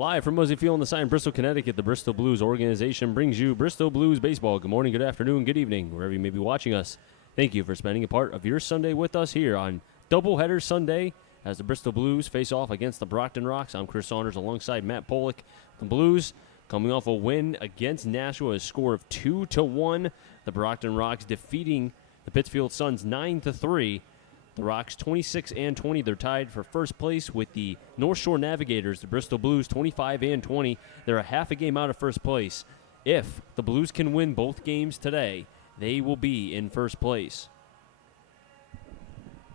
Live from Muzzy Field on the side in Bristol, Connecticut, the Bristol Blues organization brings you Bristol Blues baseball. Good morning, good afternoon, good evening, wherever you may be watching us. Thank you for spending a part of your Sunday with us here on Doubleheader Sunday as the Bristol Blues face off against the Brockton Rocks. I'm Chris Saunders alongside Matt Pollock. The Blues coming off a win against Nashua, a score of 2-1. The Brockton Rocks defeating the Pittsfield Suns 9-3. The Rocks 26-20. They're tied for first place with the North Shore Navigators, the Bristol Blues 25-20. They're a half a game out of first place. If the Blues can win both games today, they will be in first place.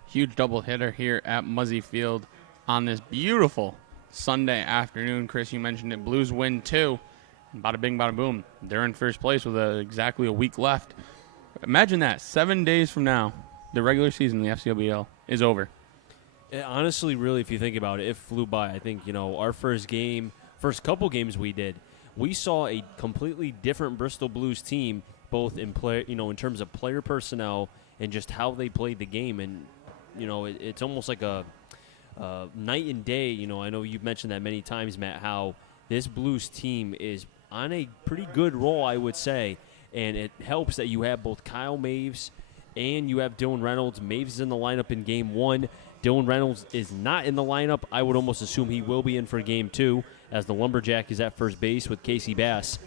Huge double hitter here at Muzzy Field on this beautiful Sunday afternoon. Chris, you mentioned it. Blues win 2. And bada bing, bada boom. They're in first place with exactly a week left. Imagine that. 7 days from now, the regular season in the FCWL is over. Honestly, really, if you think about it, it flew by. I think, our first couple games we did, we saw a completely different Bristol Blues team, both in play, in terms of player personnel and just how they played the game. And, it's almost like a night and day. I know you've mentioned that many times, Matt, how this Blues team is on a pretty good roll, I would say. And it helps that you have both Kyle Maves and you have Dylan Reynolds. Maves is in the lineup in Game 1. Dylan Reynolds is not in the lineup. I would almost assume he will be in for Game 2 as the Lumberjack is at first base with Casey Bass.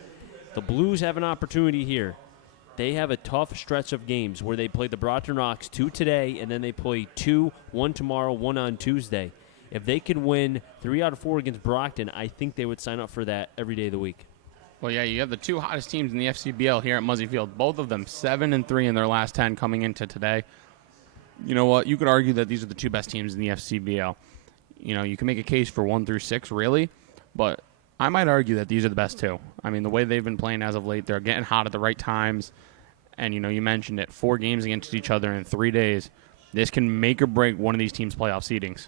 The Blues have an opportunity here. They have a tough stretch of games where they play the Brockton Rocks 2 today, and then they play 2, 1 tomorrow, 1 on Tuesday. If they can win 3 out of 4 against Brockton, I think they would sign up for that every day of the week. Well, yeah, you have the two hottest teams in the FCBL here at Muzzy Field. Both of them 7-3 in their last 10 coming into today. You know what? You could argue that these are the two best teams in the FCBL. You can make a case for 1 through 6, really, but I might argue that these are the best two. I mean, the way they've been playing as of late, they're getting hot at the right times. And, you mentioned it, 4 games against each other in 3 days. This can make or break one of these teams' playoff seedings.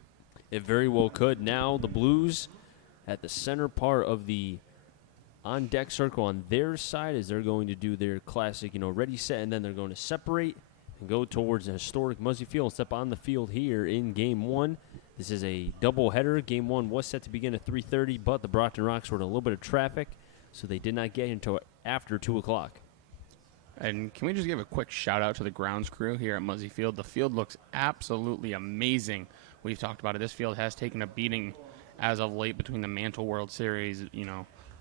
It very well could. Now the Blues at the center part of the on-deck circle on their side as they're going to do their classic, ready, set, and then they're going to separate and go towards the historic Muzzy Field and step on the field here in Game 1. This is a doubleheader. Game 1 was set to begin at 3:30, but the Brockton Rocks were in a little bit of traffic, so they did not get until after 2 o'clock. And can we just give a quick shout-out to the grounds crew here at Muzzy Field? The field looks absolutely amazing. We've talked about it. This field has taken a beating as of late between the Mantle World Series,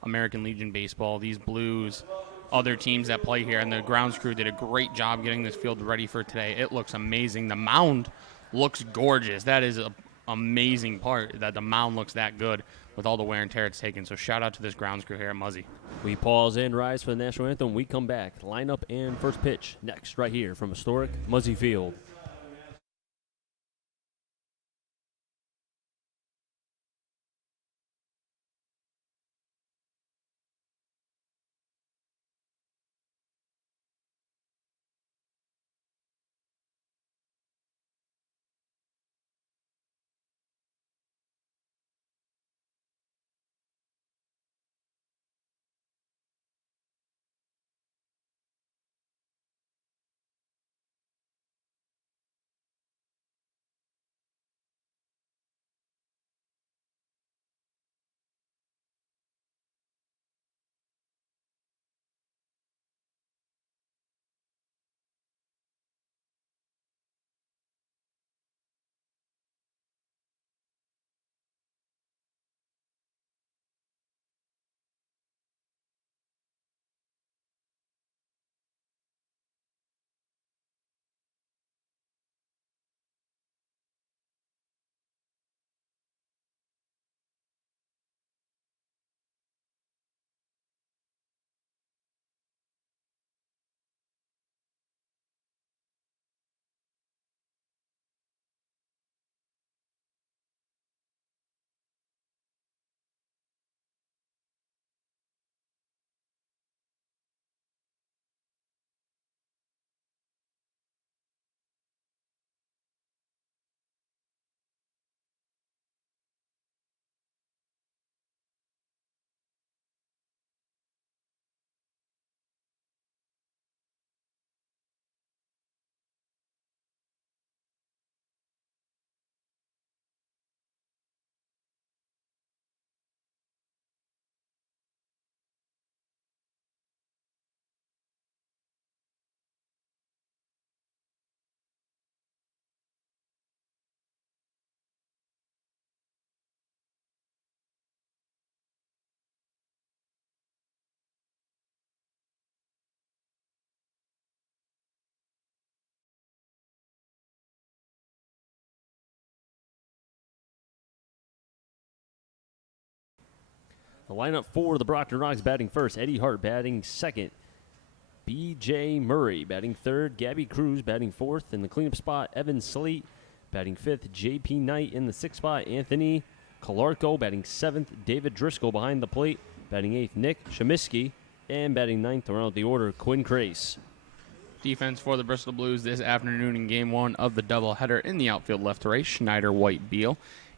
American Legion Baseball, these Blues, other teams that play here, and the grounds crew did a great job getting this field ready for today. It looks amazing. The mound looks gorgeous. That is an amazing part, that the mound looks that good with all the wear and tear it's taken. So shout out to this grounds crew here at Muzzy. We pause and rise for the national anthem. We come back. Lineup and first pitch next right here from historic Muzzy Field. The lineup for the Brockton Rocks batting first. Eddie Hart batting second. B.J. Murray batting third. Gabby Cruz batting fourth. In the cleanup spot, Evan Slate batting fifth. J.P. Knight in the sixth spot. Anthony Calarco batting seventh. David Driscoll behind the plate batting eighth. Nick Chemiskey. And batting ninth to round out the order, Quinn Crace. Defense for the Bristol Blues this afternoon in Game 1 of the doubleheader. In the outfield left to right, Schneider, White, Beal.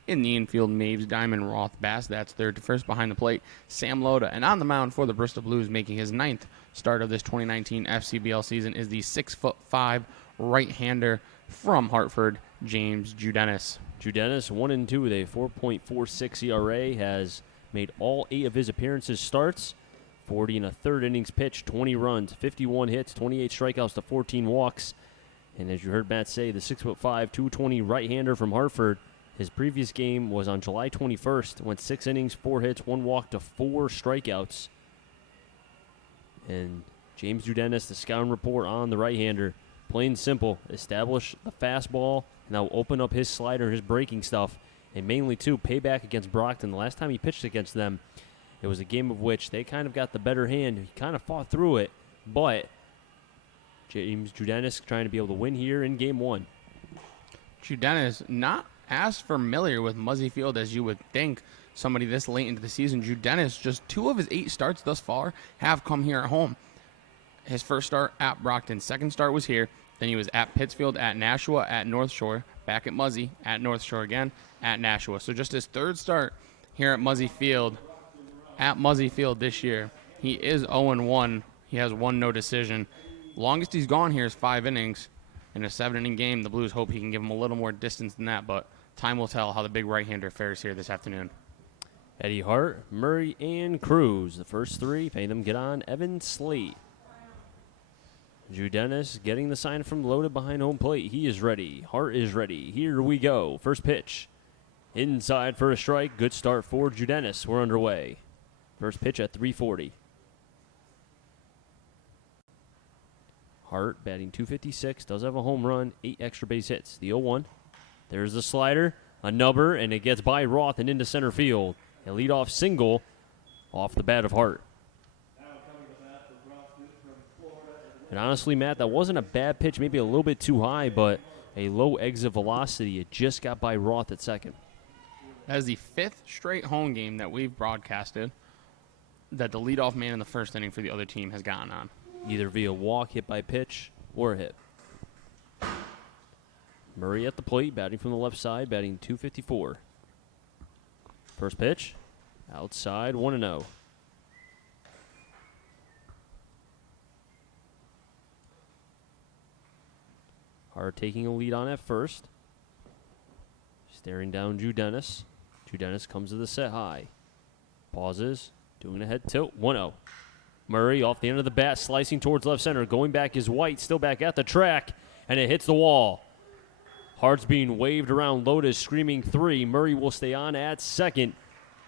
In the infield, Maves, Diamond, Roth, Bass. That's third to first. Behind the plate, Sam Loda. And on the mound for the Bristol Blues, making his ninth start of this 2019 FCBL season, is the 6'5" right-hander from Hartford, James Judenis. Judenis, 1-2 with a 4.46 ERA, has made all 8 of his appearances starts. 40 and a third innings pitched, 20 runs, 51 hits, 28 strikeouts to 14 walks. And as you heard Matt say, the 6'5", 220 right-hander from Hartford, his previous game was on July 21st, went 6 innings, 4 hits, 1 walk to 4 strikeouts. And James Judenis, the scouting report on the right-hander, plain simple, establish the fastball, now open up his slider, his breaking stuff, and mainly, too, payback against Brockton. The last time he pitched against them, it was a game of which they kind of got the better hand. He kind of fought through it, but James Judenis trying to be able to win here in Game 1. Judenis not as familiar with Muzzy Field as you would think somebody this late into the season. Judenis, just 2 of his 8 starts thus far have come here at home. His first start at Brockton, second start was here. Then he was at Pittsfield, at Nashua, at North Shore, back at Muzzy, at North Shore again, at Nashua. So just his third start here at Muzzy Field. At Muzzy Field this year, he is 0-1. He has 1 no decision. Longest he's gone here is 5 innings. In a 7-inning game, the Blues hope he can give him a little more distance than that, but time will tell how the big right-hander fares here this afternoon. Eddie Hart, Murray, and Cruz. The first 3, paying them get on. Evan Slate. Judenis getting the sign from loaded behind home plate. He is ready. Hart is ready. Here we go. First pitch. Inside for a strike. Good start for Judenis. We're underway. First pitch at 3:40. Hart batting .256, does have a home run, 8 extra base hits. The 0-1. There's the slider, a nubber, and it gets by Roth and into center field. A leadoff single off the bat of Hart. And honestly, Matt, that wasn't a bad pitch, maybe a little bit too high, but a low exit velocity. It just got by Roth at second. That is the 5th straight home game that we've broadcasted that the leadoff man in the first inning for the other team has gotten on. Either via walk, hit by pitch, or a hit. Murray at the plate, batting from the left side, batting .254. First pitch, outside, 1-0. Hart taking a lead on at first. Staring down Judenis. Judenis comes to the set high. Pauses. Doing a head tilt. 1-0. Murray off the end of the bat, slicing towards left center. Going back is White, still back at the track, and it hits the wall. Hart's being waved around. Lotus screaming 3. Murray will stay on at second.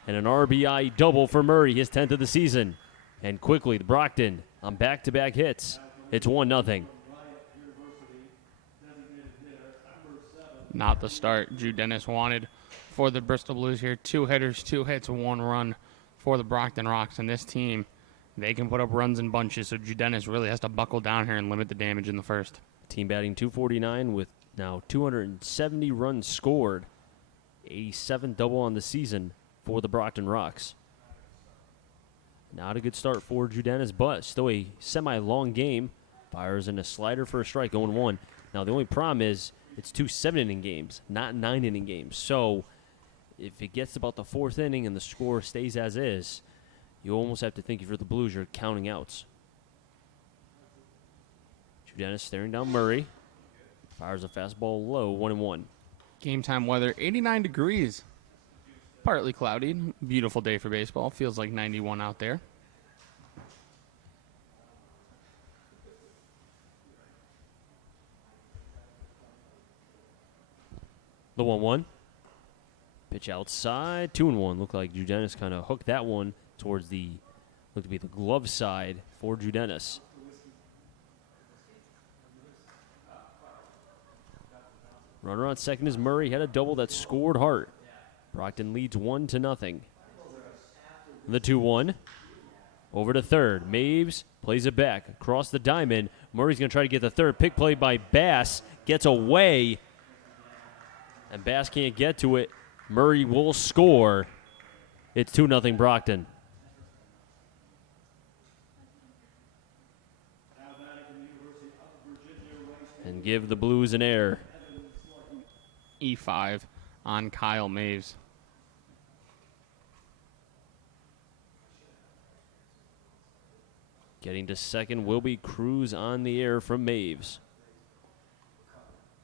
And an RBI double for Murray, his 10th of the season. And quickly, the Brockton on back-to-back hits. It's 1-0. Not the start Judenis wanted for the Bristol Blues here. 2 hitters, 2 hits, 1 run for the Brockton Rocks. And this team, they can put up runs in bunches, so Judenis really has to buckle down here and limit the damage in the first. Team batting .249 with now 270 runs scored. 87 double on the season for the Brockton Rocks. Not a good start for Judenis, but still a semi-long game. Fires in a slider for a strike, 0-1. Now, the only problem is it's 2 7-inning games, not 9-inning games. So if it gets about the 4th inning and the score stays as is, you almost have to think if you're the Blues, you're counting outs. Judenis staring down Murray. Fires a fastball low, 1-1. Game time weather, 89 degrees. Partly cloudy. Beautiful day for baseball. Feels like 91 out there. The 1-1. Pitch outside, 2-1. Looked like Judenis kind of hooked that one towards looked to be the glove side for Judenis. Runner on second is Murray. Had a double that scored Hart. Brockton leads 1-0. The 2-1. Over to third. Maves plays it back across the diamond. Murray's going to try to get the third. Pick play by Bass. Gets away. And Bass can't get to it. Murray will score. It's 2-0 Brockton. And give the Blues an air. E5 on Kyle Maves. Getting to second will be Cruz on the air from Maves.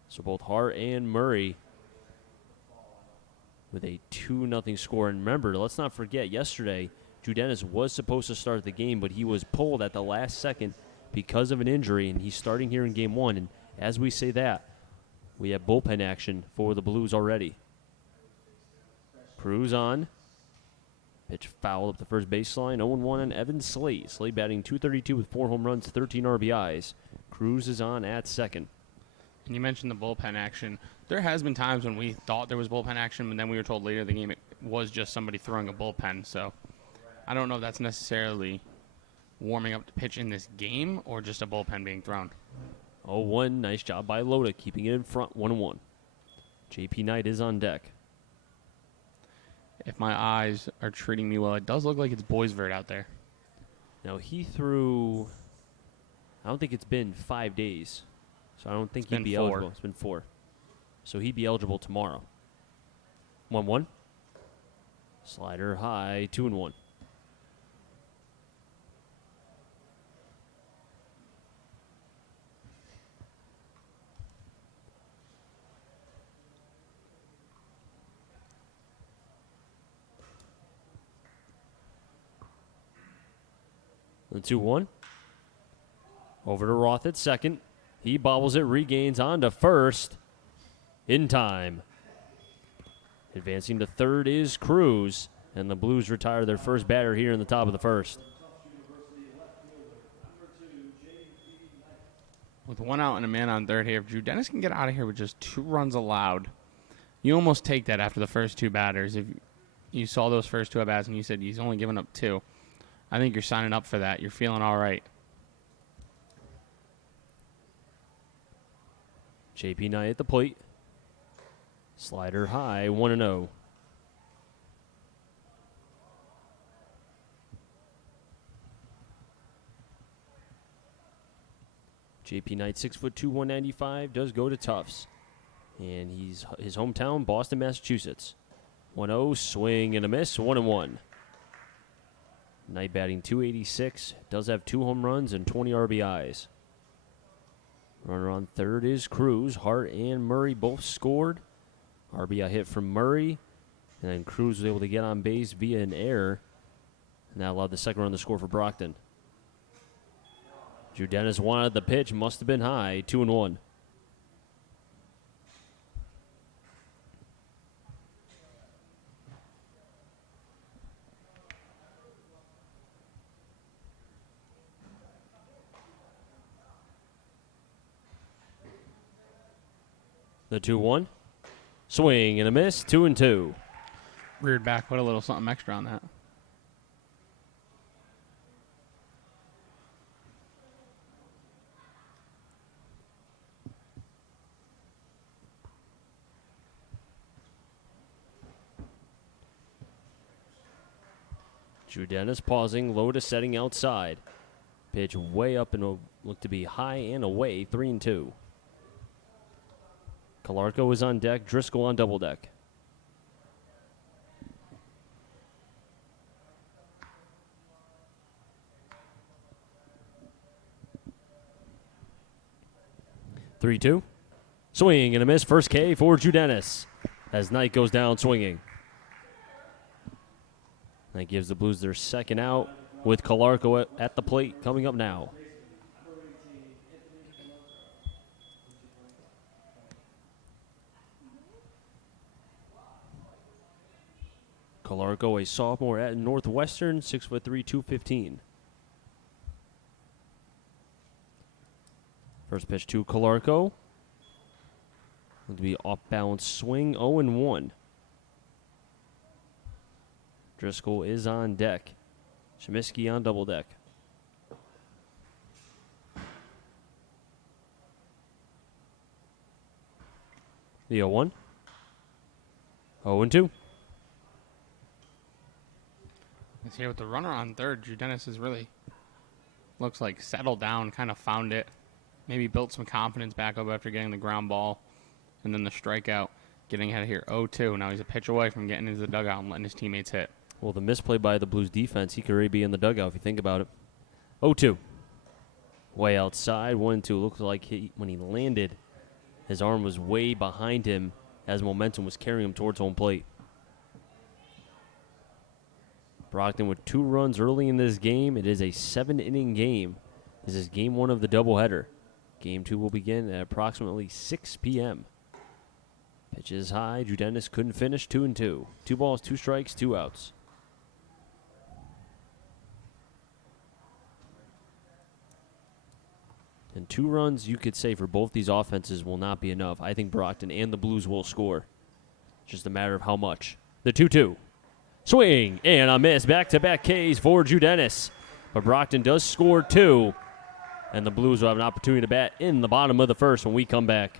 So both Hart and Murray with a 2-0 score. And remember, let's not forget, yesterday, Drew Dennis was supposed to start the game, but he was pulled at the last second because of an injury, and he's starting here in Game 1. And as we say that, we have bullpen action for the Blues already. Cruz on. Pitch foul up the first baseline. 0-1 on Evan Slade. Slade batting .232 with 4 home runs, 13 RBIs. Cruz is on at second. And you mentioned the bullpen action. There has been times when we thought there was bullpen action, but then we were told later in the game it was just somebody throwing a bullpen. So I don't know if that's necessarily warming up to pitch in this game or just a bullpen being thrown. 0-1. Nice job by Loda, keeping it in front. 1-1. JP Knight is on deck. If my eyes are treating me well, it does look like it's Boisvert out there. Now, he threw, I don't think it's been 5 days. So I don't think he'd be eligible. It's been 4. So he'd be eligible tomorrow. 1-1. Slider high, 2-1. The 2-1. Over to Roth at second. He bobbles it, regains on to first. In time. Advancing to third is Cruz. And the Blues retire their first batter here in the top of the first. With 1 out and a man on third here, if Drew Dennis can get out of here with just 2 runs allowed, you almost take that after the first 2 batters. If you saw those first 2 at-bats and you said he's only given up 2, I think you're signing up for that. You're feeling all right. JP Knight at the plate. Slider high, 1-0. JP Knight, 6'2", 195, does go to Tufts. And he's his hometown, Boston, Massachusetts. 1-0, swing and a miss, 1-1. Knight batting .286, does have 2 home runs and 20 RBIs. Runner on third is Cruz. Hart and Murray both scored. RBI hit from Murray, and then Cruz was able to get on base via an error, and that allowed the second run to score for Brockton. Drew Dennis wanted the pitch, must have been high, 2-1. The 2-1. Swing and a miss, 2-2. Reared back, put a little something extra on that. Drew Dennis pausing, Loda setting outside. Pitch way up and looked to be high and away, 3-2. Calarco is on deck, Driscoll on double deck. Three-two. Swing and a miss. First K for Drew Dennis as Knight goes down swinging. That gives the Blues their second out with Calarco at the plate coming up now. Calarco, a sophomore at Northwestern, 6'3", 215. First pitch to Calarco. Going to be off balance swing, 0-1. Driscoll is on deck. Chmiski on double deck. The 0-1. 0-2. He's here with the runner on third. Judenis is really looks like settled down, kind of found it. Maybe built some confidence back up after getting the ground ball. And then the strikeout, getting ahead of here. 0-2. Now he's a pitch away from getting into the dugout and letting his teammates hit. Well, the misplay by the Blues defense, he could already be in the dugout if you think about it. 0-2. Way outside. 1-2. Looked like when he landed, his arm was way behind him as momentum was carrying him towards home plate. Brockton with 2 runs early in this game. It is a 7-inning game. This is game 1 of the doubleheader. Game 2 will begin at approximately 6 p.m. Pitch is high. Judenis couldn't finish. 2-2. 2 balls, 2 strikes, 2 outs. And 2 runs, you could say, for both these offenses will not be enough. I think Brockton and the Blues will score. Just a matter of how much. The 2-2. Swing and a miss. Back-to-back Ks for Judenis. But Brockton does score 2. And the Blues will have an opportunity to bat in the bottom of the first when we come back.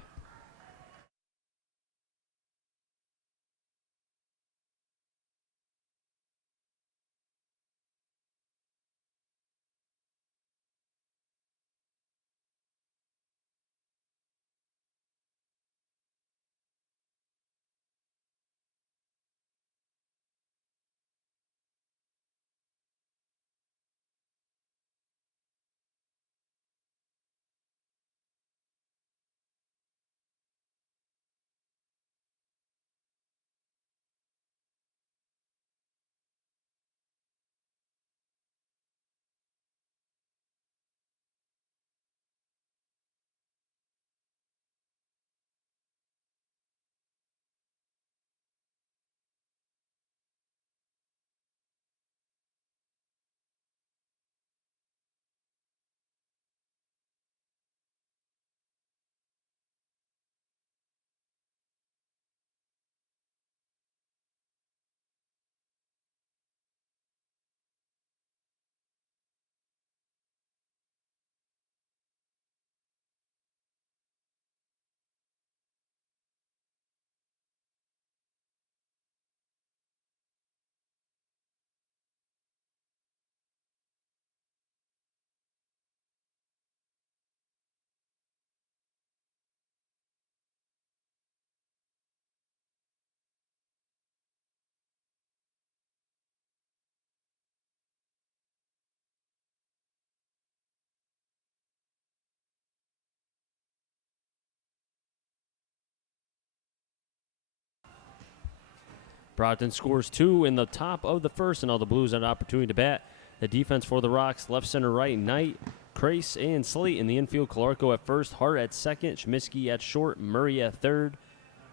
Brockton scores 2 in the top of the first, and all the Blues have an opportunity to bat. The defense for the Rocks, left, center, right, Knight, Crace, and Slate in the infield. Calarco at first, Hart at second, Chmiski at short, Murray at third,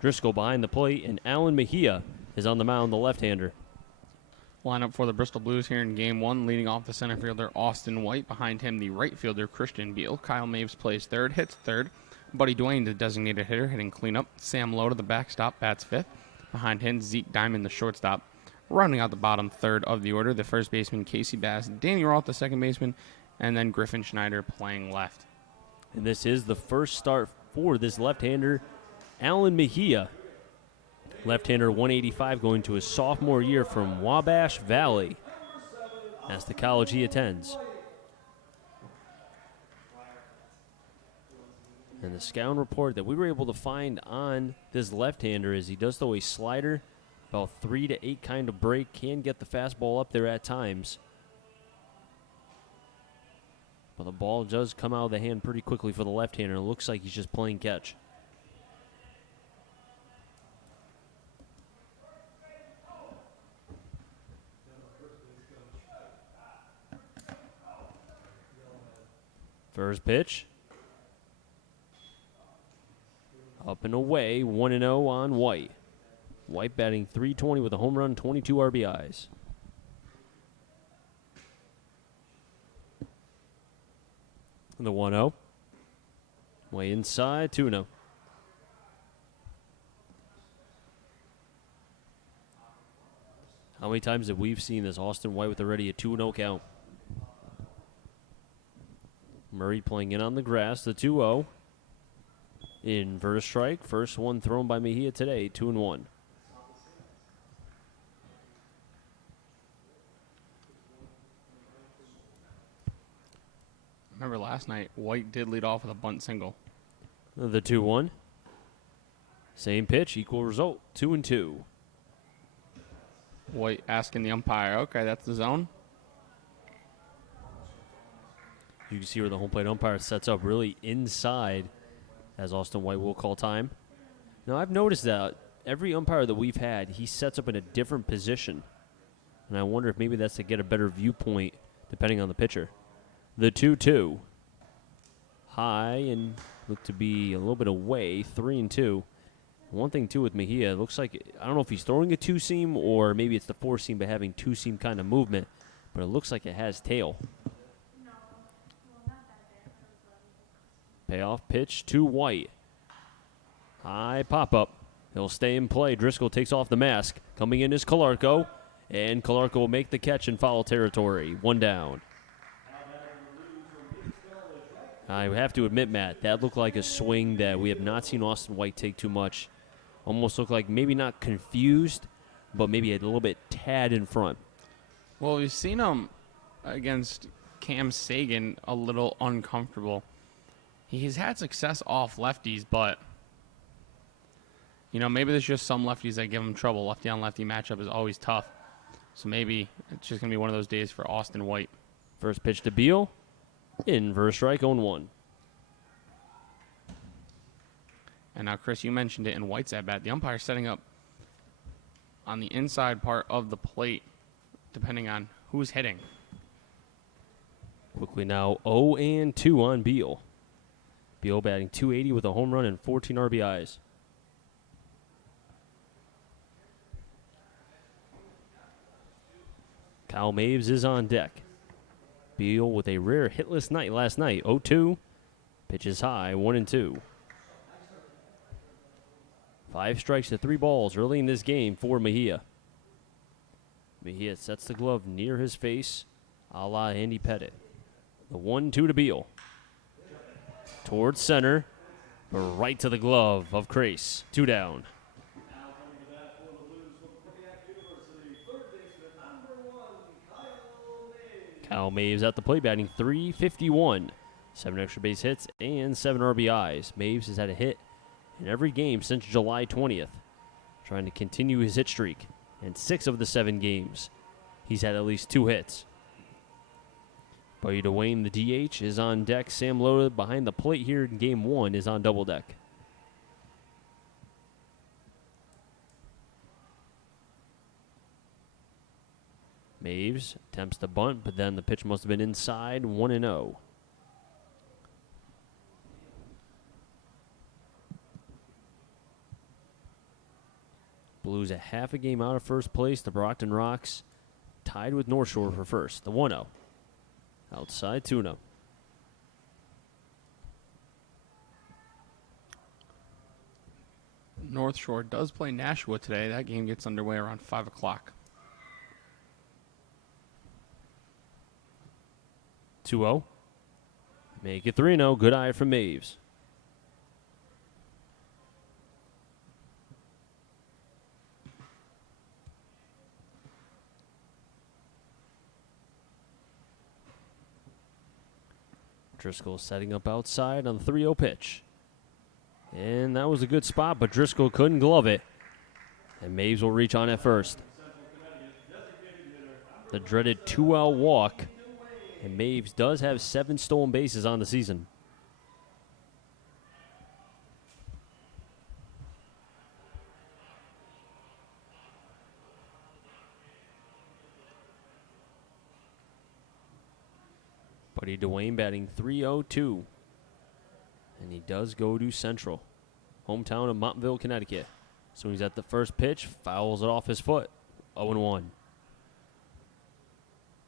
Driscoll behind the plate, and Alan Mejia is on the mound, the left-hander. Lineup for the Bristol Blues here in Game 1, leading off the center fielder Austin White. Behind him, the right fielder Christian Beal. Kyle Maves plays third, hits third. Buddy Dwayne, the designated hitter, hitting cleanup. Sam Lowe to the backstop, bats fifth. Behind him, Zeke Diamond, the shortstop. Rounding out the bottom third of the order, the first baseman Casey Bass, Danny Roth, the second baseman, and then Griffin Schneider playing left. And this is the first start for this left-hander, Alan Mejia. Left-hander 185 going to his sophomore year from Wabash Valley. That's the college he attends. And the scouting report that we were able to find on this left-hander is he does throw a slider, about 3 to 8 kind of break, can get the fastball up there at times. But the ball does come out of the hand pretty quickly for the left-hander. It looks like he's just playing catch. First pitch. Up and away, 1-0 on White. White batting .320 with a home run, 22 RBIs. The 1-0. Way inside, 2-0. How many times have we seen this Austin White with already a 2-0 count? Murray playing in on the grass, the 2-0. Inverse strike, first one thrown by Mejia today, 2-1. Remember last night, White did lead off with a bunt single. The 2-1. Same pitch, equal result, 2-2. White asking the umpire, okay, that's the zone. You can see where the home plate umpire sets up really inside, as Austin White will call time. Now, I've noticed that every umpire that we've had, he sets up in a different position. And I wonder if maybe that's to get a better viewpoint depending on the pitcher. The 2-2. High and look to be a little bit away, 3-2. One thing, too, with Mejia, it looks like, I don't know if he's throwing a two-seam or maybe it's the four-seam but having two-seam kind of movement, but it looks like it has tail. Payoff pitch to White. High pop-up. He'll stay in play. Driscoll takes off the mask. Coming in is Calarco, and Calarco will make the catch in foul territory. One down. I have to admit, Matt, that looked like a swing that we have not seen Austin White take too much. Almost looked like maybe not confused, but maybe a little bit tad in front. Well, we've seen him against Cam Sagan a little uncomfortable. He's had success off lefties, but, maybe there's just some lefties that give him trouble. Lefty on lefty matchup is always tough. So maybe it's just going to be one of those days for Austin White. First pitch to Beal. Inverse strike, 0-1. And now, Chris, you mentioned it in White's at bat. The umpire's setting up on the inside part of the plate, depending on who's hitting. Quickly now, 0-2 on Beal. Beal batting .280 with a home run and 14 RBIs. Kyle Maves is on deck. Beal with a rare hitless night last night, 0-2. Pitches high, 1-2. 5 strikes to 3 balls early in this game for Mejia. Mejia sets the glove near his face, a la Andy Pettit. The 1-2 to Beal. Towards center, but right to the glove of Crace. 2 down. Kyle Maves at the plate, batting .351. 7 extra base hits and 7 RBIs. Maves has had a hit in every game since July 20th, trying to continue his hit streak. And 6 of the 7 games, he's had at least 2 hits. Buddy Dwayne, the DH, is on deck. Sam Loda behind the plate here in Game 1 is on double deck. Maves attempts to bunt, but then the pitch must have been inside, 1-0. Blues a half a game out of first place. The Brockton Rocks tied with North Shore for first. The 1-0. Outside, 2-0. North Shore does play Nashua today. That game gets underway around 5 o'clock. 2-0. Make it 3-0. Good eye from Maves. Driscoll setting up outside on the 3-0 pitch. And that was a good spot, but Driscoll couldn't glove it. And Maves will reach on at first. The dreaded 2-out walk. And Maves does have 7 stolen bases on the season. Buddy Dwayne batting .302. And he does go to Central, hometown of Montville, Connecticut. So he's at the first pitch, fouls it off his foot, 0-1.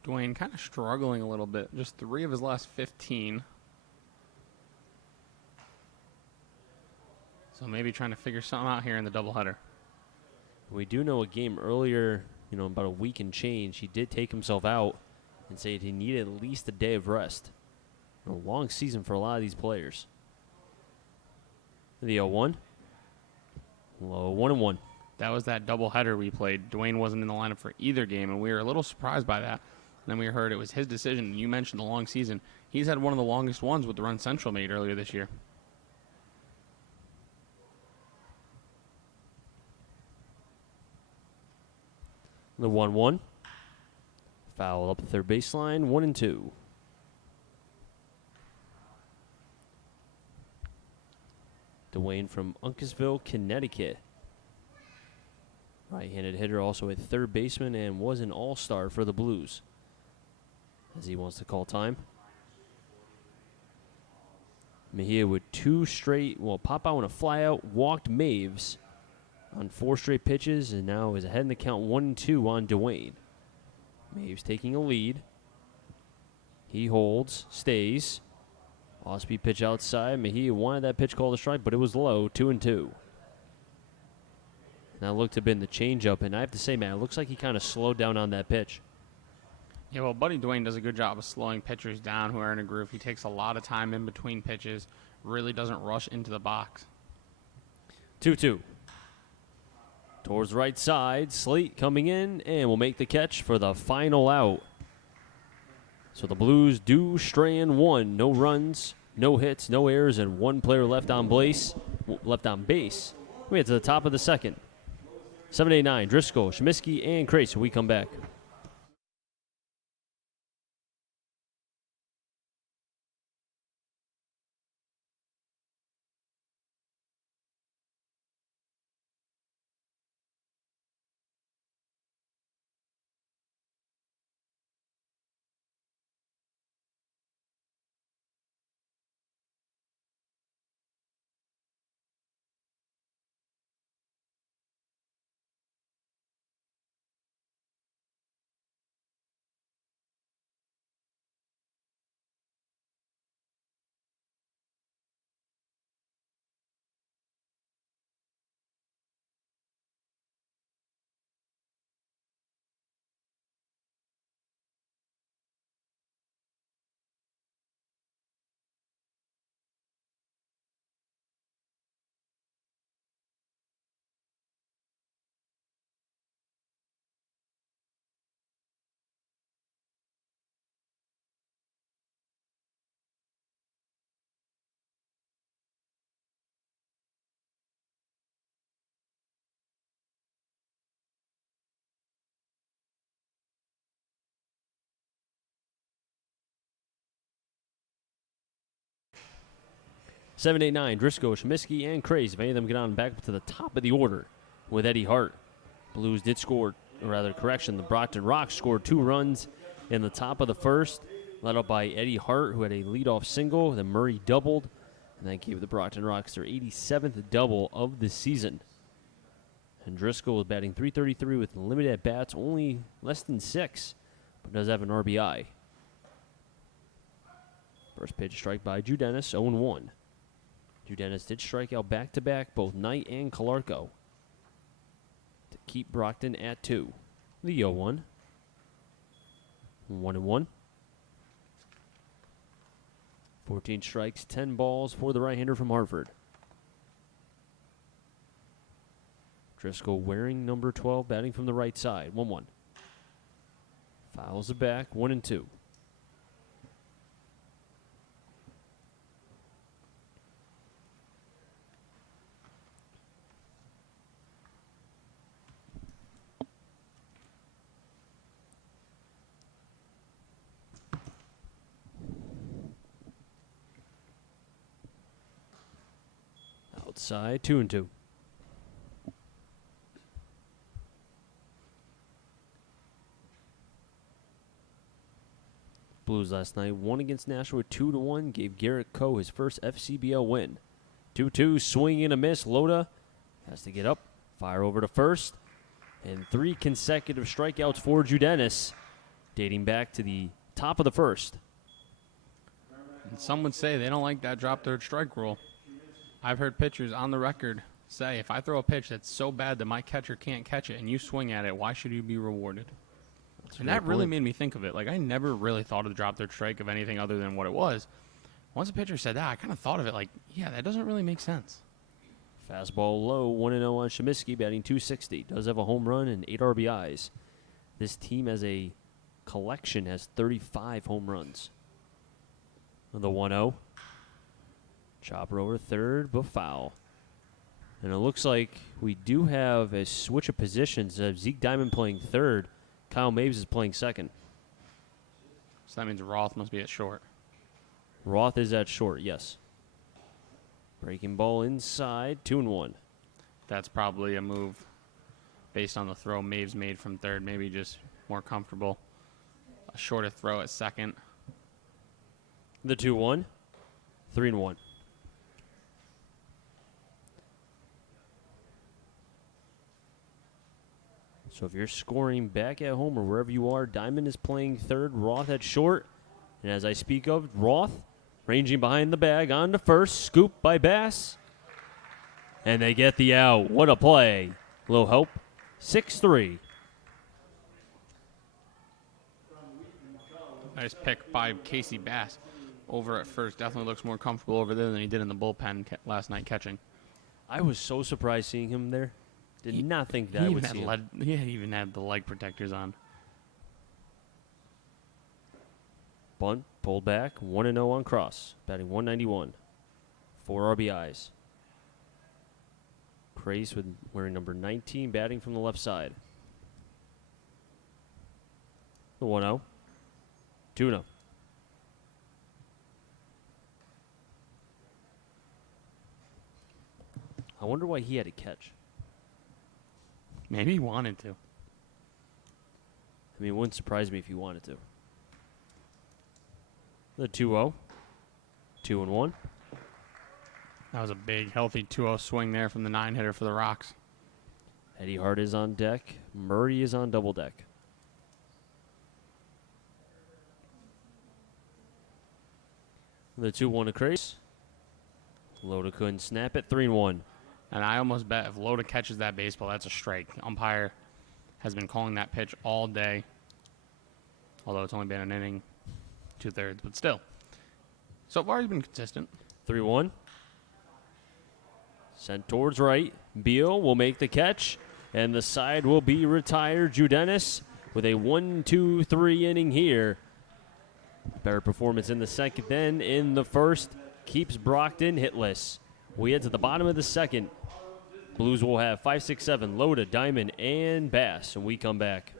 Dwayne kind of struggling a little bit. Just 3 of his last 15. So maybe trying to figure something out here in the doubleheader. We do know a game earlier about a week and change, he did take himself out and said he needed at least a day of rest. A long season for a lot of these players. The 0-1. Low 1-1. That was that doubleheader we played. Dwayne wasn't in the lineup for either game, and we were a little surprised by that. And then we heard it was his decision. You mentioned the long season. He's had one of the longest ones with the run Central made earlier this year. The 1-1. Foul up the third baseline. 1-2. Dwayne from Uncasville, Connecticut. Right-handed hitter, also a third baseman, and was an all-star for the Blues. As he wants to call time. Mejia with 2 straight, pop out and a fly out, walked Maves on 4 straight pitches, and now is ahead in the count 1-2 on Dwayne. Maves taking a lead. He holds, stays. Off-speed pitch outside. Mejia wanted that pitch called a strike, but it was low, 2-2. That looked to have been the changeup, and I have to say, man, it looks like he kind of slowed down on that pitch. Yeah, well, Buddy Dwayne does a good job of slowing pitchers down who are in a groove. He takes a lot of time in between pitches, really doesn't rush into the box. 2-2. Towards right side, Slate coming in, and will make the catch for the final out. So the Blues do strand 1. No runs, no hits, no errors, and 1 player left on base. We get to the top of the second. 7-8-9, Driscoll, Shemiski, and Crace. We come back. Seven, eight, nine. Driscoll, Shemiski, and Craze. If any of them get on back to the top of the order with Eddie Hart. Blues did score, or rather, correction, the Brockton Rocks scored 2 runs in the top of the first, led up by Eddie Hart, who had a leadoff single. Then Murray doubled, and that gave the Brockton Rocks their 87th double of the season. And Driscoll was batting .333 with limited at-bats, only less than 6, but does have an RBI. First pitch strike by Drew Dennis, 0-1. Drew Dennis did strike out back-to-back both Knight and Calarco to keep Brockton at 2. The 0-1. 1-1. 14 strikes, 10 balls for the right-hander from Hartford. Driscoll wearing number 12, batting from the right side. 1-1. Fouls it back, 1-2. Outside, 2-2. Blues last night won against Nashua 2-1, gave Garrett Coe his first FCBL win. 2-2, swing and a miss. Loda has to get up, fire over to first, and 3 consecutive strikeouts for Judenis, dating back to the top of the first. And some would say they don't like that drop third strike rule. I've heard pitchers on the record say, if I throw a pitch that's so bad that my catcher can't catch it and you swing at it, why should you be rewarded? And that really made me think of it. Like, I never really thought of the drop third strike of anything other than what it was. Once a pitcher said that, I kind of thought of it like, yeah, that doesn't really make sense. Fastball low, 1-0 on Comiskey, batting .260. Does have a home run and 8 RBIs. This team as a collection has 35 home runs. The 1-0. Chopper over third, but foul. And it looks like we do have a switch of positions. Zeke Diamond playing third. Kyle Mabes is playing second. So that means Roth must be at short. Roth is at short, yes. Breaking ball inside, 2-1. That's probably a move based on the throw Maves made from third. Maybe just more comfortable. A shorter throw at second. The 2-1, 3-1. So if you're scoring back at home or wherever you are, Diamond is playing third, Roth at short. And as I speak of, Roth ranging behind the bag on to first, scoop by Bass. And they get the out. What a play. Little help, 6-3. Nice pick by Casey Bass over at first. Definitely looks more comfortable over there than he did in the bullpen last night catching. I was so surprised seeing him there. Did not think that I would see him. He even had the leg protectors on. Bunt, pulled back, 1-0 on Cross, batting .191. 4 RBIs. Craze with wearing number 19, batting from the left side. The 1-0. 2-0. I wonder why he had to catch. Maybe he wanted to. I mean, it wouldn't surprise me if he wanted to. The 2-0. 2-1. That was a big, healthy 2-0 swing there from the 9-hitter for the Rocks. Eddie Hart is on deck. Murray is on double deck. The 2-1 to Craze. Loda couldn't snap it. 3-1. And I almost bet if Loda catches that baseball, that's a strike. Umpire has been calling that pitch all day. Although it's only been an inning, 2/3, but still. So far, he's been consistent. 3-1. Sent towards right. Beal will make the catch, and the side will be retired. Judenis with a 1-2-3 inning here. Better performance in the second than in the first. Keeps Brockton hitless. We head to the bottom of the second. Blues will have 5, 6, 7, Loda, Diamond, and Bass, and we come back.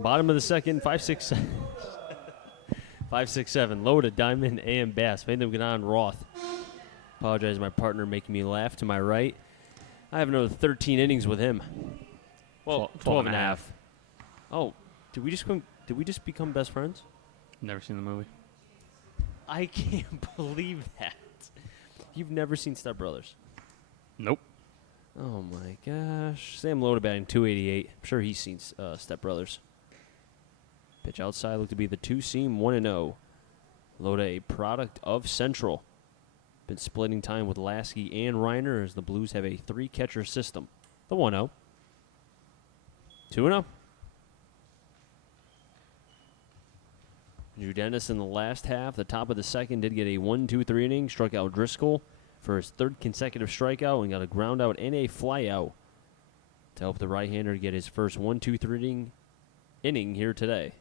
Bottom of the second, 5, 6, 7. 5, 6, 7. Loda, Diamond, and Bass. Made them get on Roth. Apologize to my partner making me laugh to my right. I have another 13 innings with him. Well, 12 and a half. Oh, did we just become best friends? Never seen the movie. I can't believe that. You've never seen Step Brothers. Nope. Oh my gosh. Sam Loda batting 288. I'm sure he's seen Step Brothers. Pitch outside looked to be the 2-seam 1-0. Loda, a product of Central. Been splitting time with Lasky and Reiner as the Blues have a 3-catcher system. The 1-0. 2-0. Drew Dennis in the last half, the top of the second, did get a 1-2-3 inning, struck out Driscoll for his 3rd consecutive strikeout and got a ground out and a fly out to help the right-hander get his first 1-2-3 inning here today.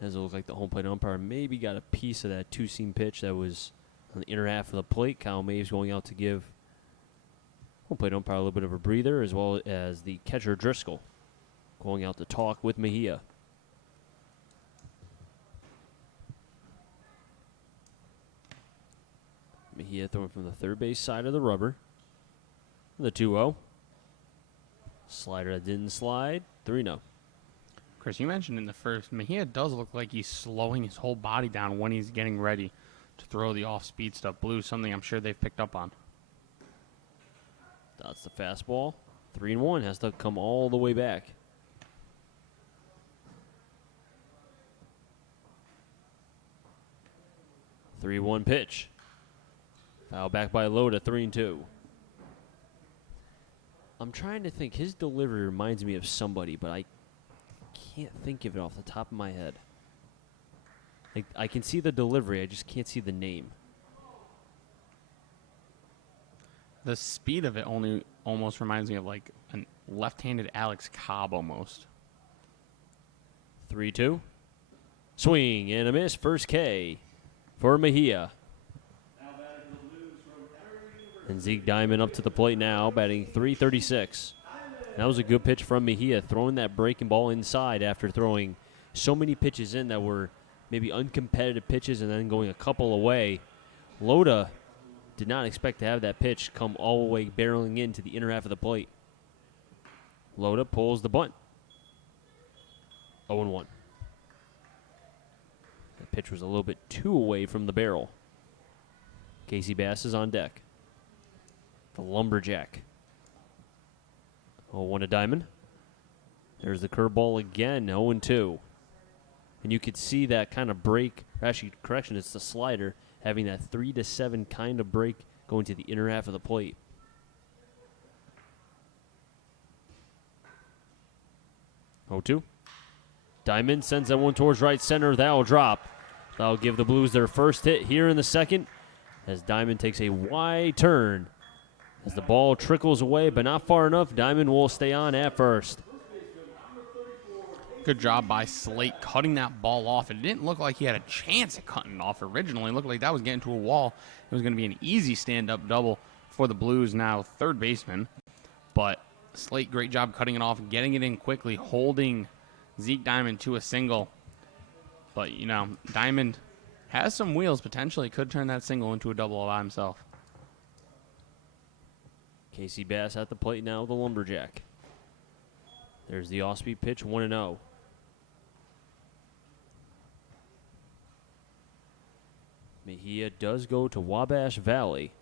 As it looked like the home plate umpire maybe got a piece of that 2-seam pitch that was on the inner half of the plate. Kyle Maves going out to give home plate umpire a little bit of a breather, as well as the catcher Driscoll going out to talk with Mejia. Mejia throwing from the third base side of the rubber. The 2-0. Slider that didn't slide. 3-0. Chris, you mentioned in the first, Mejia does look like he's slowing his whole body down when he's getting ready to throw the off-speed stuff. Blue, something I'm sure they've picked up on. That's the fastball. 3-1 has to come all the way back. The 3-1 pitch. Foul back by Loda, 3-2. I'm trying to think. His delivery reminds me of somebody, but I can't think of it off the top of my head. I can see the delivery. I just can't see the name. The speed of it only almost reminds me of like a left-handed Alex Cobb almost. 3-2. Swing and a miss. First K for Mejia. And Zeke Diamond up to the plate now, batting .336. That was a good pitch from Mejia, throwing that breaking ball inside after throwing so many pitches in that were maybe uncompetitive pitches and then going a couple away. Loda did not expect to have that pitch come all the way barreling into the inner half of the plate. Loda pulls the bunt. 0-1. That pitch was a little bit too away from the barrel. Casey Bass is on deck. The lumberjack. 0-1 to Diamond. There's the curveball again, 0-2. And you could see that kind of break, actually, correction, it's the slider, having that 3-7 kind of break going to the inner half of the plate. Oh, 2. Diamond sends that one towards right center. That'll drop. That'll give the Blues their first hit here in the second as Diamond takes a wide turn. As the ball trickles away, but not far enough, Diamond will stay on at first. Good job by Slate cutting that ball off. It didn't look like he had a chance at cutting it off originally. It looked like that was getting to a wall. It was going to be an easy stand-up double for the Blues, now third baseman. But Slate, great job cutting it off, getting it in quickly, holding Zeke Diamond to a single. But, you know, Diamond has some wheels. Potentially could turn that single into a double by himself. Casey Bass at the plate now, the lumberjack. There's the off-speed pitch, 1-0. Mejia does go to Wabash Valley.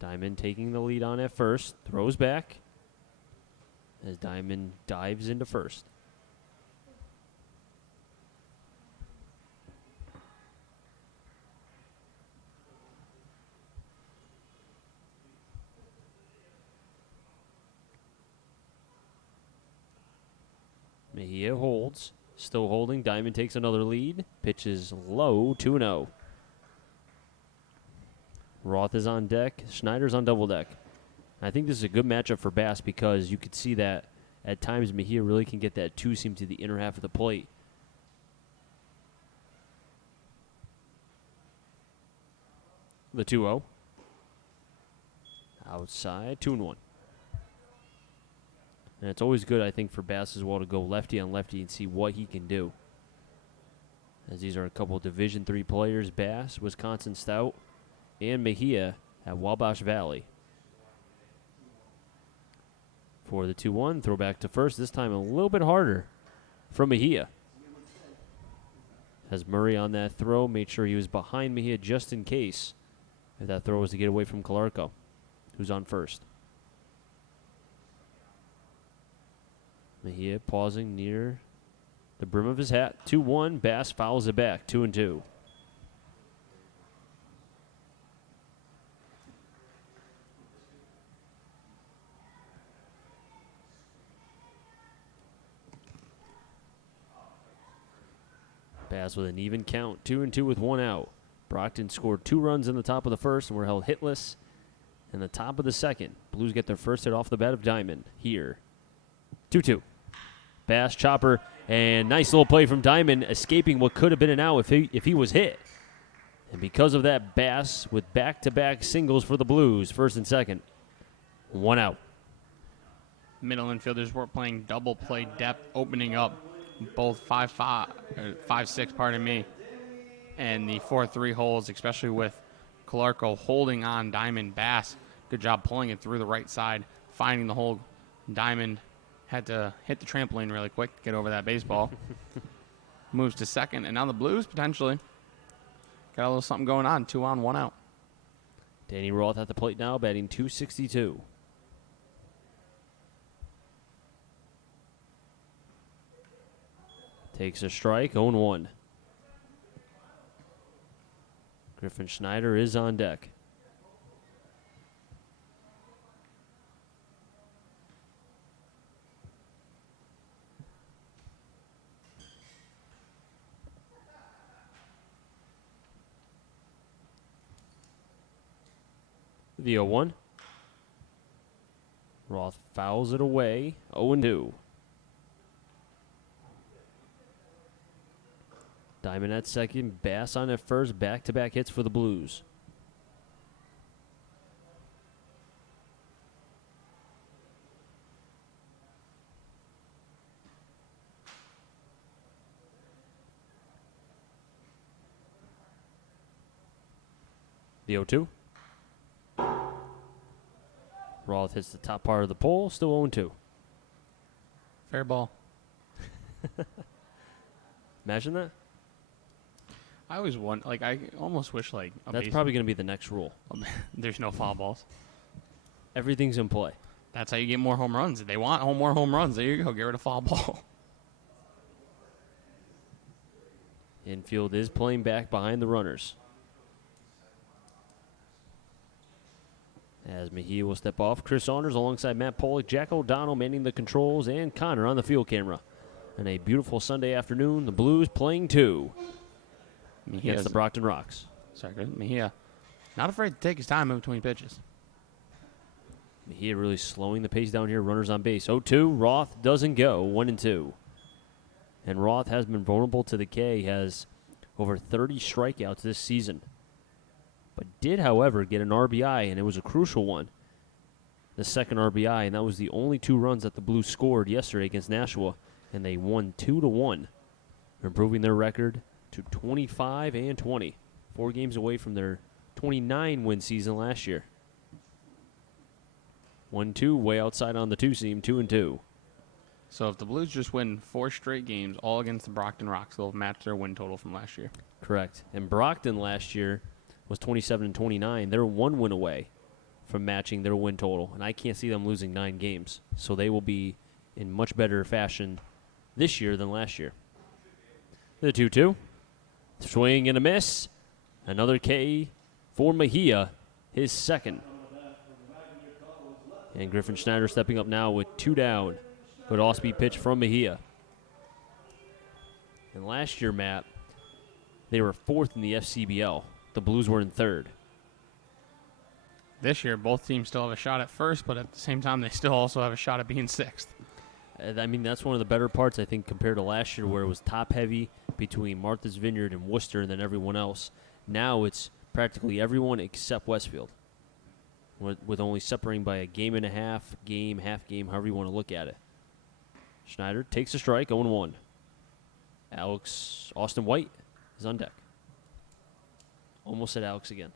Diamond taking the lead on at first, throws back as Diamond dives into first. Mejia holds. Still holding. Diamond takes another lead. Pitch is low, 2-0. Roth is on deck. Schneider's on double deck. I think this is a good matchup for Bass because you could see that at times Mejia really can get that two-seam to the inner half of the plate. The 2-0. Outside, 2-1. And it's always good, I think, for Bass as well to go lefty on lefty and see what he can do. As these are a couple of Division III players, Bass, Wisconsin Stout, and Mejia at Wabash Valley. for the 2-1. Throw back to first. This time a little bit harder from Mejia. Has Murray on that throw. Made sure he was behind Mejia just in case if that throw was to get away from Calarco, who's on first. Mejia pausing near the brim of his hat. 2-1. Bass fouls it back. 2-2. Bass with an even count. 2-2 with 1 out. Brockton scored 2 runs in the top of the first and were held hitless in the top of the second. Blues get their first hit off the bat of Diamond here. 2-2. Bass, chopper, and nice little play from Diamond, escaping what could have been an out if he was hit. And because of that, Bass with back-to-back singles for the Blues, first and second. 1 out. Middle infielders were playing double play depth, opening up both 5-6, pardon me, and the 4-3 holes, especially with Calarco holding on Diamond. Bass, good job pulling it through the right side, finding the hole. Diamond had to hit the trampoline really quick to get over that baseball. Moves to second, and now the Blues potentially got a little something going on. 2 on, 1 out. Danny Roth at the plate now, batting .262. Takes a strike, 0-1. Griffin Schneider is on deck. The 0-1. Roth fouls it away, 0-2. Diamond at second, Bass on at first, back-to-back hits for the Blues. The 0-2. Roth hits the top part of the pole, still 0-2. Fair ball. Imagine that. I always want, I almost wish, That's probably going to be the next rule. There's no foul balls. Everything's in play. That's how you get more home runs. If they want more home runs, there you go. Get rid of foul ball. Infield is playing back behind the runners. As Mejia will step off, Chris Saunders alongside Matt Pollock, Jack O'Donnell manning the controls, and Connor on the field camera. And a beautiful Sunday afternoon, the Blues playing 2 against the Brockton Rocks. Sorry, Mejia, not afraid to take his time in between pitches. Mejia really slowing the pace down here. Runners on base. 0-2. Roth doesn't go. 1-2. And Roth has been vulnerable to the K. He has over 30 strikeouts this season. But did, however, get an RBI, and it was a crucial one. The second RBI, and that was the only 2 runs that the Blues scored yesterday against Nashua. And they won 2-1, improving their record to 25-20. 4 games away from their 29-win season last year. 1-2, way outside on the 2-seam, 2-2. So if the Blues just win 4 straight games, all against the Brockton Rocks, they'll have matched their win total from last year. Correct. And Brockton last year was 27-29. They're 1 win away from matching their win total, and I can't see them losing 9 games. So they will be in much better fashion this year than last year. The 2-2. Swing and a miss. Another K for Mejia, his second. And Griffin Schneider stepping up now with 2 down. Good off-speed pitch from Mejia. And last year, Matt, they were 4th in the FCBL. The Blues were in 3rd. This year, both teams still have a shot at first, but at the same time, they still also have a shot at being 6th. I mean, that's one of the better parts, I think, compared to last year where it was top-heavy between Martha's Vineyard and Worcester and then everyone else. Now it's practically everyone except Westfield, with only separating by a game and a half game, however you want to look at it. Schneider takes a strike, 0-1. Austin White is on deck. Almost said Alex again.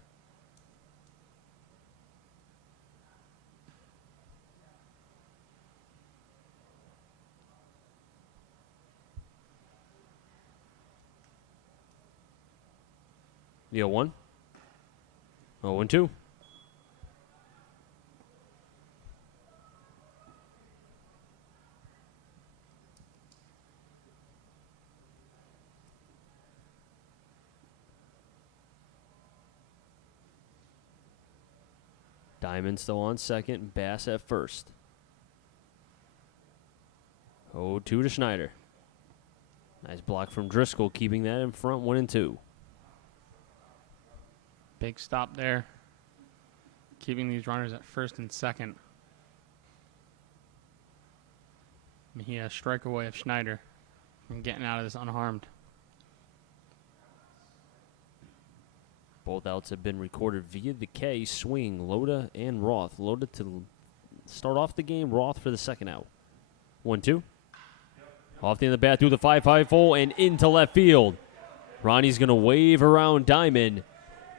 The 0-1. 0-2. Diamond still on second. Bass at first. 0-2 to Schneider. Nice block from Driscoll, keeping that in front, 1-2. Big stop there. Keeping these runners at first and second. Mejia strike away of Schneider from getting out of this unharmed. Both outs have been recorded via the K, Swing, Loda, and Roth. Loda to start off the game, Roth for the second out. 1-2. Off the end of the bat through the 5-5 hole and into left field. Ronnie's going to wave around Diamond.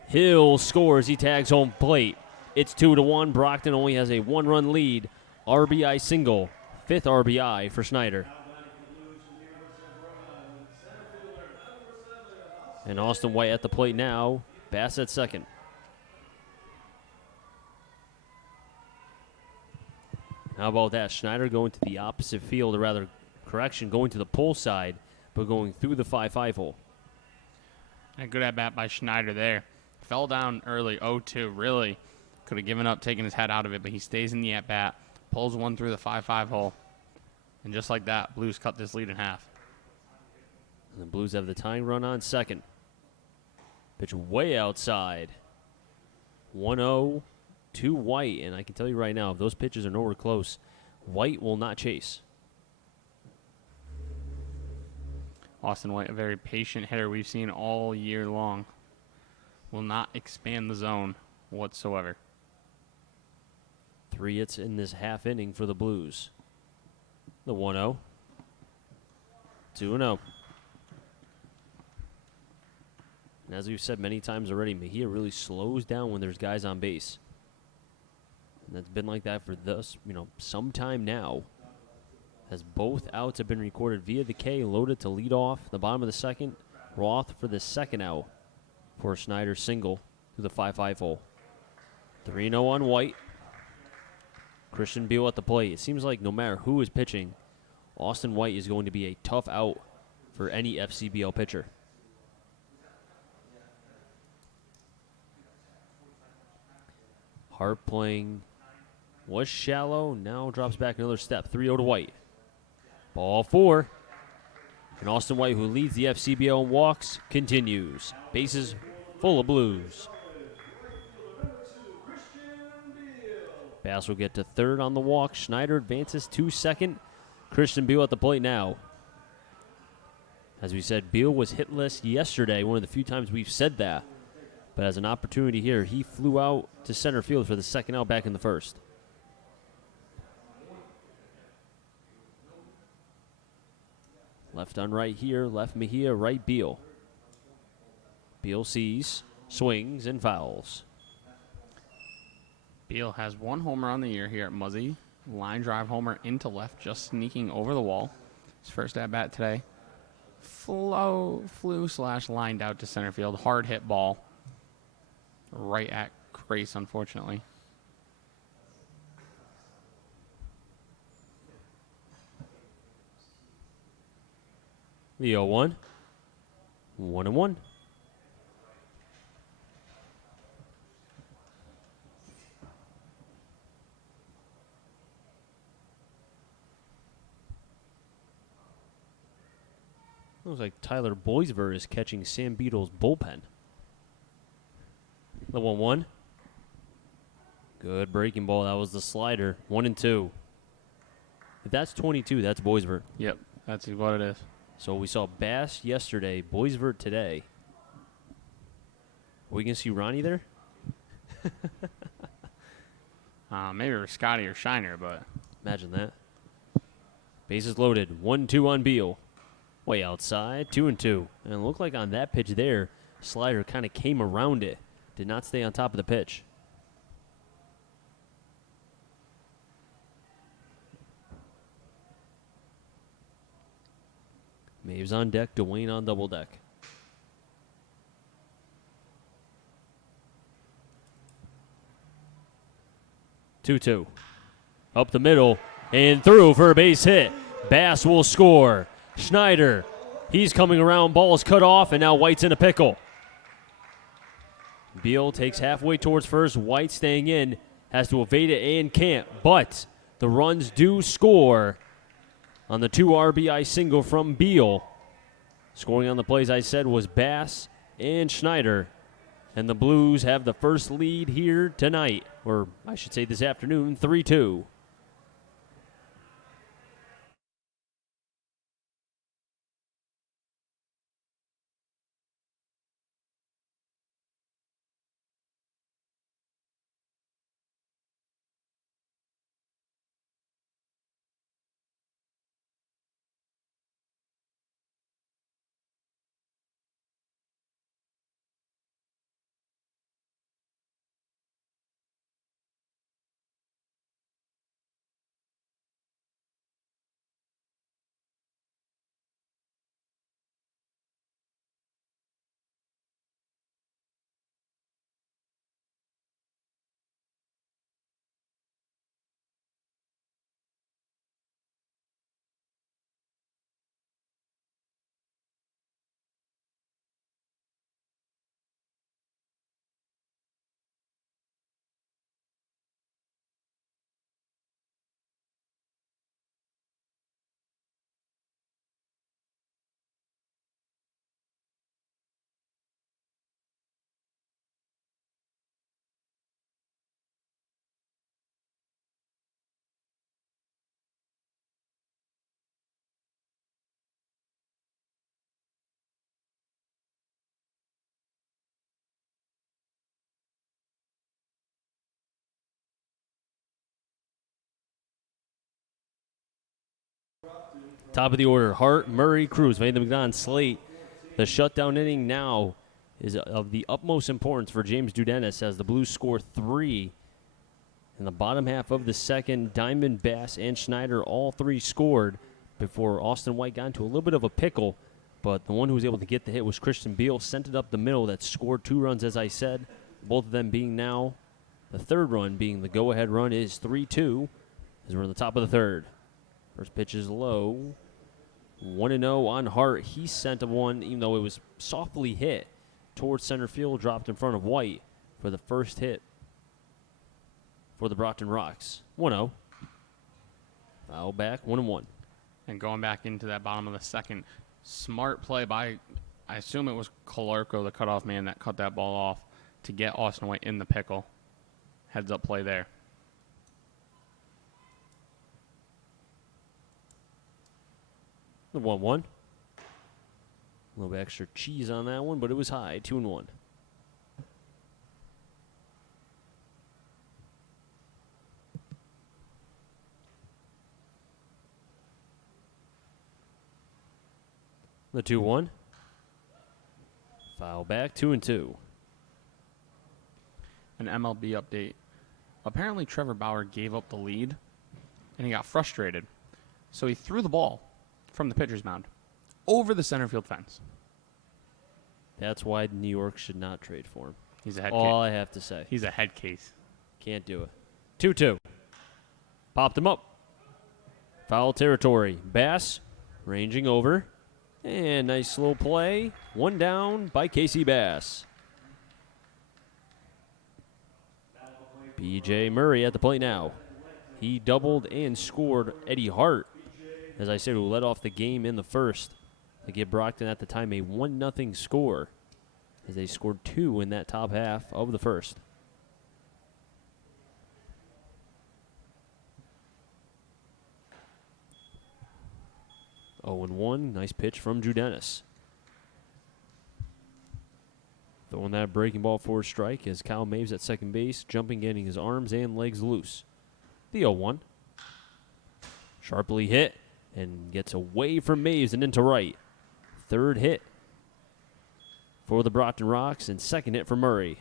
Hill scores. He tags home plate. It's 2-1. Brockton only has a one-run lead. RBI single. 5th RBI for Schneider. And Austin White at the plate now. Bass at second. How about that? Schneider going to the opposite field, or rather, correction, going to the pull side, but going through the 5-5 hole. A good at-bat by Schneider there. Fell down early, 0-2. Really could have given up taking his head out of it, but he stays in the at-bat, pulls one through the 5-5 hole. And just like that, Blues cut this lead in half. And the Blues have the tying run on second. Pitch way outside. 1-0 to White. And I can tell you right now, if those pitches are nowhere close, White will not chase. Austin White, a very patient hitter we've seen all year long. Will not expand the zone whatsoever. 3 hits in this half inning for the Blues. The 1-0. 2-0. And as we've said many times already, Mejia really slows down when there's guys on base. And that's been like that for some time now. As both outs have been recorded via the K, loaded to lead off the bottom of the second. Roth for the second out for a Schneider single through the 5-5 hole. 3-0 on White. Christian Beal at the plate. It seems like no matter who is pitching, Austin White is going to be a tough out for any FCBL pitcher. Hart playing was shallow, now drops back another step. 3-0 to White. Ball 4. And Austin White, who leads the FCBL in walks, continues. Bases full of Blues. Bass will get to third on the walk. Schneider advances to second. Christian Beal at the plate now. As we said, Beal was hitless yesterday, one of the few times we've said that. But as an opportunity here, he flew out to center field for the second out back in the first. Left on right here, left Mejia, right Beal. Beal sees, swings, and fouls. Beal has one homer on the year here at Muzzy. Line drive homer into left, just sneaking over the wall. His first at-bat today. Flew/lined out to center field. Hard hit ball. Right at crease, unfortunately. The 0-1. 1-1. Looks like Tyler Boisver is catching Sam Beadle's bullpen. The 1-1. Good breaking ball. That was the slider. 1-2. If that's 22, that's Boisver. Yep, that's what it is. So we saw Bass yesterday, Boisver today. Are we going to see Ronnie there? Maybe Scotty or Shiner, but Imagine that. Bases loaded. 1-2 on Beal. Way outside. 2-2. And it looked like on that pitch there, slider kind of came around it. Did not stay on top of the pitch. Maves on deck, Dwayne on double deck. 2-2. Up the middle and through for a base hit. Bass will score. Schneider, he's coming around. Ball's cut off, and now White's in a pickle. Beal takes halfway towards first. White staying in. Has to evade it and can't. But the runs do score on the 2 RBI single from Beal. Scoring on the plays I said was Bass and Schneider. And the Blues have the first lead here tonight, or I should say this afternoon, 3-2. Top of the order, Hart, Murray, Cruz, Van de McDonald, Slate. The shutdown inning now is of the utmost importance for James Dudenis as the Blues score 3. In the bottom half of the second, Diamond, Bass, and Schneider all 3 scored before Austin White got into a little bit of a pickle. But the one who was able to get the hit was Christian Beal, sent it up the middle that scored 2 runs, as I said. Both of them being now, the third run being the go-ahead run is 3-2 as we're in the top of the third. First pitch is low. 1-0 on Hart. He sent one, even though it was softly hit towards center field, dropped in front of White for the first hit for the Brockton Rocks. 1-0. Foul back, 1-1. And going back into that bottom of the second, smart play by, I assume it was Calarco, the cutoff man, that cut that ball off to get Austin White in the pickle. Heads up play there. The 1-1. A little bit extra cheese on that one, but it was high. 2-1. The 2-1. Foul back. 2-2. An MLB update. Apparently Trevor Bauer gave up the lead, and he got frustrated. So he threw the ball from the pitcher's mound over the center field fence. That's why New York should not trade for him. He's a head All case. I have to say. He's a head case. Can't do it. 2-2. Popped him up. Foul territory. Bass ranging over. And nice slow play. 1 down by Casey Bass. B.J. Murray at the plate now. He doubled and scored Eddie Hart, as I said, who led off the game in the first to give Brockton at the time a 1-0 score, as they scored 2 in that top half of the first. Oh, and 1. Nice pitch from Drew Dennis. Throwing that breaking ball for a strike as Kyle Maves at second base, jumping, getting his arms and legs loose. The 0-1. Sharply hit and gets away from Maves and into right. Third hit for the Brockton Rocks and second hit for Murray.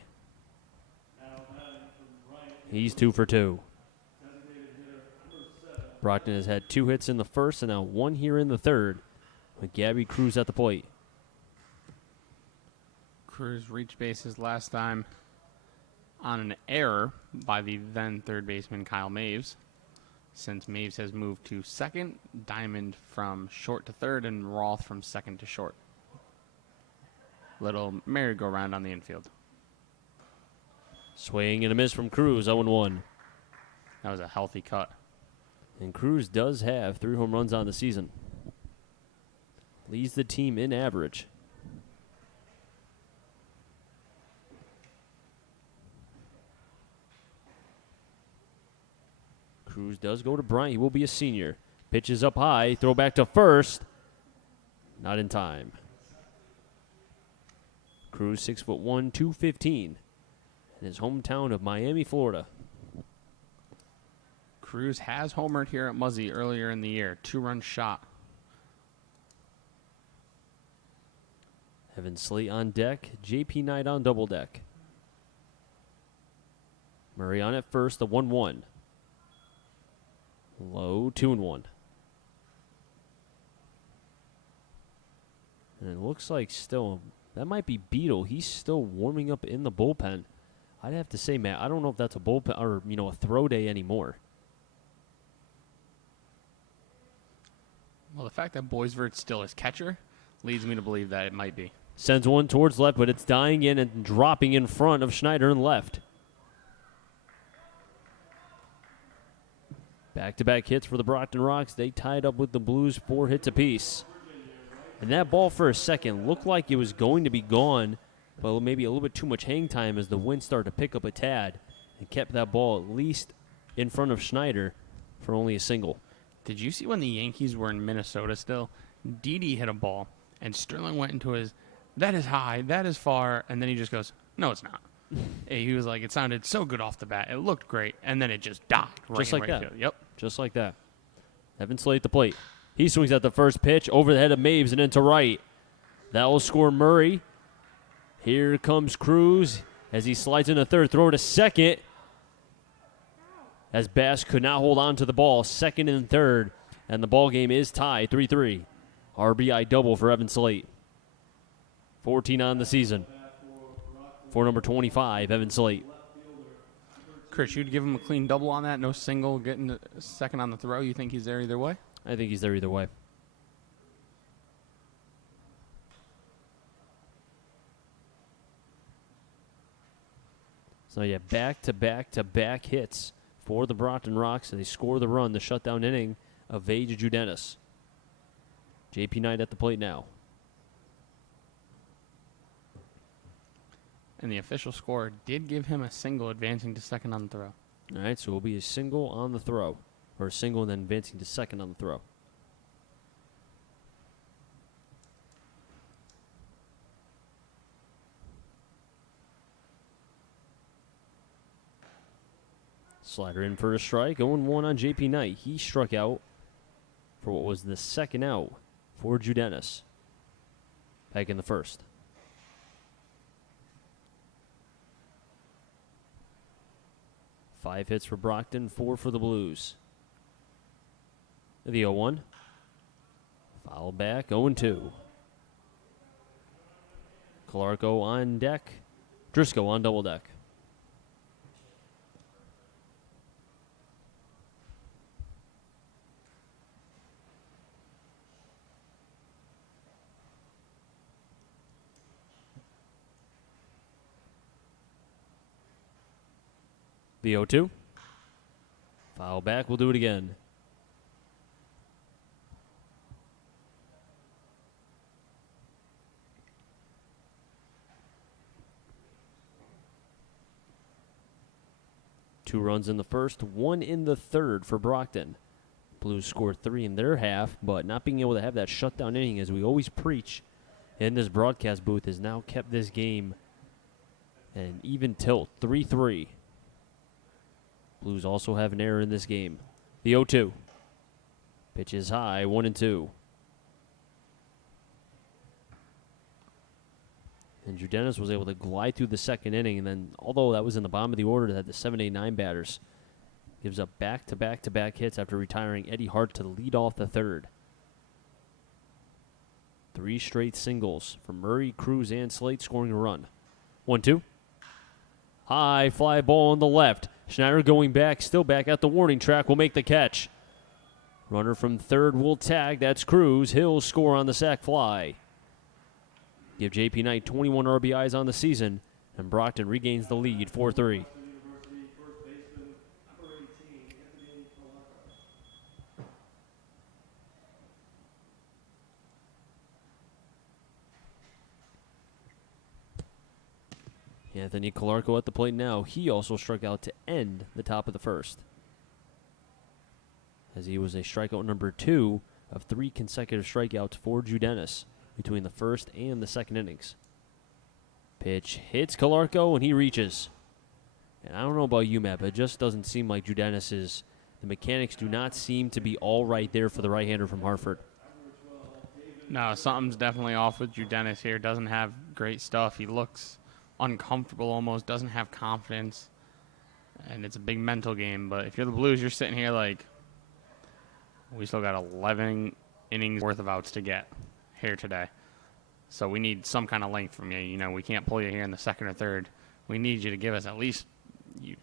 He's 2 for 2. Brockton has had 2 hits in the first and now 1 here in the third with Gabby Cruz at the plate. Cruz reached bases last time. on an error by the then third baseman Kyle Maves. Since Maves has moved to second, Diamond from short to third, and Roth from second to short. Little merry-go-round on the infield. Swing and a miss from Cruz, 0-1. That was a healthy cut. And Cruz does have 3 home runs on the season. Leads the team in average. Cruz does go to Bryant. He will be a senior. Pitches up high. Throw back to first. Not in time. Cruz 6'1", 215. In his hometown of Miami, Florida. Cruz has homered here at Muzzy earlier in the year. 2-run shot. Evan Slate on deck. JP Knight on double deck. Murray on at first. The 1-1. Low, 2-1. And it looks like still, that might be Beetle. He's still warming up in the bullpen. I'd have to say, Matt, I don't know if that's a bullpen or, a throw day anymore. Well, the fact that Boisvert's still his catcher leads me to believe that it might be. Sends one towards left, but it's dying in and dropping in front of Schneider in left. Back-to-back hits for the Brockton Rocks. They tied up with the Blues 4 hits apiece. And that ball for a second looked like it was going to be gone, but maybe a little bit too much hang time as the wind started to pick up a tad and kept that ball at least in front of Schneider for only a single. Did you see when the Yankees were in Minnesota still? Didi hit a ball, and Sterling went into his, that is high, that is far, and then he just goes, no, it's not. He was like, it sounded so good off the bat. It looked great, and then it just died. Just like that. Field. Yep. Just like that. Evan Slate at the plate. He swings at the first pitch over the head of Maves and into right. That will score Murray. Here comes Cruz as he slides into third. Throw to second. As Bass could not hold on to the ball. Second and third. And the ball game is tied 3-3. RBI double for Evan Slate. 14 on the season. For number 25, Evan Slate. Chris, you'd give him a clean double on that? No single, getting second on the throw? You think he's there either way? I think he's there either way. So, yeah, back-to-back-to-back hits for the Brockton Rocks. And they score the run, the shutdown inning of Vage Judenis. JP Knight at the plate now. And the official score did give him a single advancing to second on the throw. All right, so it will be a single on the throw. Or a single and then advancing to second on the throw. Slider in for a strike. 0-1 on JP Knight. He struck out for what was the second out for Judenis. Back in the first. Five hits for Brockton, 4 for the Blues. The 0-1. Foul back, 0-2. Calarco on deck. Driscoll on double deck. The 0-2. Foul back. We'll do it again. Two runs in the first, 1 in the third for Brockton. Blues scored 3 in their half, but not being able to have that shutdown inning, as we always preach in this broadcast booth, has now kept this game an even tilt, 3-3. Blues also have an error in this game. The 0-2. Pitch is high, 1-2. And Judenis was able to glide through the second inning, and then, although that was in the bottom of the order, that had the 7, 8, 9 batters, gives up back-to-back-to-back hits after retiring Eddie Hart to lead off the third. 3 straight singles for Murray, Cruz, and Slate, scoring a run. 1-2. High fly ball on the left. Schneider going back, still back at the warning track, will make the catch. Runner from third will tag. That's Cruz. He'll score on the sac fly. Give JP Knight 21 RBIs on the season, and Brockton regains the lead 4-3. Anthony Calarco at the plate now. He also struck out to end the top of the first, as he was a strikeout number 2 of 3 consecutive strikeouts for Judenis between the first and the second innings. Pitch hits Calarco, and he reaches. And I don't know about you, Matt, but it just doesn't seem like Judenis the mechanics do not seem to be all right there for the right-hander from Hartford. No, something's definitely off with Judenis here. Doesn't have great stuff. He looks uncomfortable almost, doesn't have confidence. And it's a big mental game. But if you're the Blues, you're sitting here like, we still got 11 innings worth of outs to get here today. So we need some kind of length from you. You know, we can't pull you here in the second or third. We need you to give us at least,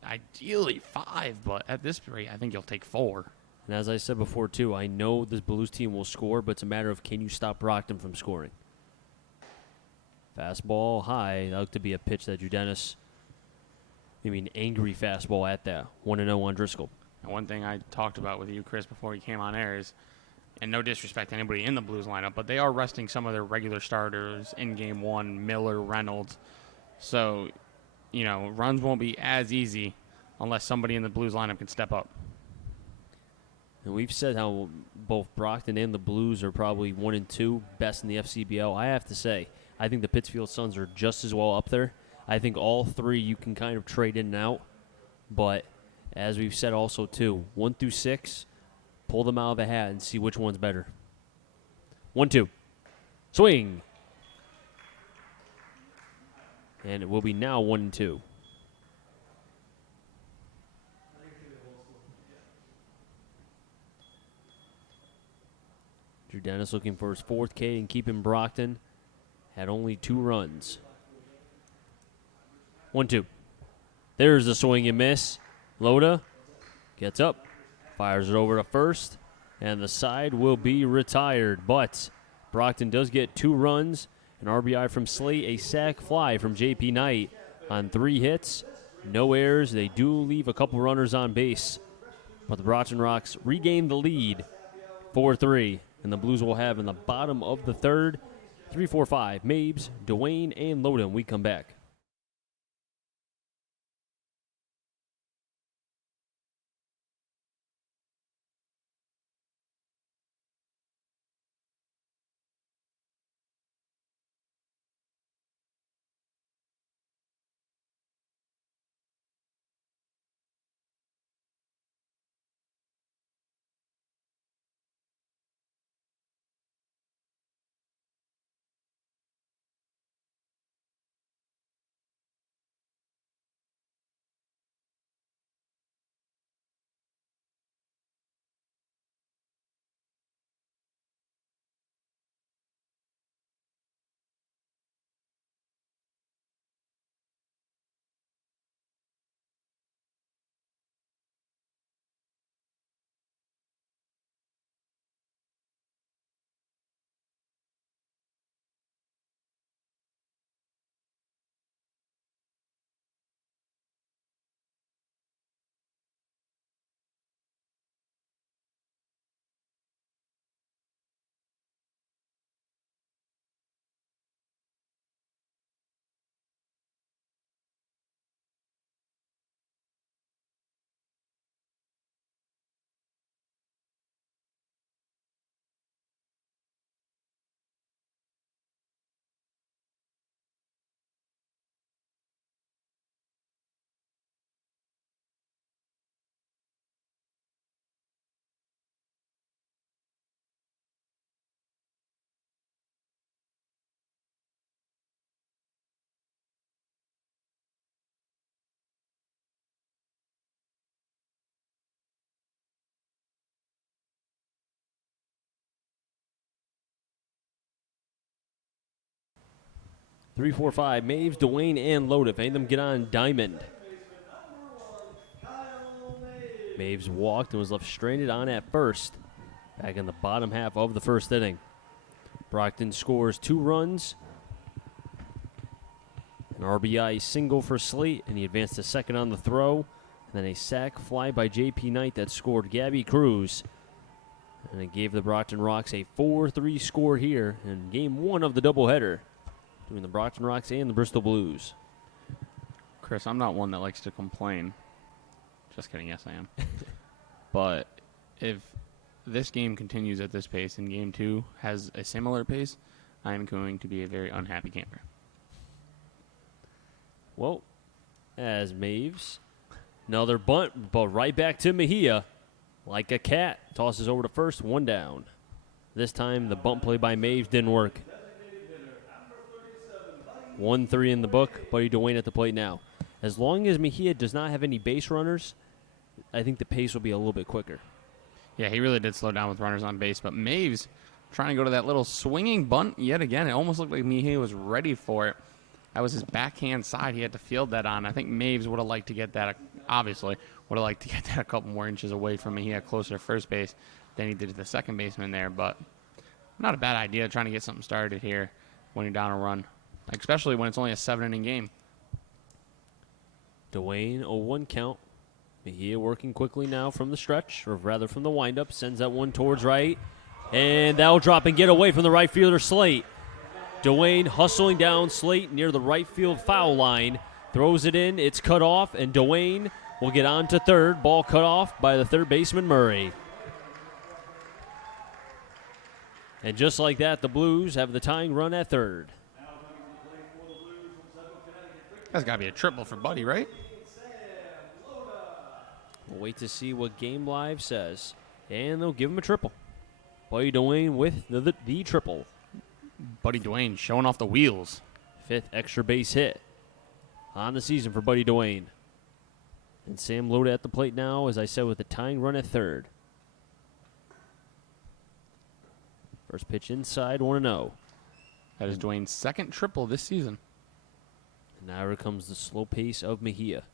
ideally 5. But at this rate, I think you'll take 4. And as I said before, too, I know this Blues team will score, but it's a matter of can you stop Brockton from scoring. Fastball high. That looked to be a pitch that Judenis, angry fastball at that. 1-0 on Driscoll. And one thing I talked about with you, Chris, before you came on air is, and no disrespect to anybody in the Blues lineup, but they are resting some of their regular starters in Game 1, Miller, Reynolds. So, runs won't be as easy unless somebody in the Blues lineup can step up. And we've said how both Brockton and the Blues are probably 1 and 2 best in the FCBL. I have to say, I think the Pittsfield Suns are just as well up there. I think all 3 you can kind of trade in and out. But as we've said also, too, 1 through 6, pull them out of a hat and see which one's better. 1-2. Swing. And it will be now 1-2. Judenis looking for his 4th K and keeping Brockton at only 2 runs. 1-2. There's the swing and miss. Loda gets up, fires it over to first, and the side will be retired. But Brockton does get 2 runs, an RBI from Slate, a sac fly from JP Knight on 3 hits. No errors. They do leave a couple runners on base. But the Brockton Rocks regain the lead 4-3. And the Blues will have in the bottom of the third 3-4-5. Mabes, Dwayne, and Loda. We come back. Three, four, five. Maves, Dwayne, and Loda. If any of them get on diamond, Maves walked and was left stranded on at first, back in the bottom half of the first inning. Brockton scores 2 runs, an RBI single for Slate, and he advanced to second on the throw. And then a sac fly by J.P. Knight that scored Gabby Cruz. And it gave the Brockton Rocks a 4-3 score here in game 1 of the doubleheader between the Brockton Rocks and the Bristol Blues. Chris, I'm not one that likes to complain. Just kidding, yes I am. But if this game continues at this pace and game 2 has a similar pace, I am going to be a very unhappy camper. Well, as Maves, another bunt, but right back to Mejia. Like a cat, tosses over to first, 1 down. This time, the bunt play by Maves didn't work. 1-3 in the book. Buddy Dwayne at the plate now. As long as Mejia does not have any base runners, I think the pace will be a little bit quicker. Yeah, he really did slow down with runners on base, but Maves trying to go to that little swinging bunt yet again. It almost looked like Mejia was ready for it. That was his backhand side. He had to field that on. I think Maves would have liked to get that, obviously, would have liked to get that a couple more inches away from Mejia, closer to first base than he did to the second baseman there. But not a bad idea trying to get something started here when you're down a run, especially when it's only a 7-inning game. Dwayne, 0-1 count. Mejia working quickly now from the stretch, or rather from the windup, sends that one towards right. And that'll drop and get away from the right fielder, Slate. Dwayne hustling down Slate near the right field foul line. Throws it in. It's cut off, and Dwayne will get on to third. Ball cut off by the third baseman, Murray. And just like that, the Blues have the tying run at third. That's got to be a triple for Buddy, right? We'll wait to see what Game Live says. And they'll give him a triple. Buddy Dwayne with the triple. Buddy Dwayne showing off the wheels. 5th extra base hit on the season for Buddy Dwayne. And Sam Loda at the plate now, as I said, with the tying run at third. First pitch inside, 1-0. That is Dwayne's second triple this season. And now here comes the slow pace of Mejia.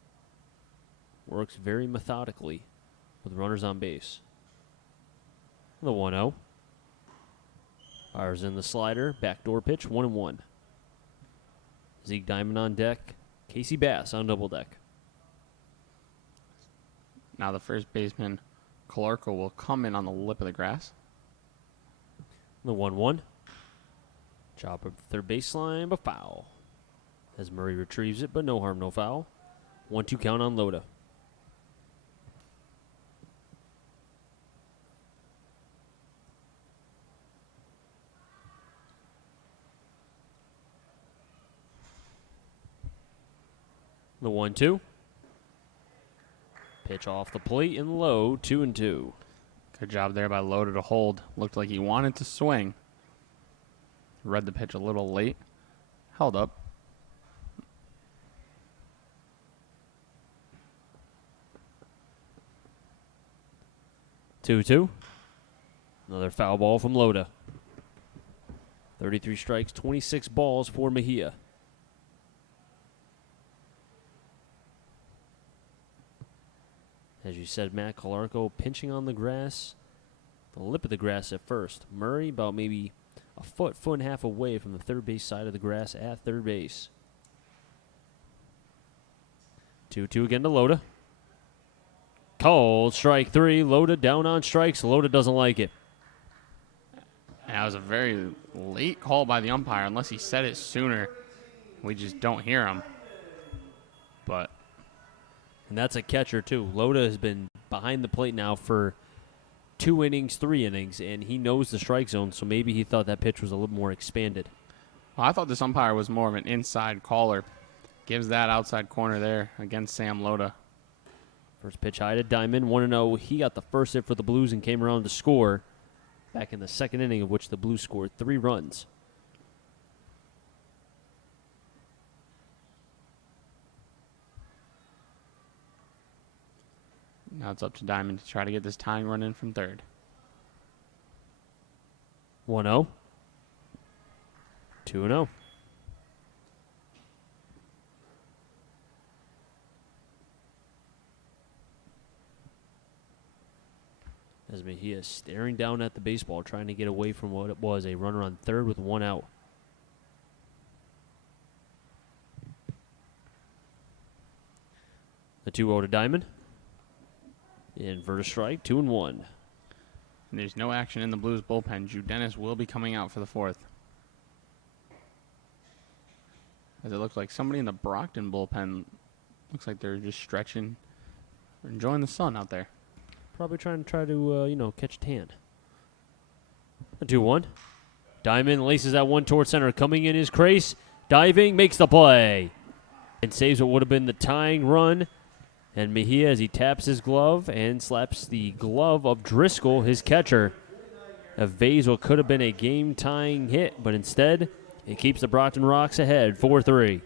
Works very methodically with runners on base. The 1-0. Fires in the slider, backdoor pitch, 1-1. Zeke Diamond on deck, Casey Bass on double deck. Now the first baseman, Calarco, will come in on the lip of the grass. The 1-1. Chop up the third baseline, but foul. As Murray retrieves it, but no harm, no foul. 1-2 count on Loda. The 1-2. Pitch off the plate and low, 2-2. Good job there by Loda to hold. Looked like he wanted to swing. Read the pitch a little late. Held up. Two. Another foul ball from Loda. 33 strikes, 26 balls for Mejia. As you said, Matt Calarco pinching on the grass, the lip of the grass at first. Murray about maybe a foot and a half away from the third base side of the grass at third base. 2-2 again to Loda. Called strike 3. Loda down on strikes. Loda doesn't like it. And that was a very late call by the umpire. Unless he said it sooner, we just don't hear him. But And that's a catcher, too. Loda has been behind the plate now for 2 innings, 3 innings, and he knows the strike zone, so maybe he thought that pitch was a little more expanded. well, I thought this umpire was more of an inside caller. Gives that outside corner there against Sam Loda. First pitch high to Diamond, 1-0. He got the first hit for the Blues and came around to score back in the second inning, of which the Blues scored 3 runs. Now it's up to Diamond to try to get this tying run in from third. 1-0. 2-0. just staring down at the baseball, trying to get away from what it was, a runner on third with one out. The 2-0 to Diamond. Inverted strike, 2-1. And there's no action in the Blues bullpen. Drew Dennis will be coming out for the fourth. As it looks like somebody in the Brockton bullpen looks like they're just stretching, enjoying the sun out there. Probably trying to catch a tan. A 2-1. Diamond laces that one towards center. Coming in is Crace. Diving, makes the play. And saves what would have been the tying run. And Mejia, as he taps his glove and slaps the glove of Driscoll, his catcher, evades what could have been a game-tying hit, but instead, it keeps the Brockton Rocks ahead, 4-3.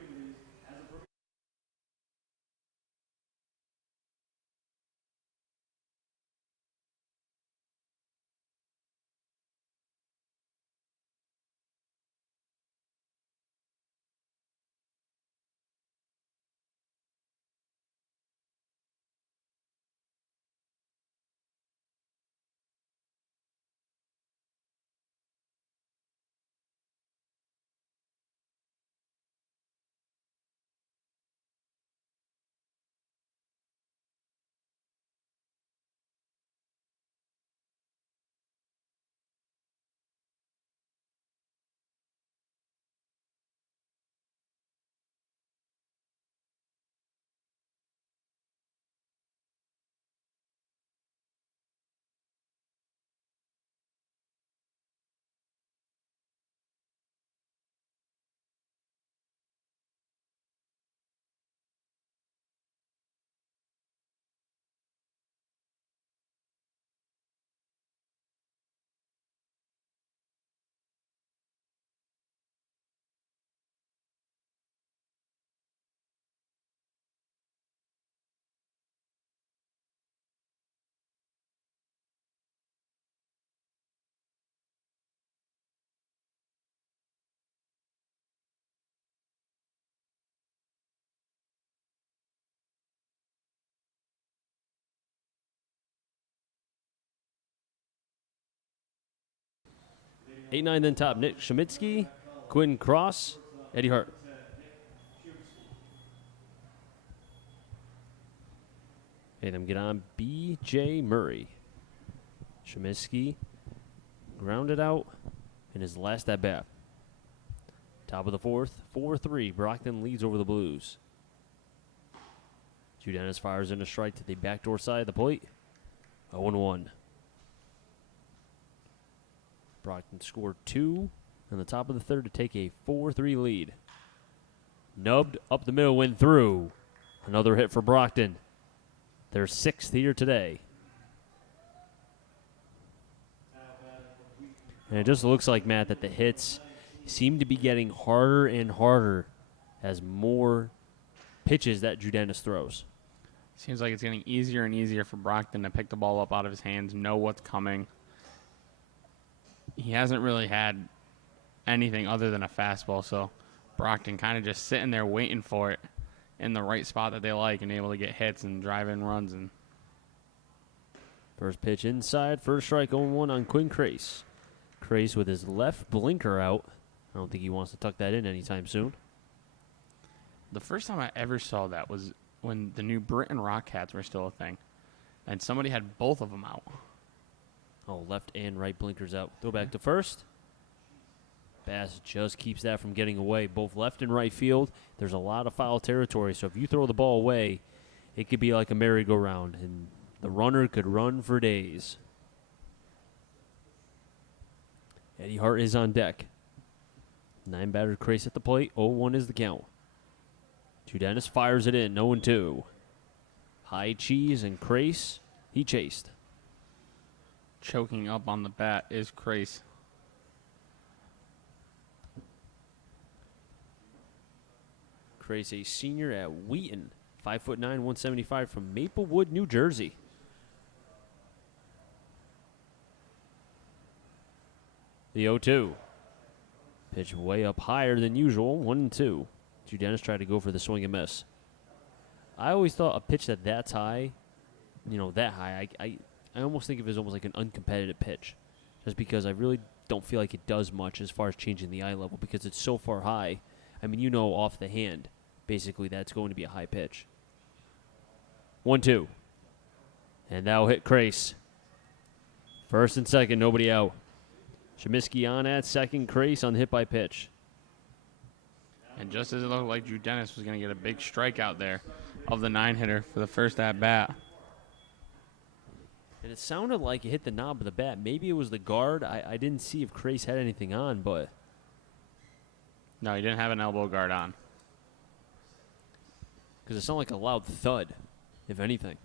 Eight, 9 then top. Nick Shemitsky, Quinn Cross, Eddie Hart. And them get on B.J. Murray. Shemitsky grounded out in his last at bat. Top of the fourth, 4-3. Brockton leads over the Blues. Drew Dennis fires in a strike to the backdoor side of the plate. 0-1. Brockton scored 2 in the top of the third to take a 4-3 lead. Nubbed up the middle, went through. Another hit for Brockton. Their 6th here today. And it just looks like, Matt, that the hits seem to be getting harder and harder as more pitches that Drew Dennis throws. Seems like it's getting easier and easier for Brockton to pick the ball up out of his hands, know what's coming. He hasn't really had anything other than a fastball, so Brockton kind of just sitting there waiting for it in the right spot that they like and able to get hits and drive in runs. And first pitch inside, first strike, 0-1 on Quinn Crace. Crace with his left blinker out. I don't think he wants to tuck that in anytime soon. The first time I ever saw that was when the new Britain Rock hats were still a thing, and somebody had both of them out. Oh, left and right blinkers out. Throw back to first. Bass just keeps that from getting away. Both left and right field, there's a lot of foul territory. So if you throw the ball away, it could be like a merry-go-round, and the runner could run for days. Eddie Hart is on deck. 9-batter Crace at the plate. 0-1 is the count. Drew Dennis fires it in. 0-2. High cheese and Crace, he chased. Choking up on the bat is Crace. Crace, a senior at Wheaton, 5'9", 175 from Maplewood, New Jersey. The 0-2. Pitch way up higher than usual, 1-2. Drew Dennis tried to go for the swing and miss. I always thought a pitch that's high, that high, I almost think of it as almost like an uncompetitive pitch, just because I really don't feel like it does much as far as changing the eye level because it's so far high. I mean, off the hand, basically that's going to be a high pitch. 1-2. And that'll hit Crace. First and second, nobody out. Chemiskey on at second, Crace on the hit by pitch. And just as it looked like Drew Dennis was going to get a big strikeout there of the 9-hitter for the first at-bat. And it sounded like it hit the knob of the bat. Maybe it was the guard. I didn't see if Crace had anything on, but... No, he didn't have an elbow guard on. Because it sounded like a loud thud, if anything.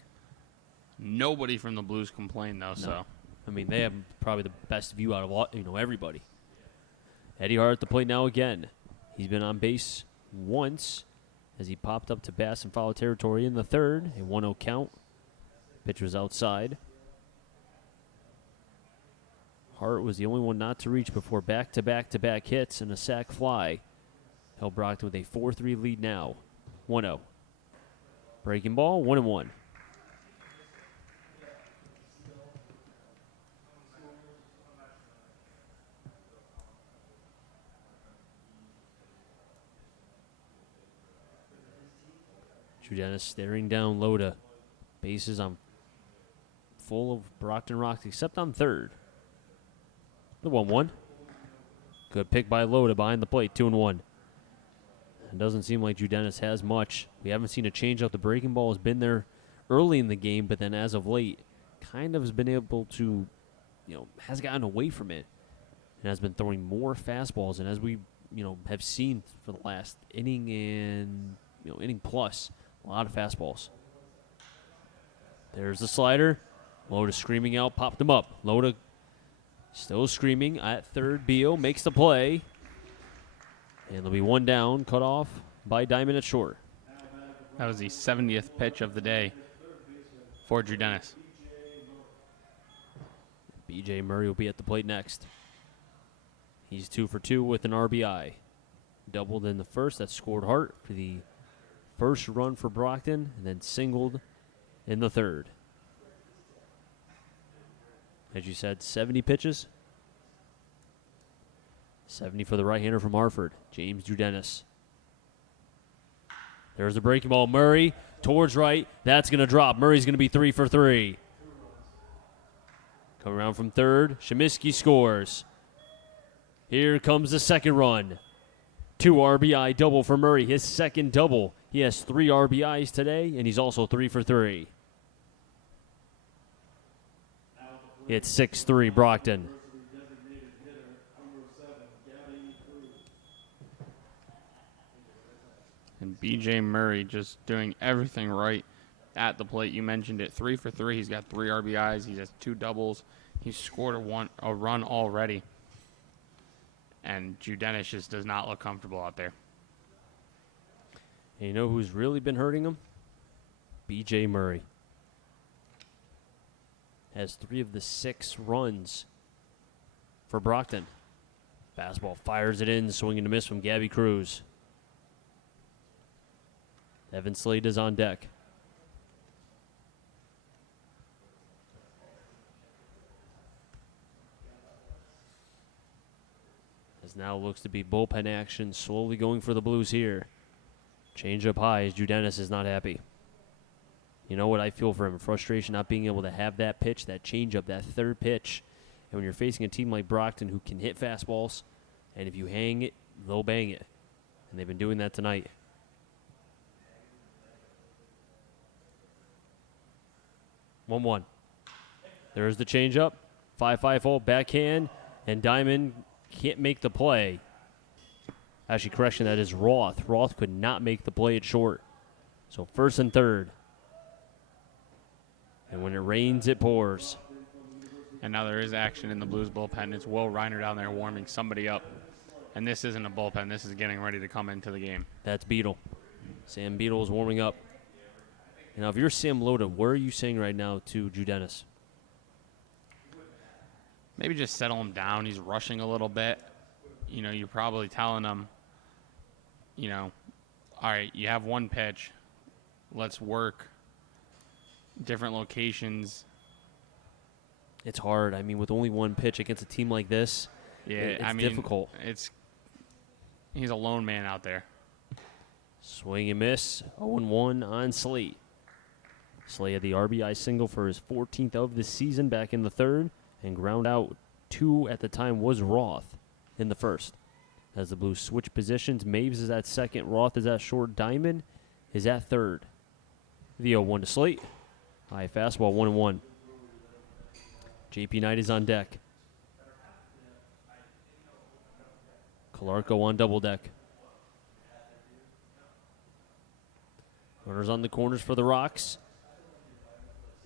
Nobody from the Blues complained, though, No. so... I mean, they have probably the best view out of all, everybody. Eddie Hart at the plate now again. He's been on base once as he popped up to base and foul territory in the third. A 1-0 count. Pitch was outside. Hart was the only one not to reach before back-to-back-to-back hits and a sac fly. Held Brockton with a 4-3 lead now. 1-0. Breaking ball, 1-1. Drew Dennis staring down Loda. Bases on full of Brockton Rocks except on third. The 1-1. Good pick by Loda behind the plate, 2-1. It doesn't seem like Drew Dennis has much. We haven't seen a change up. The breaking ball has been there early in the game, but then as of late, kind of has been able to, has gotten away from it and has been throwing more fastballs. And as we, have seen for the last inning and, inning plus, a lot of fastballs. There's the slider. Loda screaming out, popped him up. Loda still screaming at third. Beal makes the play. And there'll be one down, cut off by Diamond at short. That was the 70th pitch of the day for Drew Dennis. B.J. Murray will be at the plate next. He's 2 for 2 with an RBI. Doubled in the first. That scored Hart for the first run for Brockton, and then singled in the third. As you said, 70 pitches. 70 for the right-hander from Hartford, James Drew Dennis. There's the breaking ball. Murray towards right. That's going to drop. Murray's going to be 3 for 3. Come around from third. Chemiskey scores. Here comes the second run. 2 RBI double for Murray, his second double. He has 3 RBIs today, and he's also 3 for 3. It's 6-3 Brockton. And B.J. Murray just doing everything right at the plate. You mentioned it, 3 for 3. He's got 3 RBIs. He has 2 doubles. He's scored a run already. And Drew Dennis just does not look comfortable out there. And you know who's really been hurting him? B.J. Murray. Has 3 of the 6 runs for Brockton. Fastball fires it in, swing and a miss from Gabby Cruz. Evan Slade is on deck. As now looks to be bullpen action, slowly going for the Blues here. Change up high as Drew Dennis is not happy. You know what I feel for him? Frustration not being able to have that pitch, that change up, that third pitch. And when you're facing a team like Brockton who can hit fastballs, and if you hang it, they'll bang it. And they've been doing that tonight. 1-1. There's the changeup. 5-5-0 backhand, and Diamond can't make the play. Actually, correction, that is Roth. Roth could not make the play at short. So first and third. And when it rains, it pours. And now there is action in the Blues bullpen. It's Will Reiner down there warming somebody up. And this isn't a bullpen. This is getting ready to come into the game. That's Beetle. Sam Beetle is warming up. And now if you're Sam Loda, what are you saying right now to Drew Dennis? Maybe just settle him down. He's rushing a little bit. You know, you're probably telling him, you know, all right, you have one pitch. Let's work different locations It's hard. I mean, with only one pitch against a team like this, Yeah, it's difficult. He's a lone man out there. Swing and miss. 0-1 on Slate. Slate had the RBI single for his 14th of the season back in the third, and ground out 2 at the time was Roth in the first. As the Blues switch positions, Maves is at second, Roth is at short, Diamond is at third. The 0-1 to Slate. High fastball, 1-1. JP Knight is on deck. Calarco on double deck. Runners on the corners for the Rocks.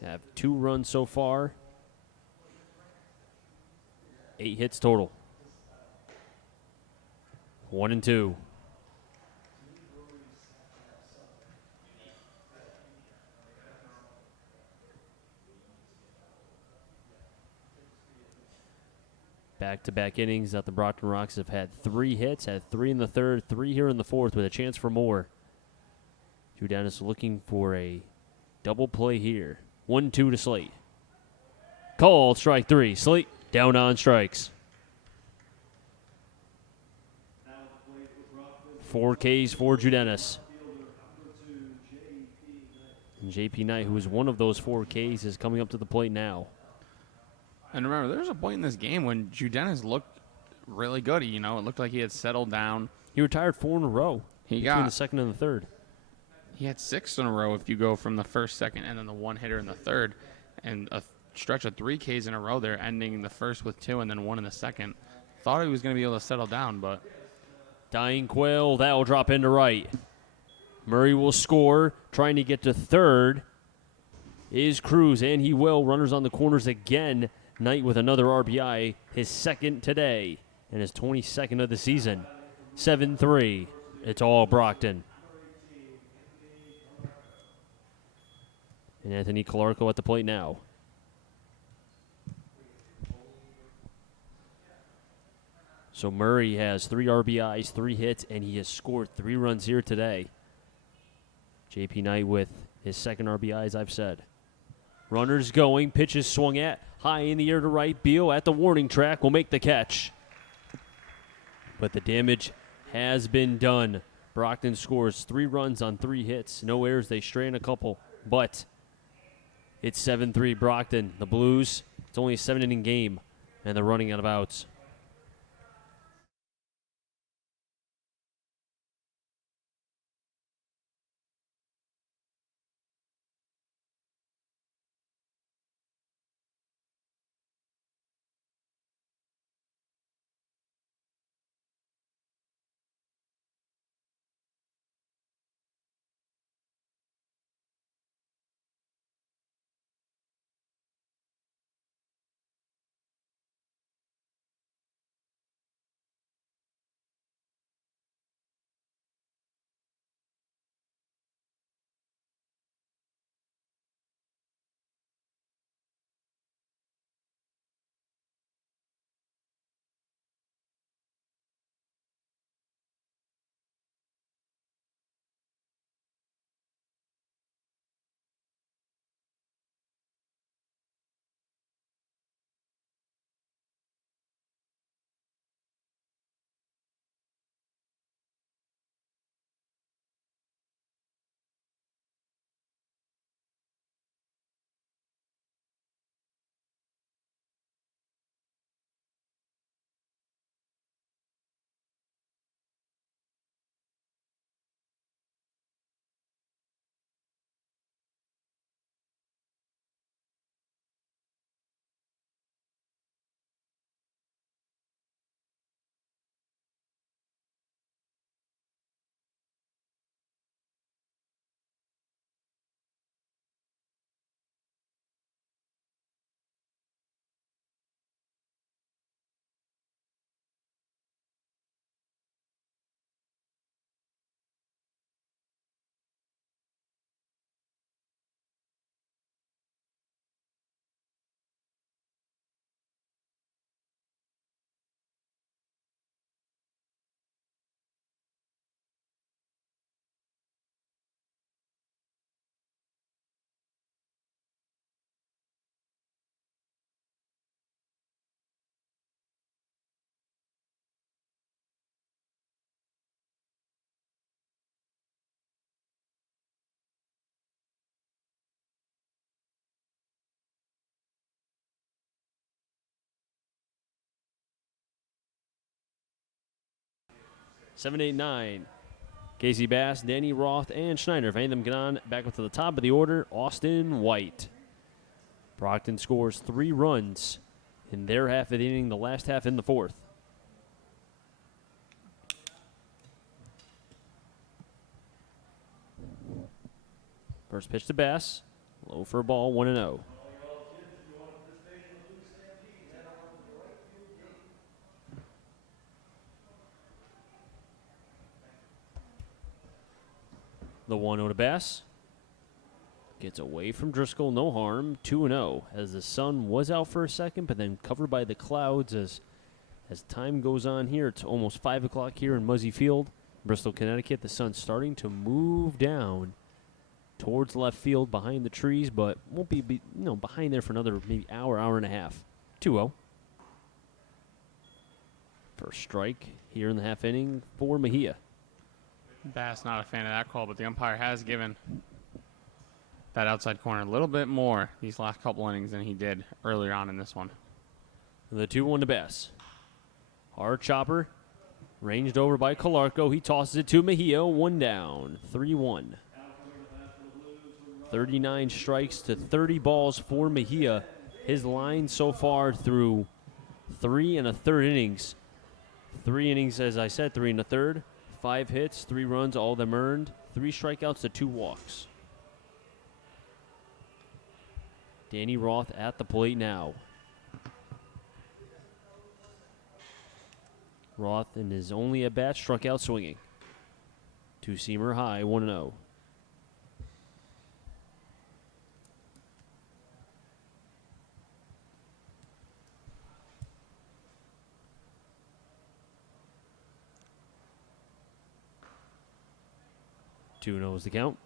Have 2 runs so far. 8 hits total. 1-2. Back-to-back innings that the Brockton Rocks have had 3 hits, had 3 in the third, 3 here in the fourth with a chance for more. Dennis looking for a double play here. 1-2 to Slate. Called strike 3. Slate down on strikes. 4 Ks for Dennis. And JP Knight, who is one of those 4 Ks, is coming up to the plate now. And remember, there was a point in this game when Dennis looked really good. It looked like he had settled down. He retired 4 in a row He between the second and the third. He had 6 in a row if you go from the first, second, and then the one hitter in the third. And a stretch of 3 Ks in a row there, ending the first with 2 and then 1 in the second. Thought he was going to be able to settle down, but... Dying Quail, that will drop into right. Murray will score, trying to get to third. Is Cruz, and he will. Runners on the corners again. Knight with another RBI, his second today, and his 22nd of the season. 7-3. It's all Brockton. And Anthony Calarco at the plate now. So Murray has 3 RBIs, 3 hits, and he has scored 3 runs here today. JP Knight with his second RBI, as I've said. Runners going, pitches swung at, high in the air to right. Beal at the warning track will make the catch. But the damage has been done. Brockton scores 3 runs on 3 hits. No errors, they stray in a couple, but it's 7-3 Brockton. The Blues, it's only a 7-inning game, and they're running out of outs. 7, 8, 9. Casey Bass, Danny Roth, and Schneider. If any of them get on back up to the top of the order, Austin White. Brockton scores 3 runs in their half of the inning, the last half in the 4th. First pitch to Bass. Low for a ball, 1-0. The 1-0 to Bass. Gets away from Driscoll, no harm, 2-0. As the sun was out for a second, but then covered by the clouds as time goes on here. It's almost 5 o'clock here in Muzzy Field, Bristol, Connecticut. The sun's starting to move down towards left field behind the trees, but won't be behind there for another maybe hour and a half. 2-0. First strike here in the half inning for Mejia. Bass not a fan of that call, but the umpire has given that outside corner a little bit more these last couple innings than he did earlier on in this one. The 2-1 to Bass. Hard chopper, ranged over by Calarco. He tosses it to Mejia, 1 down, 3-1. 39 strikes to 30 balls for Mejia. His line so far through 3 1/3 innings. 3 innings, as I said, 3 1/3. 5 hits, 3 runs, all of them earned. 3 strikeouts to 2 walks. Danny Roth at the plate now. Roth in his only at-bat struck out swinging. 2-seamer high, 1-0. Two knows the count.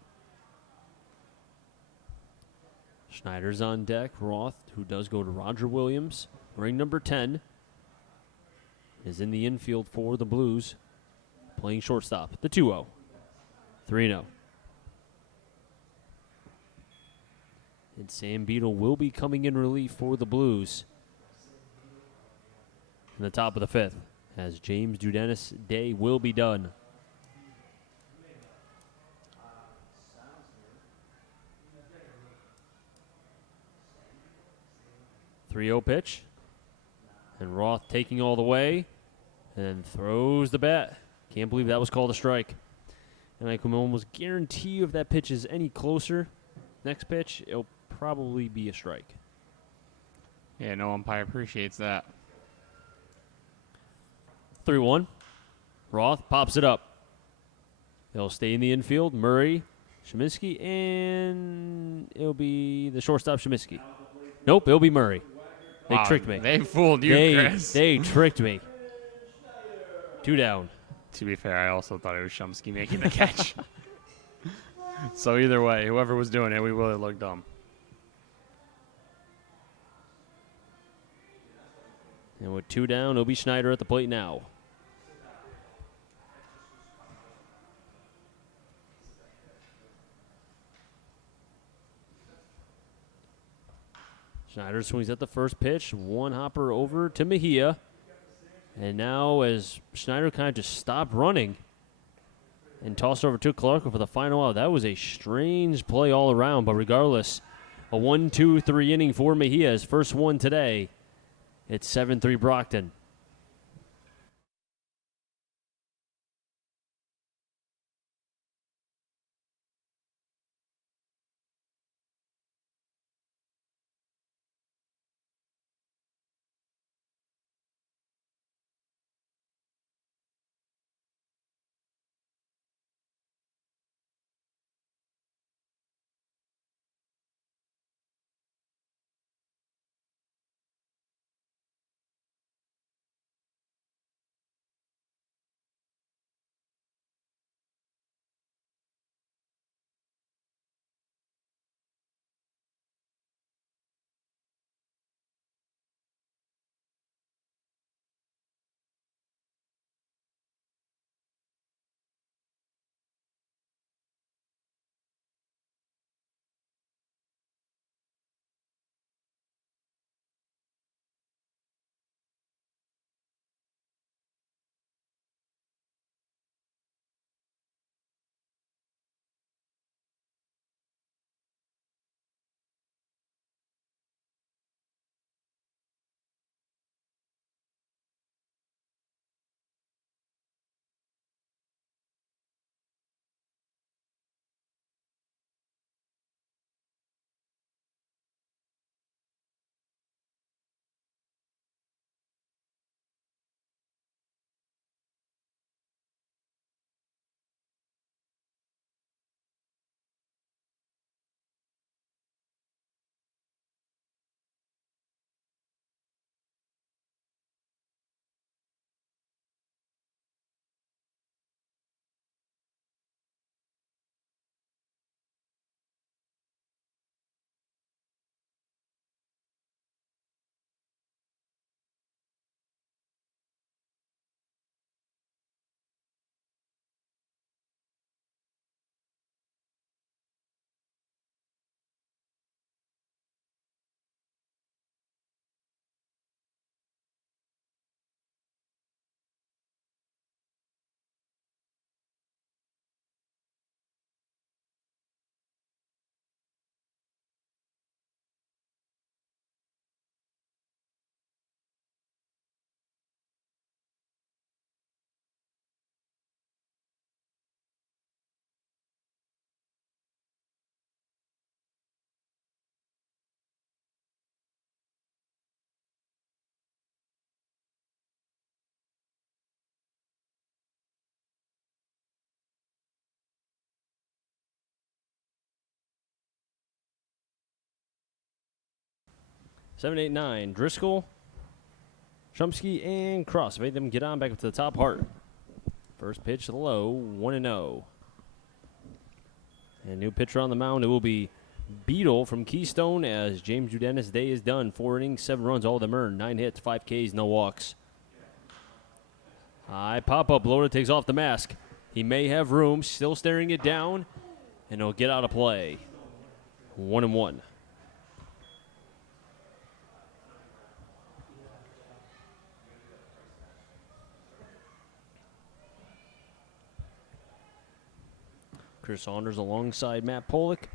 Schneider's on deck. Roth, who does go to Roger Williams, ring number 10, is in the infield for the Blues, playing shortstop. The 2-0. 3-0. And Sam Beadle will be coming in relief for the Blues in the top of the 5th, as James Dudenis' day will be done. 3-0 pitch. And Roth taking all the way and throws the bat. Can't believe that was called a strike. And I can almost guarantee you if that pitch is any closer, next pitch, it'll probably be a strike. Yeah, no umpire appreciates that. 3-1. Roth pops it up. They'll stay in the infield. Murray, Sheminsky, and it'll be the shortstop, Sheminsky. Nope, it'll be Murray. They tricked me. They fooled you, Chris. They tricked me. 2 down. To be fair, I also thought it was Shumsky making the catch. So either way, whoever was doing it, we really looked dumb. And with 2 down, it'll be Schneider at the plate now. Schneider swings at the first pitch. 1 hopper over to Mejia. And now as Schneider kind of just stopped running and tossed over to Clark for the final out. That was a strange play all around, but regardless, a 1-2-3 inning for Mejia, his first one today. It's 7-3 Brockton. 7, 8, 9. Driscoll, Shumsky, and Cross. Made them get on back up to the top. Hart. First pitch low, 1-0. And new pitcher on the mound. It will be Beetle from Keystone as James Judenis' day is done. 4 innings, 7 runs, all of them earned. 9 hits, 5 Ks, no walks. High pop-up. Loda takes off the mask. He may have room. Still staring it down. And he'll get out of play. 1-1. Chris Saunders alongside Matt Pollock.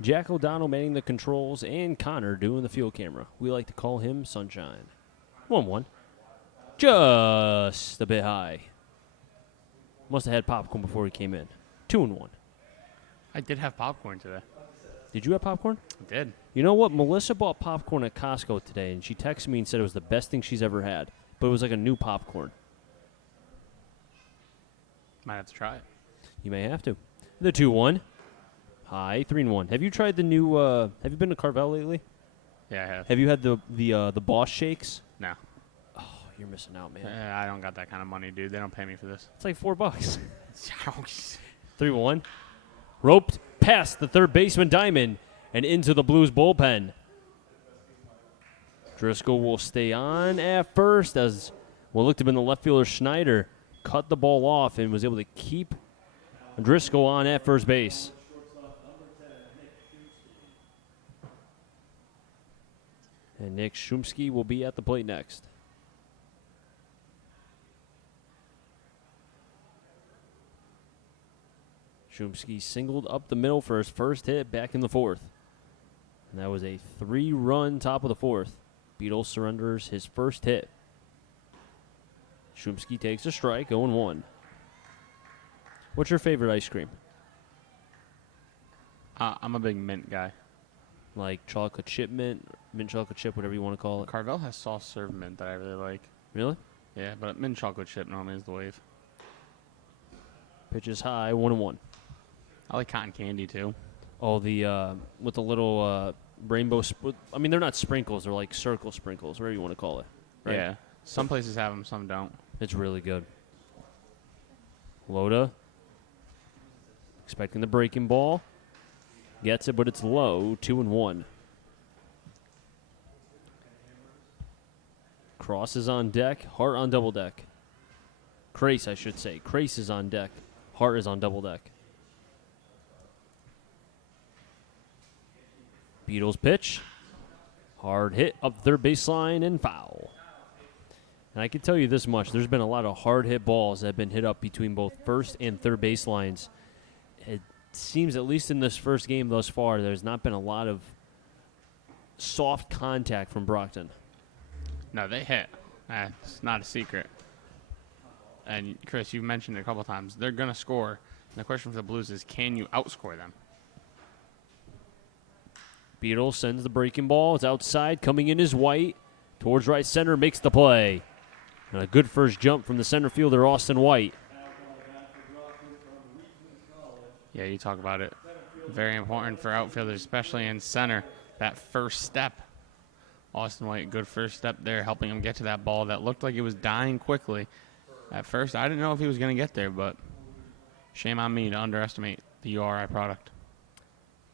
Jack O'Donnell manning the controls, and Connor doing the field camera. We like to call him Sunshine. 1-1. Just a bit high. Must have had popcorn before he came in. 2-1. I did have popcorn today. Did you have popcorn? I did. You know what? Melissa bought popcorn at Costco today, and she texted me and said it was the best thing she's ever had. But it was like a new popcorn. Might have to try it. You may have to. The 2-1. High, 3-1. Have you tried the new, have you been to Carvel lately? Yeah, I have. Have you had the Boss Shakes? No. Oh, you're missing out, man. I don't got that kind of money, dude. They don't pay me for this. It's like $4. 3-1. Roped past the third baseman Diamond and into the Blues bullpen. Driscoll will stay on at first as what looked to have been the left fielder Schneider cut the ball off and was able to keep Driscoll on at first base. And Nick Shumsky will be at the plate next. Shumsky singled up the middle for his first hit back in the fourth. And that was a 3-run top of the fourth. Beetle surrenders his first hit. Shumsky takes a strike, 0-1. What's your favorite ice cream? I'm a big mint guy. Like chocolate chip mint chocolate chip, whatever you want to call it. Carvel has soft serve mint that I really like. Really? Yeah, but mint chocolate chip normally is the wave. Pitch is high, 1-1. I like cotton candy too. Oh, the with the little rainbow. I mean, they're not sprinkles; they're like circle sprinkles, whatever you want to call it. Right? Yeah, some places have them, some don't. It's really good. Loda expecting the breaking ball, gets it, but it's low. 2-1. Cross is on deck. Hart on double deck. Crace, I should say. Crace is on deck. Hart is on double deck. Beatles pitch. Hard hit up third baseline and foul. And I can tell you this much. There's been a lot of hard hit balls that have been hit up between both first and third baselines. It seems, at least in this first game thus far, there's not been a lot of soft contact from Brockton. No, they hit. It's not a secret. And, Chris, you've mentioned it a couple times. They're going to score. And the question for the Blues is, can you outscore them? Beetle sends the breaking ball. It's outside. Coming in is White. Towards right center. Makes the play. And a good first jump from the center fielder, Austin White. Yeah, you talk about it. Very important for outfielders, especially in center. That first step. Austin White, good first step there, helping him get to that ball that looked like it was dying quickly. At first, I didn't know if he was going to get there, but shame on me to underestimate the URI product.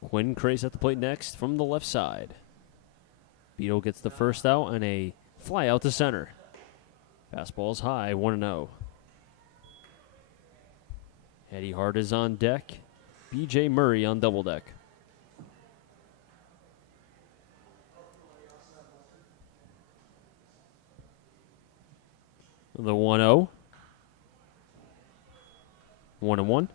Quinn Crace at the plate next from the left side. Beetle gets the first out and a fly out to center. Fastball's high, 1-0. Eddie Hart is on deck. B.J. Murray on double deck. The 1-0. 1-1.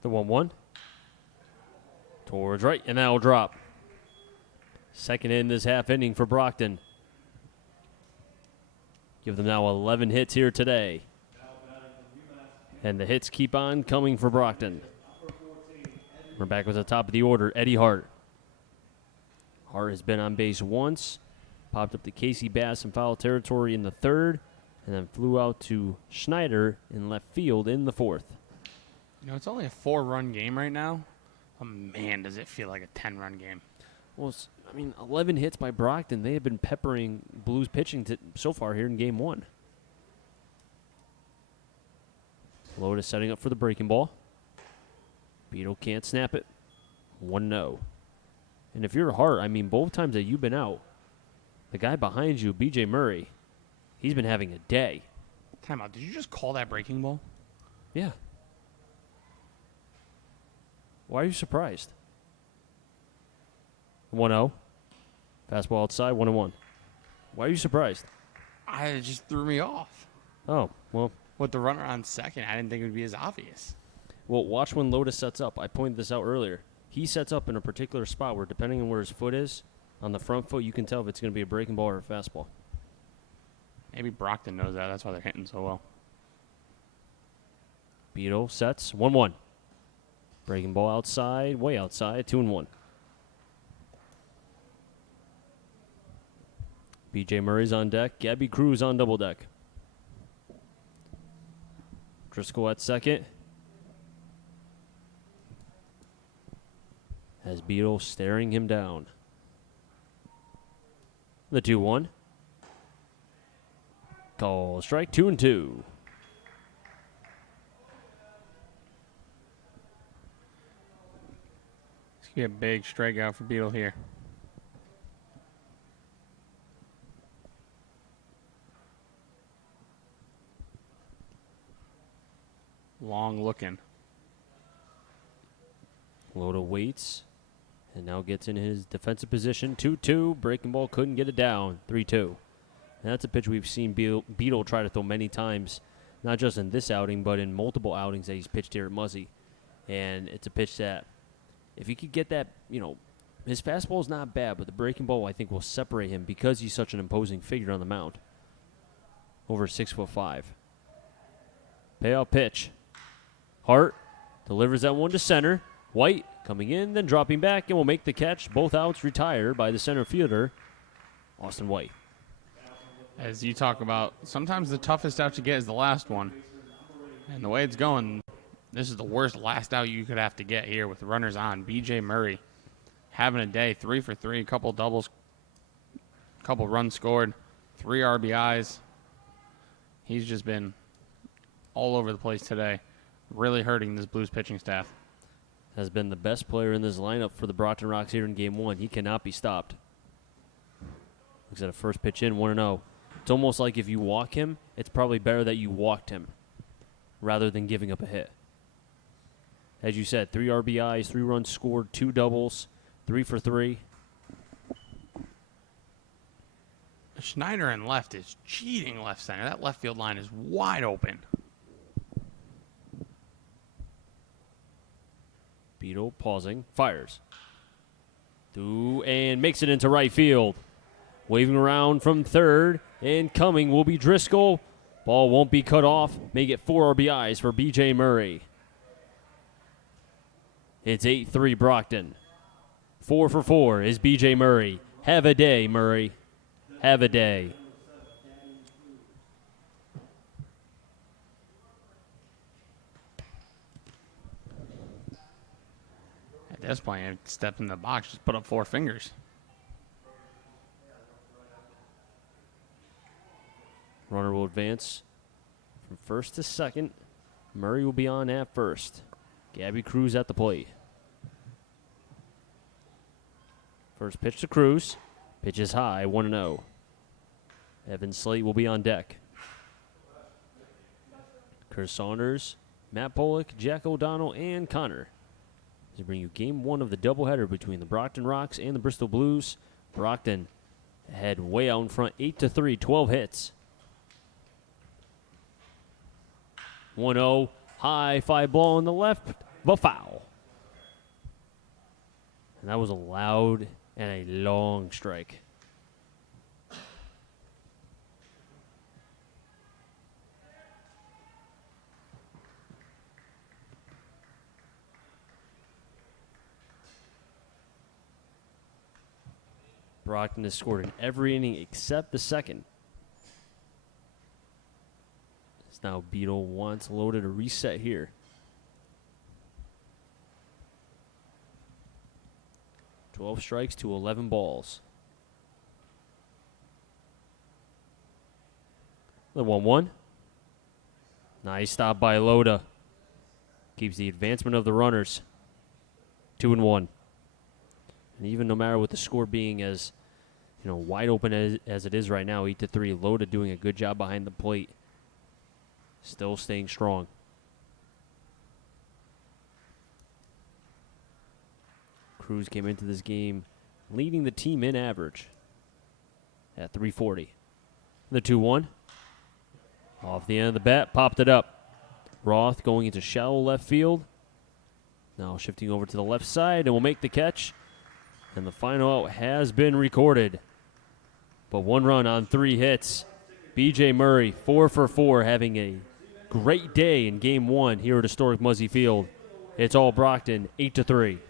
The 1-1. Towards right, and that'll drop. Second in this half inning for Brockton. Give them now 11 hits here today. And the hits keep on coming for Brockton. We're back with the top of the order, Eddie Hart. Hart has been on base once, popped up to Casey Bass in foul territory in the third, and then flew out to Schneider in left field in the fourth. You know, it's only a 4-run game right now. Oh, man, does it feel like a 10-run game. Well, 11 hits by Brockton. They have been peppering Blues pitching so far here in game one. Lotus setting up for the breaking ball. Beetle can't snap it. 1-0. And if you're Hart, both times that you've been out, the guy behind you, B.J. Murray, he's been having a day. Time out. Did you just call that breaking ball? Yeah. Why are you surprised? 1-0. Fastball outside, 1-1. Why are you surprised? It just threw me off. Oh, well. With the runner on second, I didn't think it would be as obvious. Well, watch when Lotus sets up. I pointed this out earlier. He sets up in a particular spot where, depending on where his foot is, on the front foot, you can tell if it's going to be a breaking ball or a fastball. Maybe Brockton knows that. That's why they're hitting so well. Beetle sets, 1-1. Breaking ball outside, way outside, 2-1. B.J. Murray's on deck. Gabby Cruz on double deck. Driscoll at second. Has Beetle staring him down. The 2-1. Call strike 2-2. This could be a big strikeout for Beetle here. Long looking. Loda waits and now gets in his defensive position. 2-2. Breaking ball couldn't get it down. 3-2. And that's a pitch we've seen Beetle try to throw many times, not just in this outing, but in multiple outings that he's pitched here at Muzzy. And it's a pitch that, if he could get that, his fastball is not bad, but the breaking ball, I think, will separate him because he's such an imposing figure on the mound. Over 6'5". Payoff pitch. Hart delivers that one to center. White coming in, then dropping back, and will make the catch. Both outs retired by the center fielder, Austin White. As you talk about, sometimes the toughest out to get is the last one. And the way it's going, this is the worst last out you could have to get here with the runners on. B.J. Murray having a day, 3 for 3, couple doubles, couple runs scored, 3 RBIs. He's just been all over the place today, really hurting this Blues pitching staff. Has been the best player in this lineup for the Brockton Rocks here in Game 1. He cannot be stopped. Looks at a first pitch in, 1-0. It's almost like if you walk him, it's probably better that you walked him rather than giving up a hit. As you said, 3 RBIs, 3 runs scored, 2 doubles, 3 for 3. Schneider in left is cheating left center. That left field line is wide open. Beetle pausing, fires. Through and makes it into right field. Waving around from third, and coming will be Driscoll. Ball won't be cut off. Make it 4 RBIs for B.J. Murray. It's 8-3 Brockton. 4 for 4 is B.J. Murray. Have a day, Murray. Have a day. At this point, I'd step in the box, just put up 4 fingers. Runner will advance from first to second. Murray will be on at first. Gabby Cruz at the plate. First pitch to Cruz. Pitch is high, 1-0. Evan Slate will be on deck. Curtis Saunders, Matt Pollock, Jack O'Donnell, and Connor to bring you Game 1 of the doubleheader between the Brockton Rocks and the Bristol Blues. Brockton ahead way out in front, 8-3, 12 hits. 1-0, high fly ball on the left, but foul. And that was a loud and a long strike. Brockton has scored in every inning except the second. It's now Beetle wants Loda to reset here. 12 strikes to 11 balls. The 1-1. Nice stop by Loda. Keeps the advancement of the runners. 2-1. And even no matter with the score being as wide open as it is right now, 8-3, Loda doing a good job behind the plate. Still staying strong. Cruz came into this game leading the team in average at 340. The 2-1. Off the end of the bat, popped it up. Roth going into shallow left field. Now shifting over to the left side and will make the catch. And the final out has been recorded. But 1 run on 3 hits. B.J. Murray, 4 for 4, having a great day in Game 1 here at historic Muzzy Field. It's all Brockton, 8-3.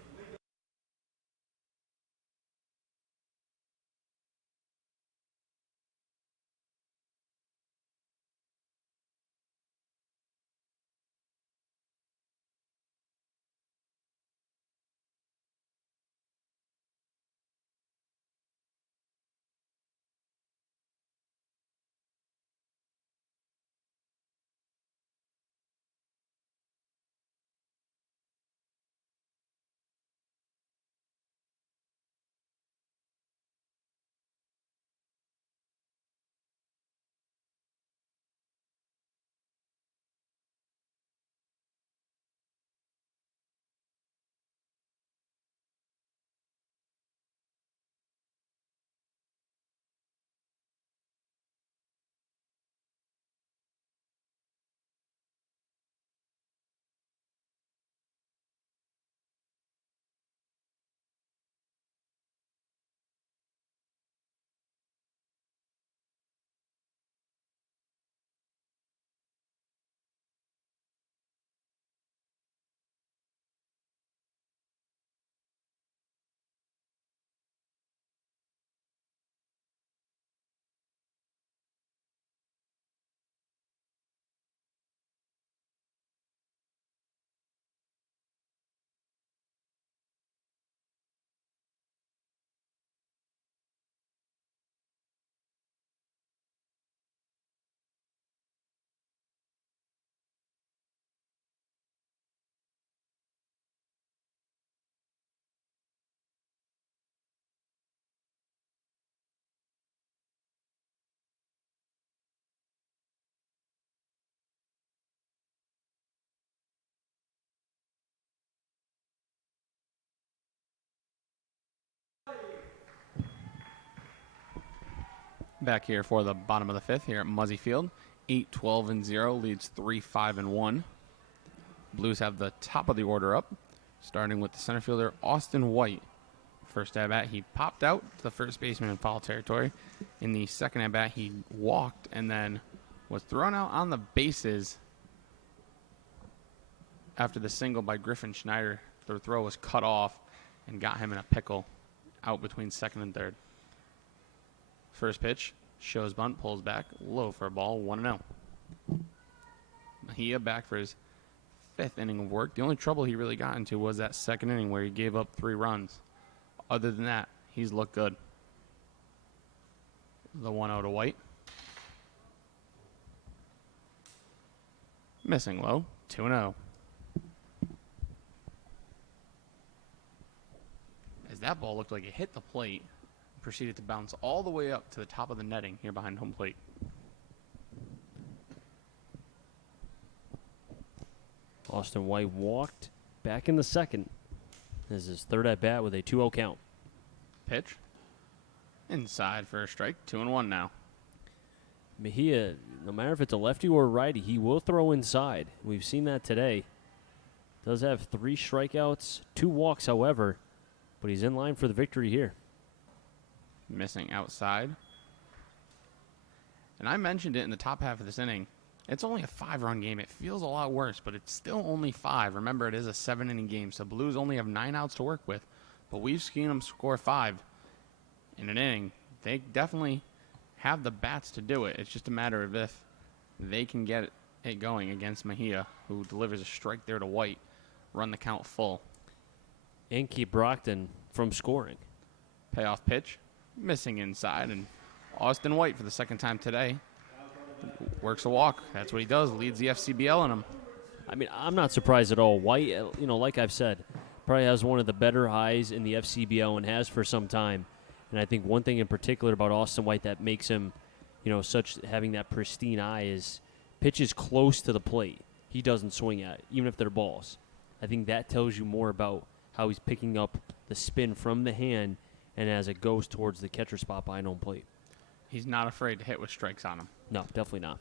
Back here for the bottom of the 5th here at Muzzy Field. 8-12-0 leads 3-5-1. Blues have the top of the order up, starting with the center fielder Austin White. First at bat, he popped out to the first baseman in foul territory. In the second at bat, he walked and then was thrown out on the bases after the single by Griffin Schneider. The throw was cut off and got him in a pickle out between second and third. First pitch, shows bunt, pulls back, low for a ball, 1-0. Mejia back for his 5th inning of work. The only trouble he really got into was that second inning where he gave up 3 runs. Other than that, he's looked good. The 1-0 to White. Missing low, 2-0. As that ball looked like it hit the plate, proceeded to bounce all the way up to the top of the netting here behind home plate. Austin White walked back in the second. This is his 3rd at bat with a 2-0 count. Pitch. Inside for a strike. 2-1 now. Mejia, no matter if it's a lefty or a righty, he will throw inside. We've seen that today. Does have 3 strikeouts, 2 walks, however, but he's in line for the victory here. Missing outside. And I mentioned it in the top half of this inning. It's only a 5-run game. It feels a lot worse, but it's still only 5. Remember, it is a 7-inning game, so Blues only have 9 outs to work with. But we've seen them score 5 in an inning. They definitely have the bats to do it. It's just a matter of if they can get it going against Mejia, who delivers a strike there to White, run the count full. And keep Brockton from scoring. Payoff pitch, missing inside, and Austin White for the second time today works a walk. That's what he does, leads the FCBL in him. I mean, I'm not surprised at all. White, like I've said, probably has one of the better eyes in the FCBL and has for some time. And I think one thing in particular about Austin White that makes him, having that pristine eye is pitches close to the plate he doesn't swing at, even if they're balls. I think that tells you more about how he's picking up the spin from the hand and as it goes towards the catcher spot behind home plate. He's not afraid to hit with strikes on him. No, definitely not.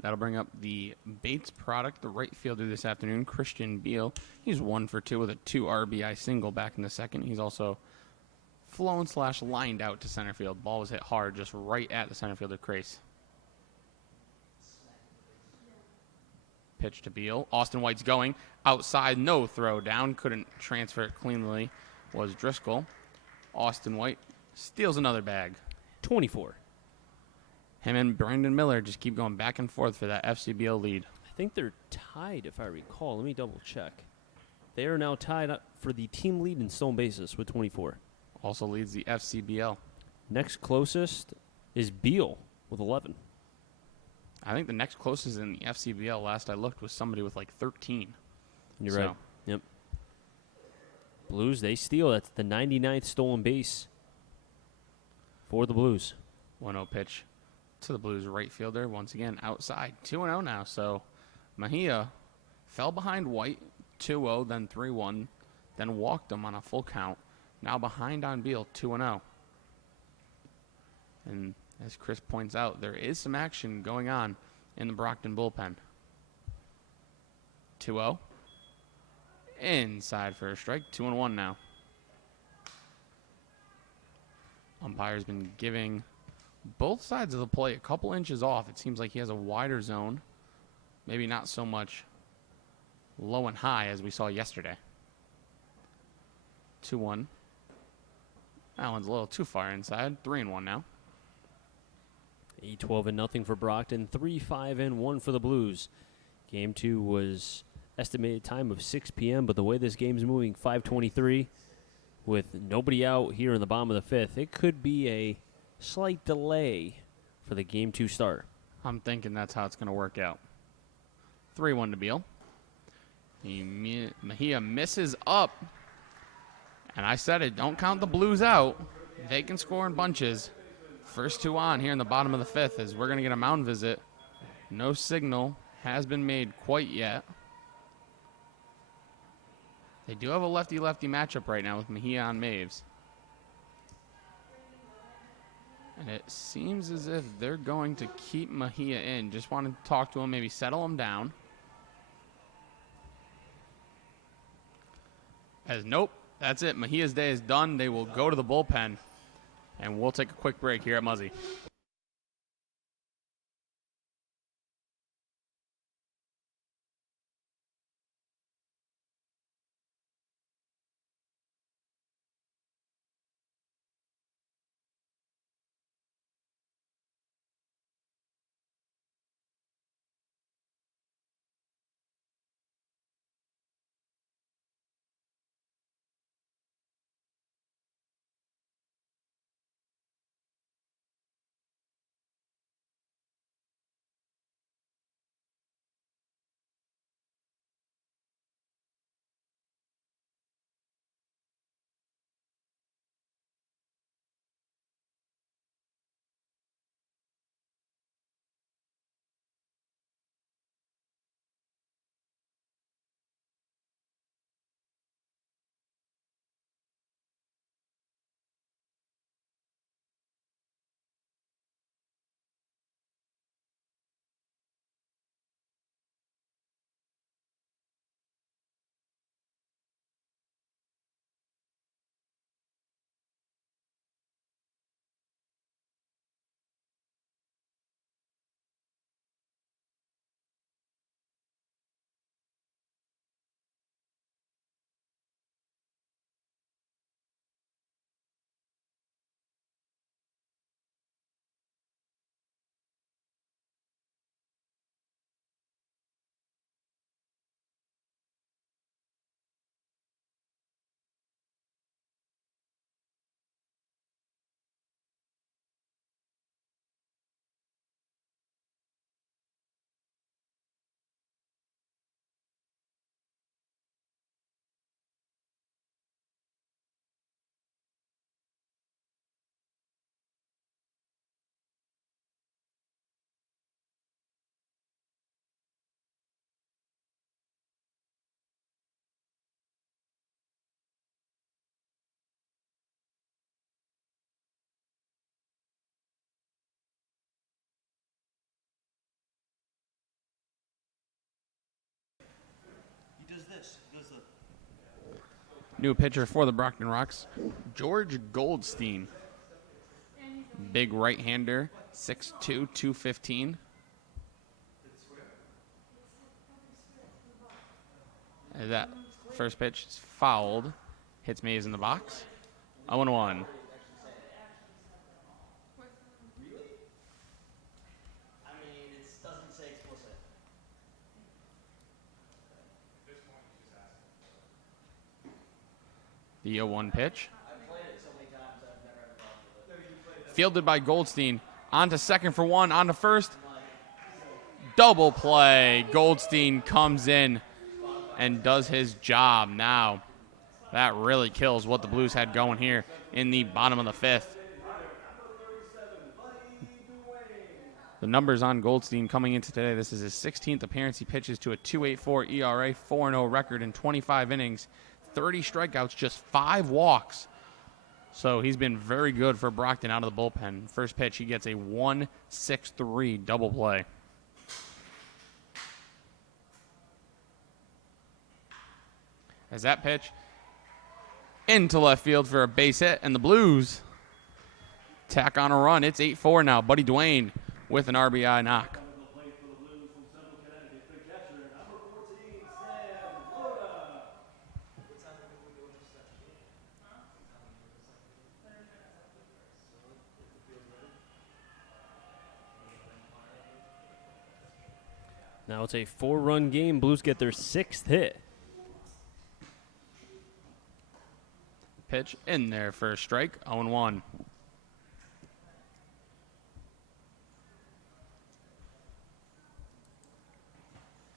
That'll bring up the Bates product, the right fielder this afternoon, Christian Beal. He's 1 for 2 with a 2 RBI single back in the second. He's also flown/lined out to center field. Ball was hit hard, just right at the center fielder crease. Pitch to Beal. Austin White's going outside, no throw down. Couldn't transfer it cleanly. Was Driscoll. Austin White steals another bag. 24. Him and Brandon Miller just keep going back and forth for that FCBL lead. I think they're tied, if I recall. Let me double check. They are now tied up for the team lead in stolen bases with 24. Also leads the FCBL. Next closest is Beal with 11. I think the next closest in the FCBL, last I looked, was somebody with like 13. You're right. Yep. Blues, they steal. That's the 99th stolen base for the Blues. 1-0 pitch to the Blues right fielder. Once again, outside. 2-0 now. So Mejia fell behind White 2-0, then 3-1, then walked him on a full count. Now behind on Beal 2-0. And as Chris points out, there is some action going on in the Brockton bullpen. 2-0. Inside for a strike. 2-1 now. Umpire's been giving both sides of the plate a couple inches off. It seems like he has a wider zone. Maybe not so much low and high as we saw yesterday. 2-1. That one's a little too far inside. 3-1 now. 8-12-0 for Brockton. 3-5-1 for the Blues. Game 2 was estimated time of 6 p.m., but the way this game's moving, 5:23, with nobody out here in the bottom of the fifth, it could be a slight delay for the Game 2 start. I'm thinking that's how it's going to work out. 3-1 to Beal. Mejia misses up. And I said it, don't count the Blues out. They can score in bunches. First two on here in the bottom of the fifth as we're going to get a mound visit. No signal has been made quite yet. They do have a lefty-lefty matchup right now with Mejia on Maves. And it seems as if they're going to keep Mejia in. Just want to talk to him, maybe settle him down. As nope, that's it. Mejia's day is done. They will go to the bullpen. And we'll take a quick break here at Muzzy. New pitcher for the Brockton Rocks, George Goldstein. Big right-hander, 6'2", 215. As that first pitch is fouled. Hits Mays in the box. 0-1. The 0-1 pitch. Fielded by Goldstein. On to second for one. On to first. Double play. Goldstein comes in and does his job. Now, that really kills what the Blues had going here in the bottom of the fifth. The numbers on Goldstein coming into today. This is his 16th appearance. He pitches to a 2.84 ERA, 4-0 record in 25 innings, 30 strikeouts, just 5 walks. So he's been very good for Brockton out of the bullpen. First pitch, he gets a 1-6-3 double play. As that pitch into left field for a base hit, and the Blues tack on a run. It's 8-4 now. Buddy Dwayne with an RBI knock. Now it's a 4-run game. Blues get their 6th hit. Pitch in there for a strike, 0-1.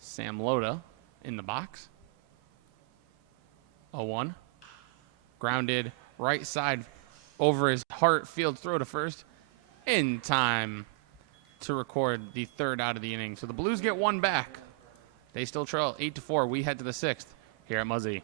Sam Loda in the box. 0-1. Grounded right side over his heart, field throw to first. In time to record the third out of the inning. So the Blues get one back. They still trail 8-4. We head to the 6th here at Muzzy.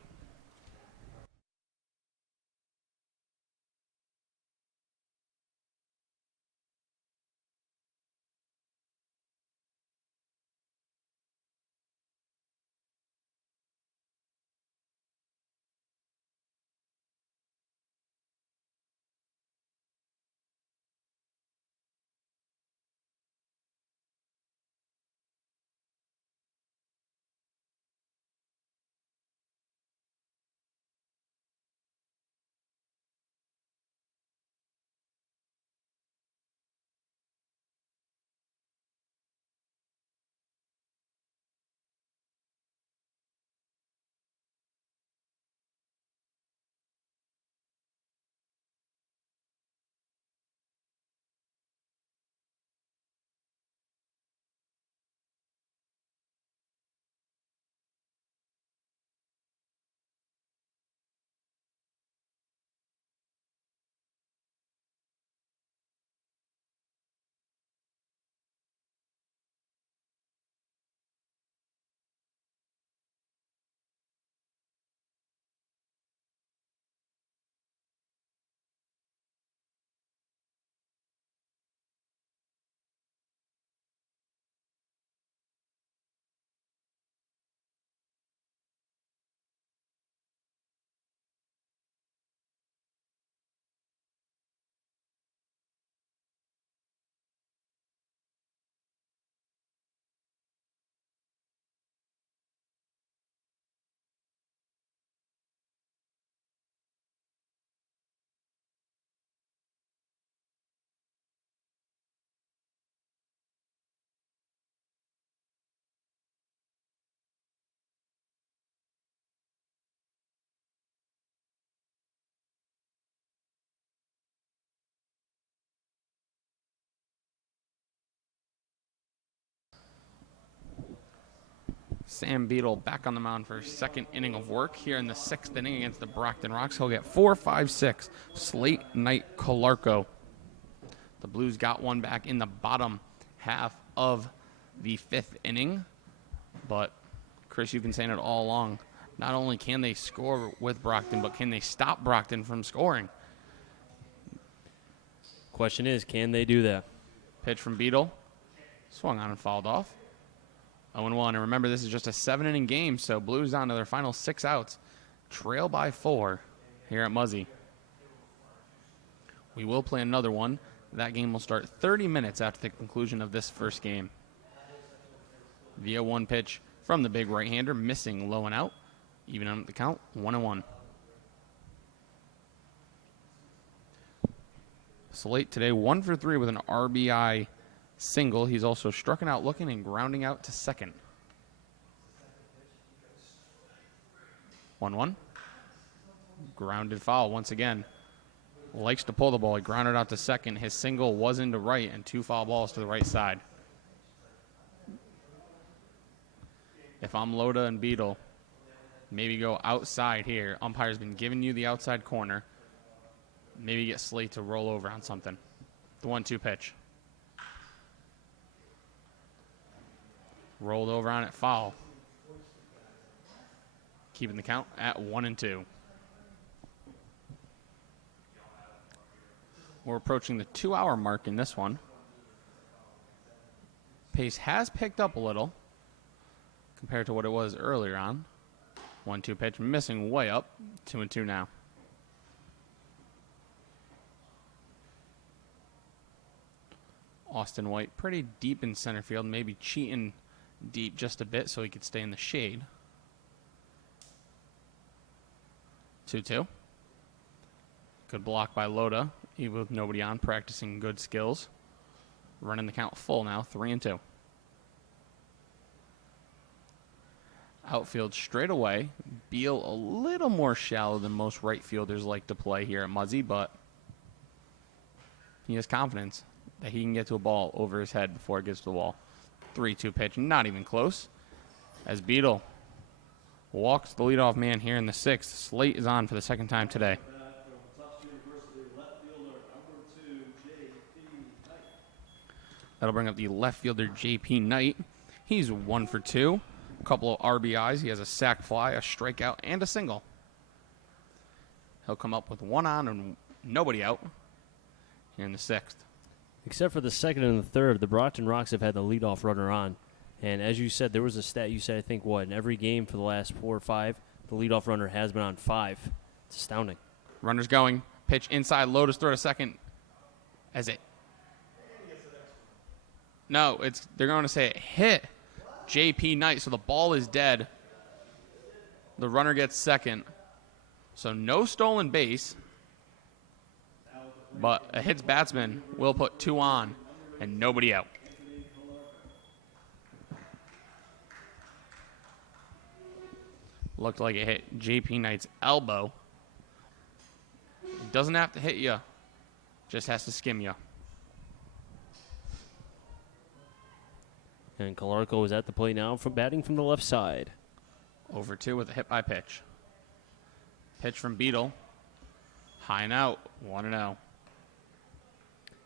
Sam Beadle back on the mound for his second inning of work here in the 6th inning against the Brockton Rocks. He'll get 4, 5, 6. Slate Knight Calarco. The Blues got one back in the bottom half of the 5th inning. But, Chris, you've been saying it all along. Not only can they score with Brockton, but can they stop Brockton from scoring? Question is, can they do that? Pitch from Beadle. Swung on and fouled off. 0-1. And remember, this is just a 7-inning game, so Blues on to their final 6 outs. trail by 4 here at Muzzy. We will play another one. That game will start 30 minutes after the conclusion of this first game. The 0-1 pitch from the big right-hander, missing low and out. Even on the count, 1-1. Slate today, 1 for 3 with an RBI single. He's also struck out looking and grounding out to second. 1-1. Grounded foul once again. Likes to pull the ball. He grounded out to second. His single was into right and 2 foul balls to the right side. If I'm Loda and Beetle, maybe go outside here. Umpire's been giving you the outside corner. Maybe get Slate to roll over on something. The 1-2 pitch. Rolled over on it, foul. Keeping the count at 1-2. We're approaching the 2-hour mark in this one. Pace has picked up a little compared to what it was earlier on. 1-2 pitch, missing way up. 2-2 now. Austin White pretty deep in center field, maybe cheating deep just a bit so he could stay in the shade. 2-2. Good block by Loda, even with nobody on, practicing good skills. Running the count full now, 3-2. Outfield straight away. Beal a little more shallow than most right fielders like to play here at Muzzy, but he has confidence that he can get to a ball over his head before it gets to the wall. 3-2 pitch, not even close. As Beetle walks the leadoff man here in the 6th. Slate is on for the second time today. That'll bring up the left fielder, J.P. Knight. He's 1 for 2. A couple of RBIs. He has a sac fly, a strikeout, and a single. He'll come up with 1 on and nobody out here in the 6th. Except for the 2nd and the 3rd, the Brockton Rocks have had the leadoff runner on. And as you said, there was a stat you said, I think, in every game for the last 4 or 5, the leadoff runner has been on 5. It's astounding. Runner's going. Pitch inside. Lotus throw to second. As it. No, they're going to say it hit J.P. Knight, so the ball is dead. The runner gets second. So no stolen base. But a hits batsman will put 2 on and nobody out. Looked like it hit J.P. Knight's elbow. It doesn't have to hit you. Just has to skim you. And Calarco is at the plate now from batting from the left side. 0-2 with a hit by pitch. Pitch from Beetle. High and out. 1-0.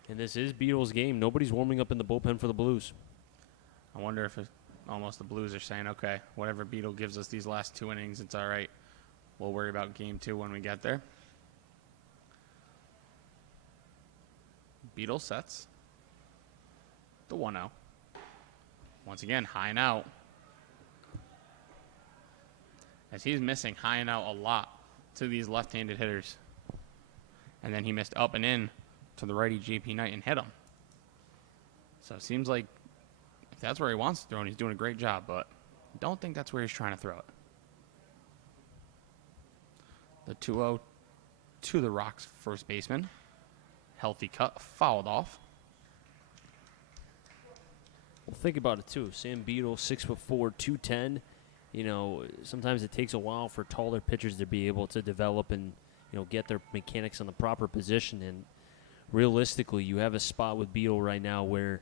And this is Beetle's game. Nobody's warming up in the bullpen for the Blues. I wonder if almost the Blues are saying, okay, whatever Beetle gives us these last 2 innings, it's all right. We'll worry about game 2 when we get there. Beetle sets the 1-0. Once again, high and out. As he's missing high and out a lot to these left-handed hitters. And then he missed up and in to the righty J.P. Knight and hit him. So it seems like if that's where he wants to throw, and he's doing a great job, but I don't think that's where he's trying to throw it. The 2-0 to the Rocks first baseman. Healthy cut, fouled off. Well, think about it, too. Sam Beetle, 6'4", 210. You know, sometimes it takes a while for taller pitchers to be able to develop and, get their mechanics on the proper position. And realistically, you have a spot with Beetle right now where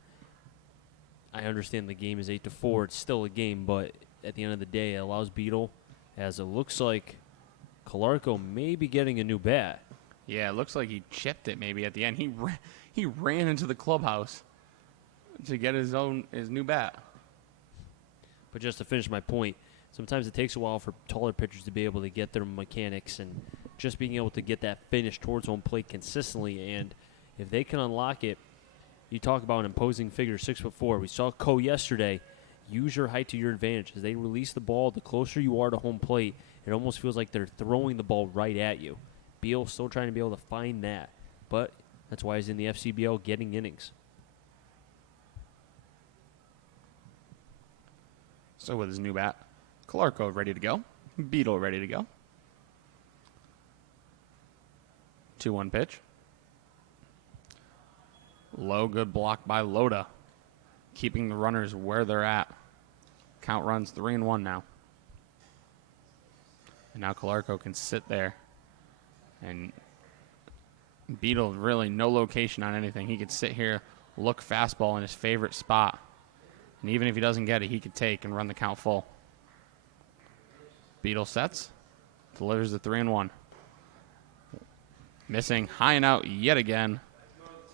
I understand the game is 8-4. It's still a game, but at the end of the day, it allows Beetle, as it looks like Calarco may be getting a new bat. Yeah, it looks like he chipped it maybe at the end. He ran into the clubhouse to get his new bat. But just to finish my point, sometimes it takes a while for taller pitchers to be able to get their mechanics and just being able to get that finish towards home plate consistently. And if they can unlock it, you talk about an imposing figure, 6'4". We saw Ko yesterday. use your height to your advantage. As they release the ball, the closer you are to home plate, it almost feels like they're throwing the ball right at you. Beal still trying to be able to find that, but that's why he's in the FCBL getting innings. So with his new bat, Clarko ready to go. Beetle ready to go. 2-1 pitch. Low, good block by Loda. Keeping the runners where they're at. Count runs 3-1 now. And now Clarko can sit there. And Beetle, really no location on anything. He could sit here, look fastball in his favorite spot. And even if he doesn't get it, he could take and run the count full. Beetle sets. Delivers the 3-1. Missing high and out yet again.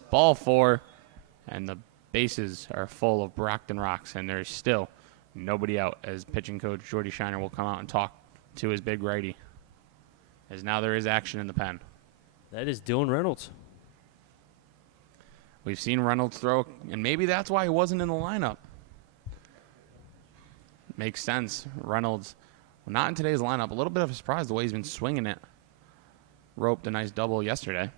Ball 4. And the bases are full of Brockton Rocks. And there's still nobody out, as pitching coach Jordy Shiner will come out and talk to his big righty. As now there is action in the pen. That is Dylan Reynolds. We've seen Reynolds throw, and maybe that's why he wasn't in the lineup. Makes sense. Reynolds, well, not in today's lineup. A little bit of a surprise the way he's been swinging it. Roped a nice double yesterday.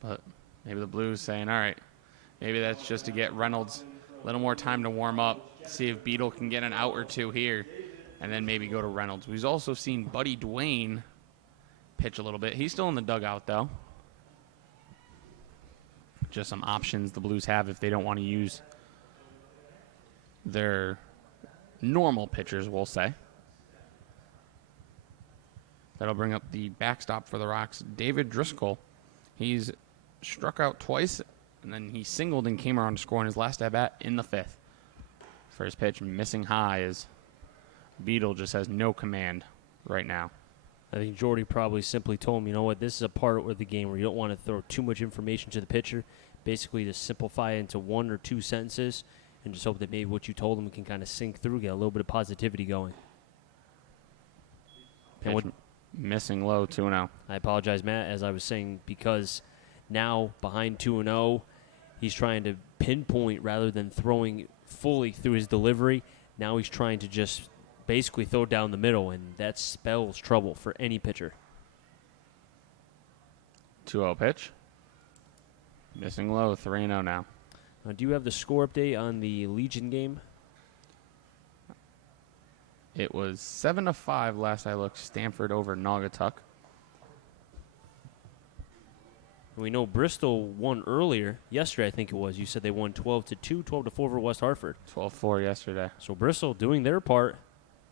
But maybe the Blues saying, all right, maybe that's just to get Reynolds a little more time to warm up, see if Beetle can get an out or two here, and then maybe go to Reynolds. We've also seen Buddy Dwayne pitch a little bit. He's still in the dugout, though. Just some options the Blues have if they don't want to use their normal pitchers, we'll say. That'll bring up the backstop for the Rocks, David Driscoll. He's struck out twice, and then he singled and came around to score in his last at-bat in the 5th. First pitch missing high as Beetle just has no command right now. I think Jordy probably simply told him, you know what, this is a part of the game where you don't want to throw too much information to the pitcher. Basically, just simplify it into 1 or 2 sentences and just hope that maybe what you told him can kind of sink through, get a little bit of positivity going. And what, missing low, 2-0. I apologize, Matt, as I was saying, because now behind 2-0, he's trying to pinpoint rather than throwing fully through his delivery. Now he's trying to just basically throw down the middle, and that spells trouble for any pitcher. 2-0 pitch. Missing low, 3-0 now. Do you have the score update on the Legion game? It was 7-5 last I looked. Stanford over Naugatuck. We know Bristol won earlier. Yesterday, I think it was. You said they won 12-2, 12-4 over West Hartford. 12-4 yesterday. So Bristol doing their part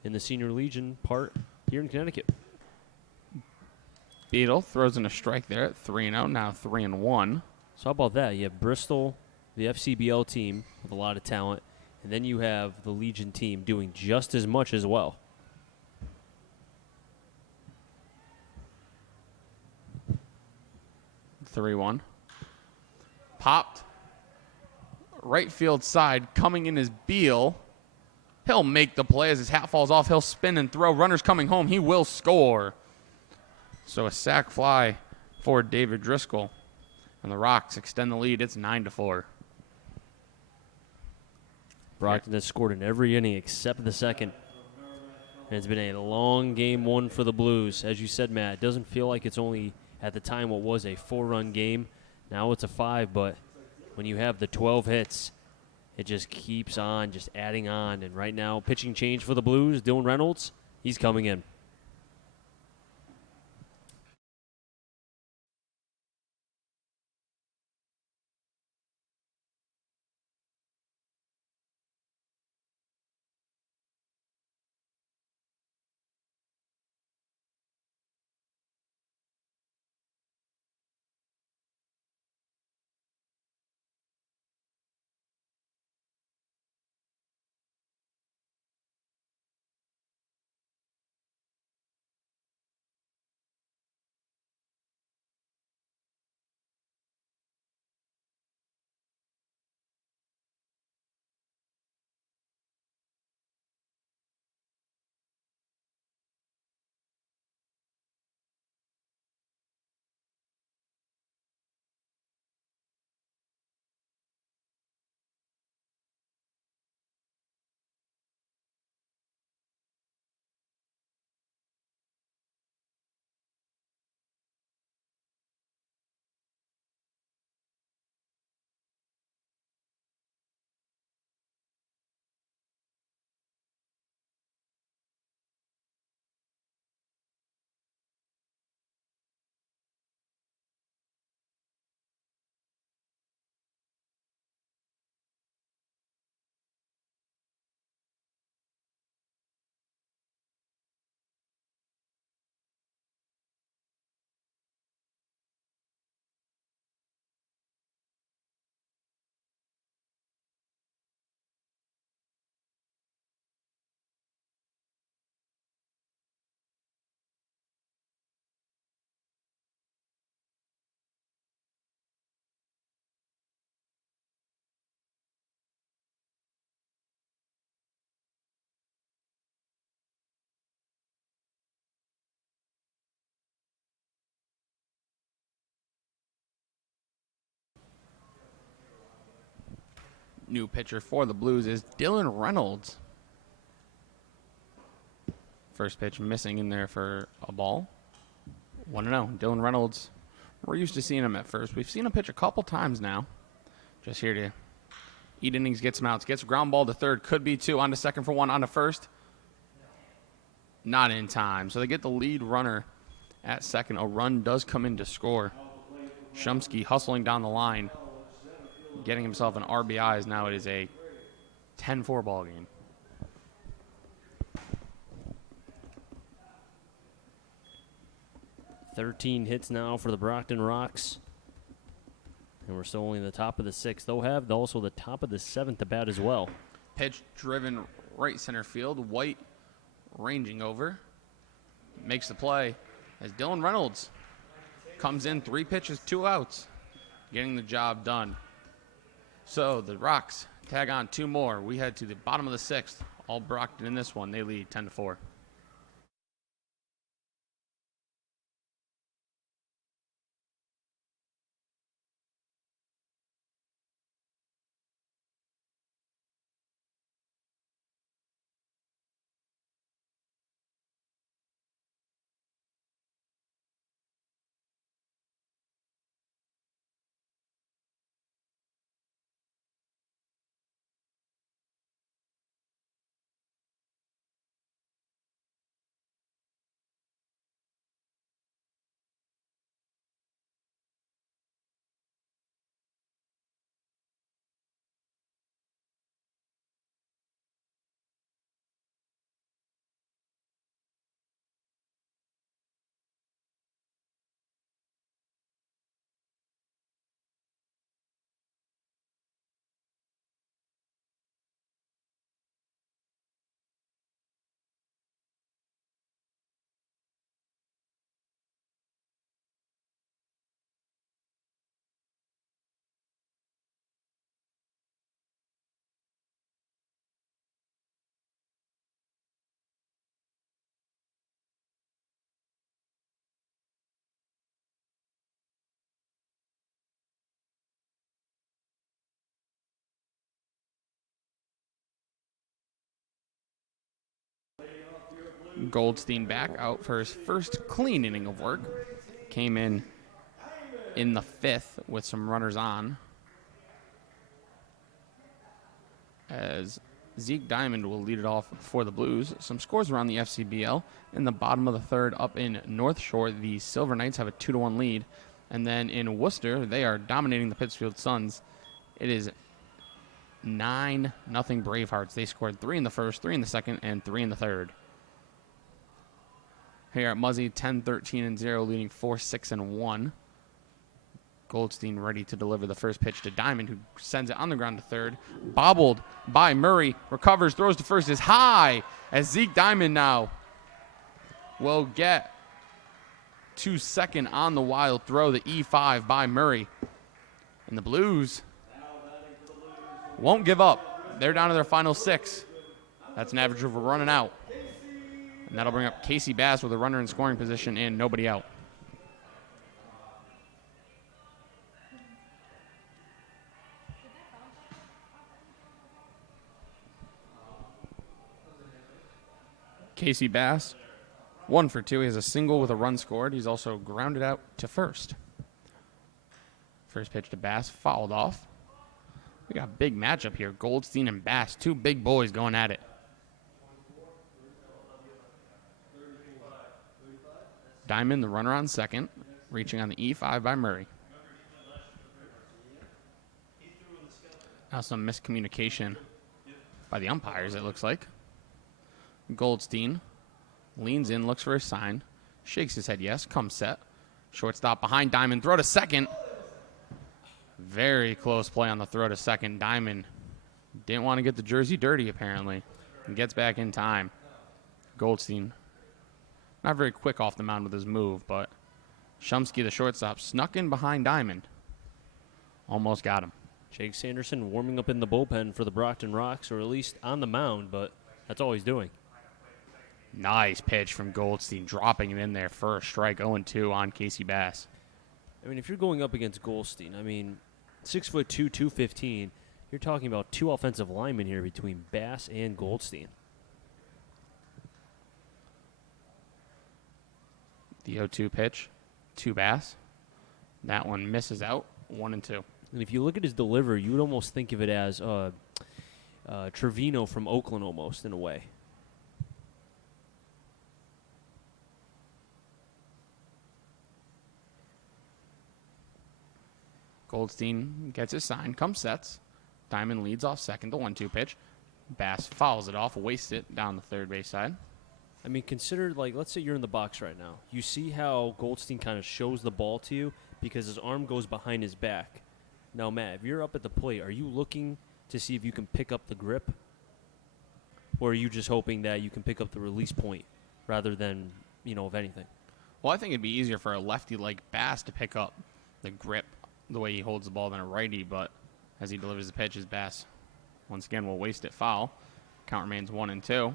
in the Senior Legion part here in Connecticut. Beetle throws in a strike there at 3-0, now 3-1. So how about that? You have Bristol, the FCBL team with a lot of talent, and then you have the Legion team doing just as much as well. (3-1). Popped. Right field side. Coming in is Beal. He'll make the play as his hat falls off. He'll spin and throw. Runners coming home. He will score. So a sac fly for David Driscoll. And the Rocks extend the lead. It's 9-4. Brockton has scored in every inning except the second. And it's been a long game one for the Blues. As you said, Matt, it doesn't feel like it's only at the time what was a 4-run game. Now it's a 5, but when you have the 12 hits, it just keeps on just adding on. And right now, pitching change for the Blues, Dylan Reynolds, he's coming in. new pitcher for the Blues is Dylan Reynolds. First pitch missing in there for a ball. 1-0. Dylan Reynolds, we're used to seeing him at first. We've seen him pitch a couple times now. Just here to eat innings, get some outs. Gets a ground ball to third. Could be two. On to second for one. On to first. Not in time. So they get the lead runner at second. A run does come in to score. Shumsky hustling down the line, getting himself an RBI, as now it is a 10-4 ball game. "13 hits now for the Brockton Rocks. And we're still only in the top of the sixth. They'll have also the top of the seventh to bat as well. Pitch driven right center field. White ranging over. Makes the play as Dylan Reynolds comes in. 3 pitches, 2 outs. Getting the job done. So the Rocks tag on 2 more. We head to the bottom of the sixth. All Brockton in this one. They lead 10-4. Goldstein back out for his first clean inning of work. Came in the 5th with some runners on. As Zeke Diamond will lead it off for the Blues. Some scores around the FCBL. In the bottom of the third up in North Shore, the Silver Knights have a 2-1 lead. And then in Worcester, they are dominating the Pittsfield Suns. It is 9-0 Bravehearts. They scored 3 in the first, 3 in the second, and 3 in the third. Here at Muzzy, 10-13-0, leading 4-6-1. Goldstein ready to deliver the first pitch to Diamond, who sends it on the ground to third. Bobbled by Murray. Recovers, throws to first, is high, as Zeke Diamond now will get to second on the wild throw, the E5 by Murray. And the Blues won't give up. They're down to their final 6. That's an average of a run and out. And that'll bring up Casey Bass with a runner in scoring position and nobody out. Casey Bass, 1 for 2. He has a single with a run scored. He's also grounded out to first. First pitch to Bass, fouled off. We got a big matchup here. Goldstein and Bass, 2 big boys going at it. Diamond, the runner on second, reaching on the E5 by Murray. Now some miscommunication by the umpires, it looks like. Goldstein leans in, looks for a sign, shakes his head yes, comes set. Shortstop behind Diamond, throw to second. Very close play on the throw to second. Diamond didn't want to get the jersey dirty, apparently, and gets back in time. Goldstein, not very quick off the mound with his move, but Shumsky, the shortstop, snuck in behind Diamond. Almost got him. Jake Sanderson warming up in the bullpen for the Brockton Rocks, or at least on the mound, but that's all he's doing. Nice pitch from Goldstein, dropping it in there for a strike, 0-2 on Casey Bass. I mean, if you're going up against Goldstein, I mean, 6'2", 215, You're talking about 2 offensive linemen here between Bass and Goldstein. The 0-2 pitch to Bass. That one misses out, 1-2. And if you look at his delivery, you would almost think of it as Trevino from Oakland almost, in a way. Goldstein gets his sign, comes sets. Diamond leads off second, the 1-2 pitch. Bass fouls it off, wastes it down the third base side. I mean, consider, like, let's say you're in the box right now. You see how Goldstein kind of shows the ball to you because his arm goes behind his back. Now, Matt, if you're up at the plate, are you looking to see if you can pick up the grip? Or are you just hoping that you can pick up the release point rather than, if anything? Well, I think it'd be easier for a lefty like Bass to pick up the grip the way he holds the ball than a righty, but as he delivers the pitch, his Bass once again will waste it foul. Count remains 1-2.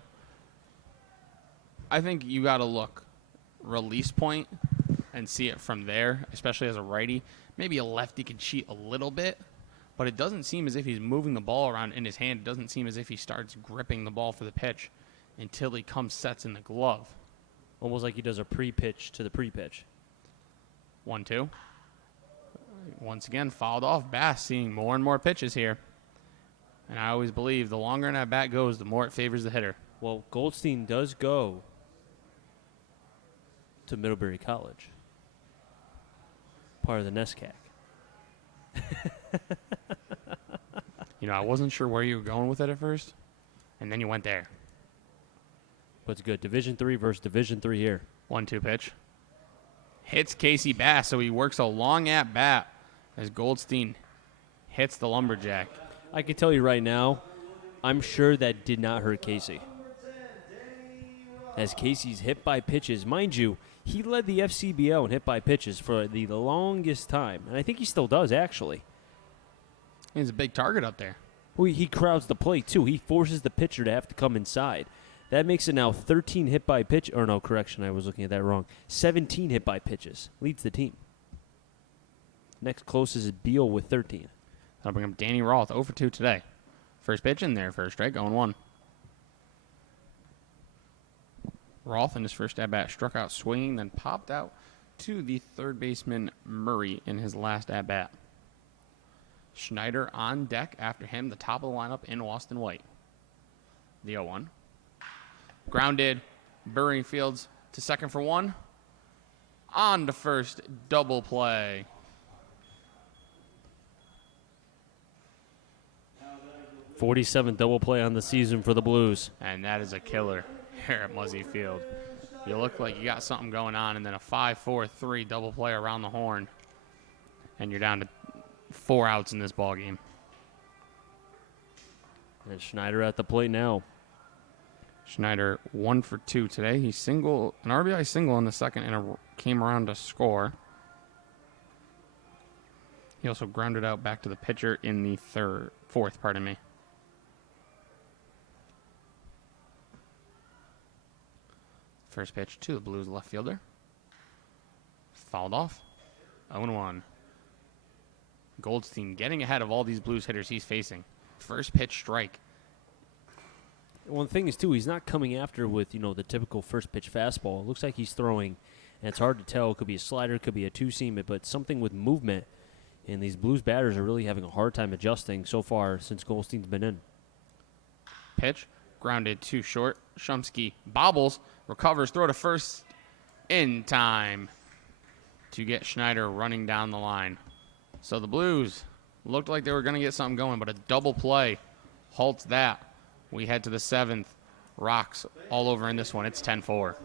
I think you got to look release point and see it from there, especially as a righty. Maybe a lefty can cheat a little bit, but it doesn't seem as if he's moving the ball around in his hand. It doesn't seem as if he starts gripping the ball for the pitch until he comes sets in the glove. Almost like he does a pre-pitch to the pre-pitch. 1-2. Once again, fouled off. Bass seeing more and more pitches here. And I always believe the longer an at-bat goes, the more it favors the hitter. Well, Goldstein does go to Middlebury College. Part of the NESCAC. I wasn't sure where you were going with it at first, and then you went there. But it's good. Division III versus Division III here. 1-2 pitch. Hits Casey Bass, so he works a long at-bat as Goldstein hits the lumberjack. I can tell you right now, I'm sure that did not hurt Casey. As Casey's hit by pitches, mind you, he led the FCBO in hit by pitches for the longest time. And I think he still does, actually. He's a big target up there. Well, he crowds the plate, too. He forces the pitcher to have to come inside. That makes it now 13 hit by pitch. Or no, correction, I was looking at that wrong. 17 hit by pitches. Leads the team. Next closest is Beal with 13. That'll bring up Danny Roth, 0-2 today. First pitch in there, first strike, 0-1. Roth in his first at-bat struck out swinging, then popped out to the third baseman Murray in his last at-bat. Schneider on deck after him, the top of the lineup in Austin White. The 0-1. Grounded, Burry Fields to second for one. On to first, double play. '47 double play on the season for the Blues. And that is a killer here at Muzzy Field. You look like you got something going on, and then a 5-4-3 double play around the horn. And you're down to 4 outs in this ballgame. And Schneider at the plate now. Schneider 1 for 2 today. He an RBI single in the second and came around to score. He also grounded out back to the pitcher in the fourth. First pitch to the Blues left fielder. Fouled off. 0-1. Goldstein getting ahead of all these Blues hitters he's facing. First pitch strike. One thing is, too, he's not coming after with, the typical first pitch fastball. It looks like he's throwing, and it's hard to tell. It could be a slider, it could be a two-seam, but something with movement. And these Blues batters are really having a hard time adjusting so far since Goldstein's been in. Pitch, grounded too short. Shumsky bobbles, recovers, throw to first in time to get Schneider running down the line. So the Blues looked like they were going to get something going, but a double play halts that. We head to the 7th. Rocks all over in this one. It's 10-4.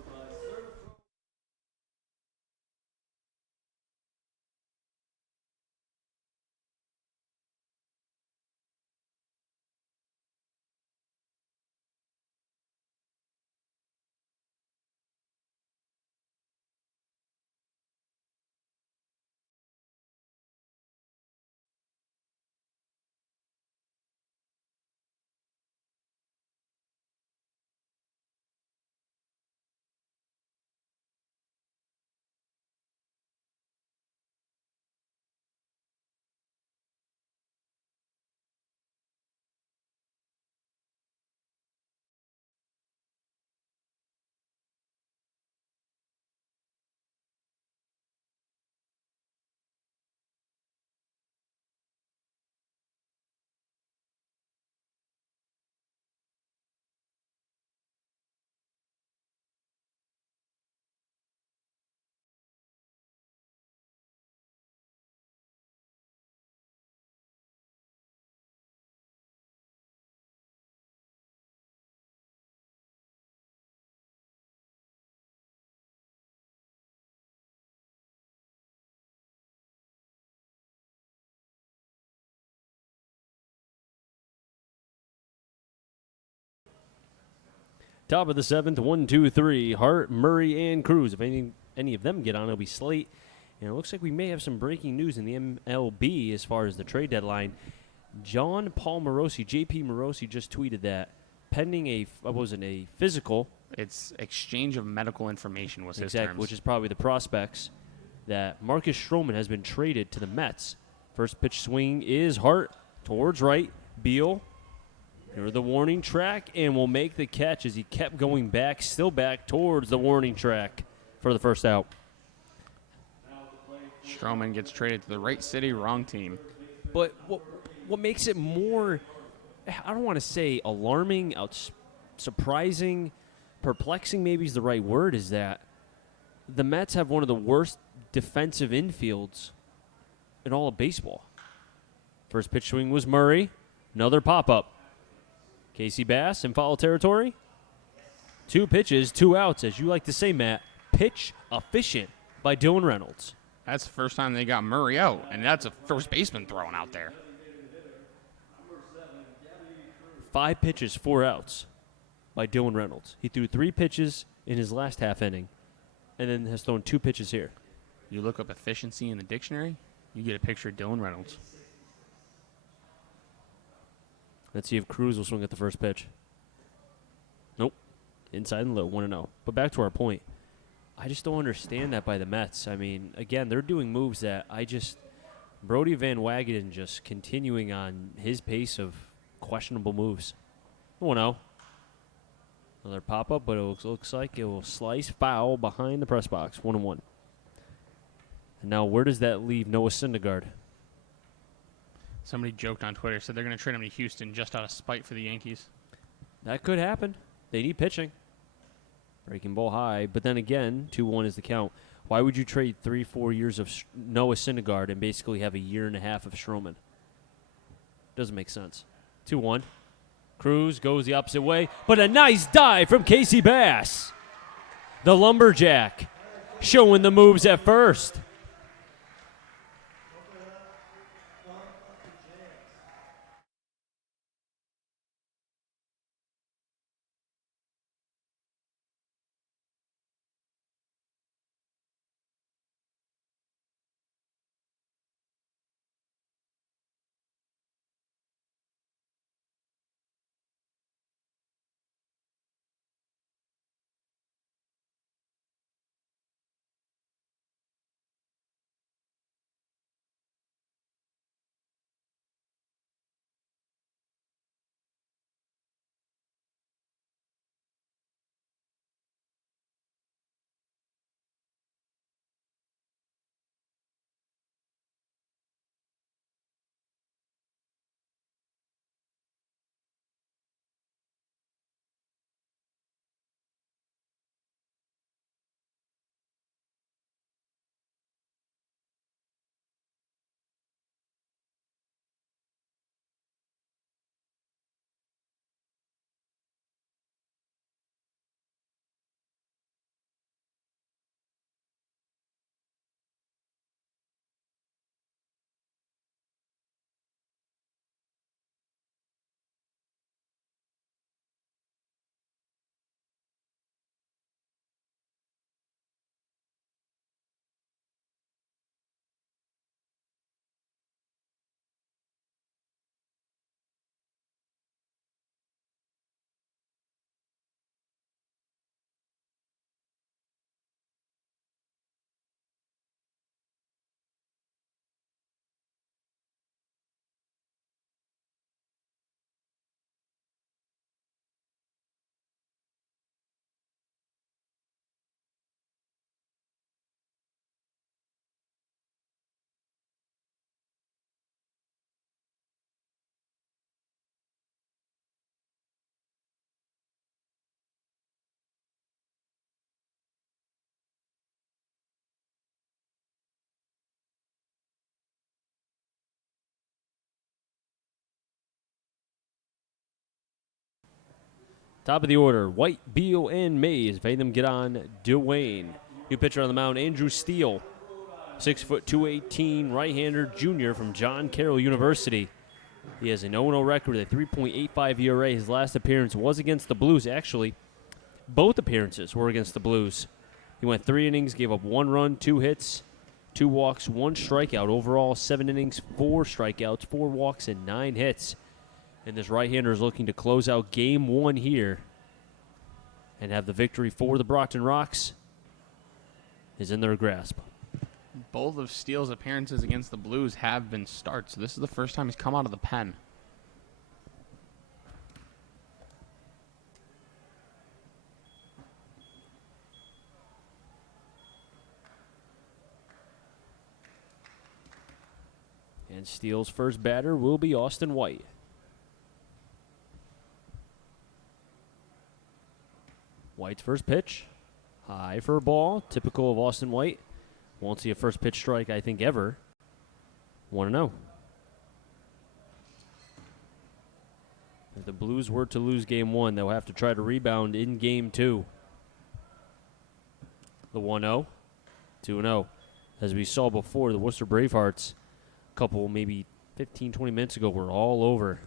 Top of the seventh, 1, 2, 3. Hart, Murray, and Cruz. If any of them get on, it'll be Slate. And it looks like we may have some breaking news in the MLB as far as the trade deadline. John Paul Morosi, JP Morosi, just tweeted that pending a physical. It's exchange of medical information was his terms. Which is probably the prospects, that Marcus Stroman has been traded to the Mets. First pitch swing is Hart towards right. Beal, near the warning track, and will make the catch as he kept going back, still back towards the warning track for the first out. Stroman gets traded to the right city, wrong team. But what makes it more, I don't want to say alarming, surprising, perplexing maybe is the right word, is that the Mets have one of the worst defensive infields in all of baseball. First pitch swing was Murray. Another pop-up. Casey Bass in foul territory. 2 pitches, 2 outs. As you like to say, Matt, pitch efficient by Dylan Reynolds. That's the first time they got Murray out, and that's a first baseman thrown out there. 5 pitches, 4 outs by Dylan Reynolds. He threw 3 pitches in his last half inning and then has thrown 2 pitches here. You look up efficiency in the dictionary, you get a picture of Dylan Reynolds. Let's see if Cruz will swing at the first pitch. Nope. Inside and low, 1-0. But back to our point. I just don't understand that by the Mets. I mean, again, they're doing moves that Brody Van Wagenen just continuing on his pace of questionable moves. 1-0. Another pop-up, but it looks like it will slice foul behind the press box. 1-1. And now where does that leave Noah Syndergaard? Somebody joked on Twitter, said they're going to trade him to Houston just out of spite for the Yankees. That could happen. They need pitching. Breaking ball high. But then again, 2-1 is the count. Why would you trade 3-4 years of Noah Syndergaard and basically have a year and a half of Stroman? Doesn't make sense. 2-1. Cruz goes the opposite way, but a nice dive from Casey Bass. The Lumberjack showing the moves at first. Top of the order, White, Beal, and Mays. If any of them get on, Dwayne. New pitcher on the mound, Andrew Steele. 6', 218, right-hander junior from John Carroll University. He has an 0-0 record with a 3.85 ERA. His last appearance was against the Blues, actually. both appearances were against the Blues. He went 3 innings, gave up 1 run, 2 hits, 2 walks, 1 strikeout. Overall, 7 innings, 4 strikeouts, 4 walks, and 9 hits. And this right-hander is looking to close out Game 1 here and have the victory for the Brockton Rocks is in their grasp. Both of Steele's appearances against the Blues have been starts. This is the first time he's come out of the pen. And Steele's first batter will be Austin White. White's first pitch, high for a ball, typical of Austin White. Won't see a first pitch strike, I think, ever. 1-0. If the Blues were to lose Game 1, they'll have to try to rebound in Game 2. The 1-0, 2-0. As we saw before, the Worcester Bravehearts, a couple, maybe 15, 20 minutes ago, were all over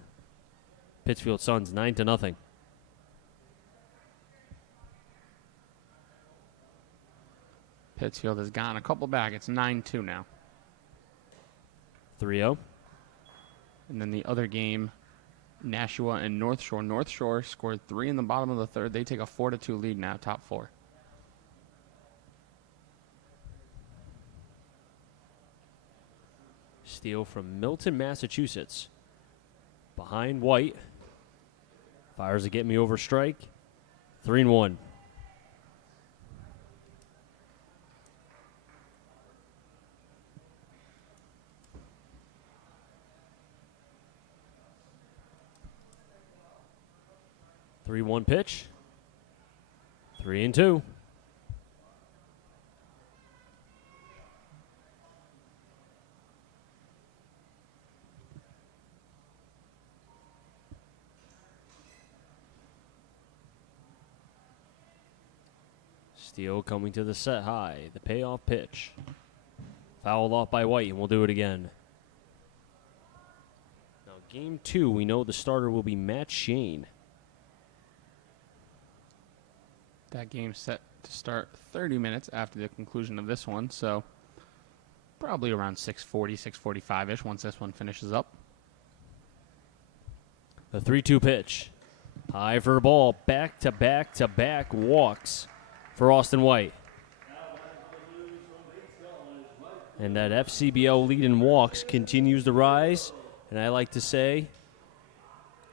Pittsfield Suns, 9-0. Pittsfield has gotten a couple back. It's 9-2 now. 3-0. And then the other game, Nashua and North Shore. North Shore scored 3 in the bottom of the third. They take a 4-2 lead now, top 4. Steele from Milton, Massachusetts. Behind White. Fires a get me over strike. 3-1. Three-one pitch. 3-2. Steele coming to the set high. The payoff pitch. Fouled off by White, and we'll do it again. Now, Game 2, we know the starter will be Matt Shane. That game's set to start 30 minutes after the conclusion of this one, so probably around 6:40, 6:45-ish once this one finishes up. The 3-2 pitch. High for a ball. Back-to-back-to-back walks for Austin White. And that FCBL lead in walks continues to rise. And I like to say,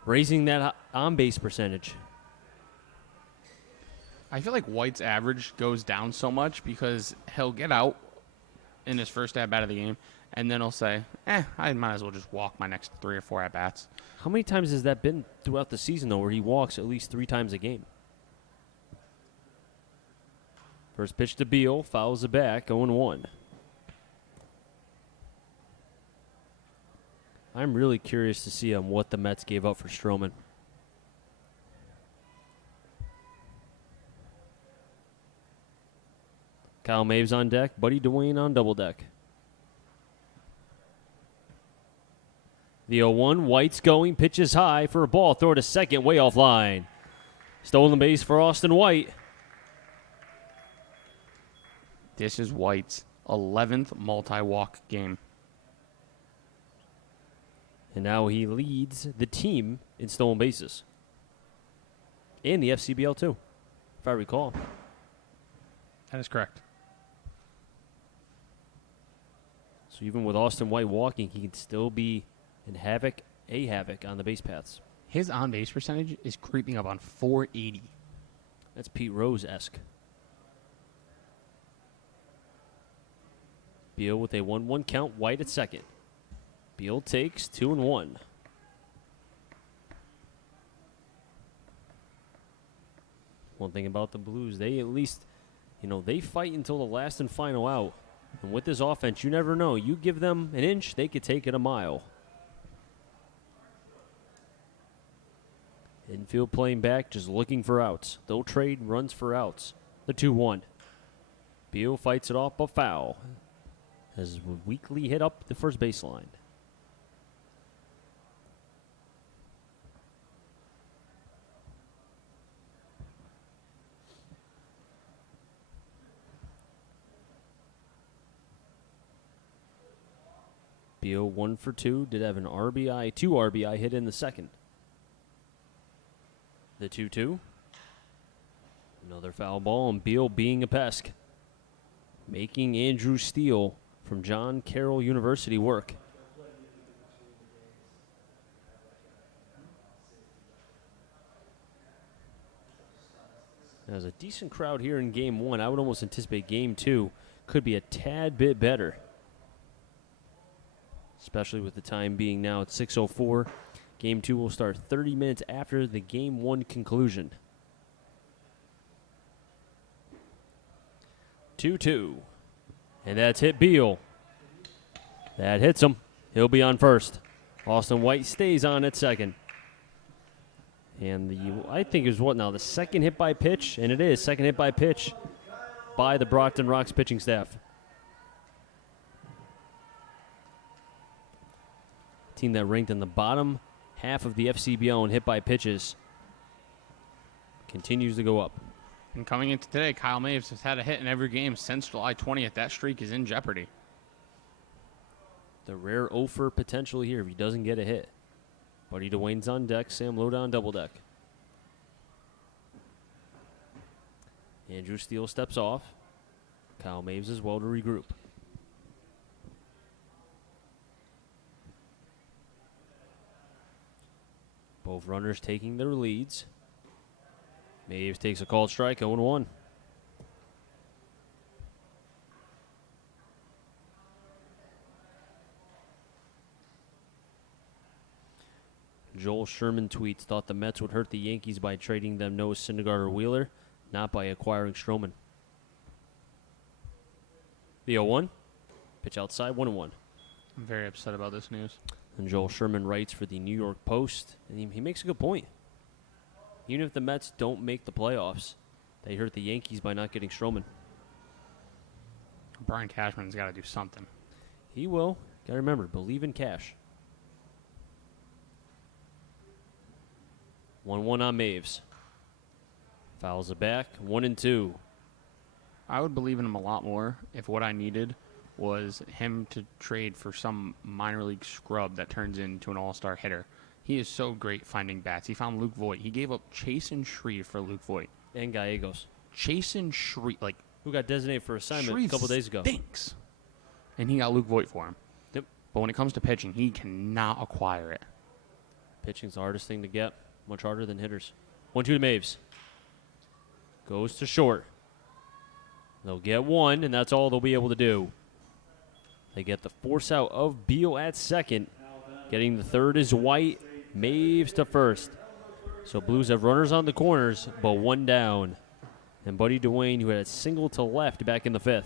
raising that on-base percentage. I feel like White's average goes down so much because he'll get out in his first at-bat of the game, and then he'll say, I might as well just walk my next 3 or 4 at-bats. How many times has that been throughout the season, though, where he walks at least 3 times a game? First pitch to Beal, fouls it back, 0-1. I'm really curious to see what the Mets gave up for Stroman. Kyle Maves on deck, Buddy Dwayne on double deck. The 0-1, White's going, pitches high for a ball, throw to second, way offline. Stolen base for Austin White. This is White's 11th multi-walk game. And now he leads the team in stolen bases. And the FCBL too, if I recall. That is correct. So even with Austin White walking, he can still be in havoc on the base paths. His on-base percentage is creeping up on 480. That's Pete Rose-esque. Beal with a 1-1 count, White at second. Beal takes 2-1. One thing about the Blues, they at least, they fight until the last and final out. And with this offense, you never know. You give them an inch, they could take it a mile. Infield playing back, just looking for outs. They'll trade runs for outs. The 2-1. Beal fights it off, but foul. As weakly hit up the first baseline. Beal 1 for 2. Did have an RBI, 2 RBI hit in the second. The 2-2. Another foul ball, and Beal being a pest. Making Andrew Steele from John Carroll University work. There's a decent crowd here in Game 1. I would almost anticipate Game 2 could be a tad bit better. Especially with the time being now at 6:04. Game 2 will start 30 minutes after the Game 1 conclusion. 2-2. And that's hit Beal. That hits him. He'll be on first. Austin White stays on at second. And I think it was the second hit by pitch? And it is, second hit by pitch by the Brockton Rocks pitching staff. Team that ranked in the bottom half of the FCBO in hit by pitches continues to go up. And coming into today, Kyle Maves has had a hit in every game since July 20th. That streak is in jeopardy. The rare offer potential here if he doesn't get a hit. Buddy DeWayne's on deck. Sam Loda on double deck. Andrew Steele steps off. Kyle Maves as well to regroup. Both runners taking their leads. Maves takes a called strike, 0-1. Joel Sherman tweets, thought the Mets would hurt the Yankees by trading them Noah Syndergaard or Wheeler, not by acquiring Stroman. The 0-1. Pitch outside, 1-1. I'm very upset about this news. And Joel Sherman writes for the New York Post, and he makes a good point. Even if the Mets don't make the playoffs, they hurt the Yankees by not getting Stroman. Brian Cashman's got to do something. He will. Got to remember, believe in Cash. 1-1 on Maves. Fouls it back, 1-2. I would believe in him a lot more if what I needed was him to trade for some minor league scrub that turns into an all-star hitter. He is so great finding bats. He found Luke Voigt. He gave up Chasen Shreve for Luke Voigt. And Gallegos. Chasen Shreve, who got designated for assignment Shreve a couple days ago. Stinks. And he got Luke Voigt for him. Yep. But when it comes to pitching, he cannot acquire it. Pitching's the hardest thing to get. Much harder than hitters. 1-2 to Maves. Goes to short. They'll get one, and that's all they'll be able to do. They get the force out of Beal at second. Getting the third is White. Maves to first. So Blues have runners on the corners, but one down. And Buddy DeWayne, who had a single to left back in the fifth.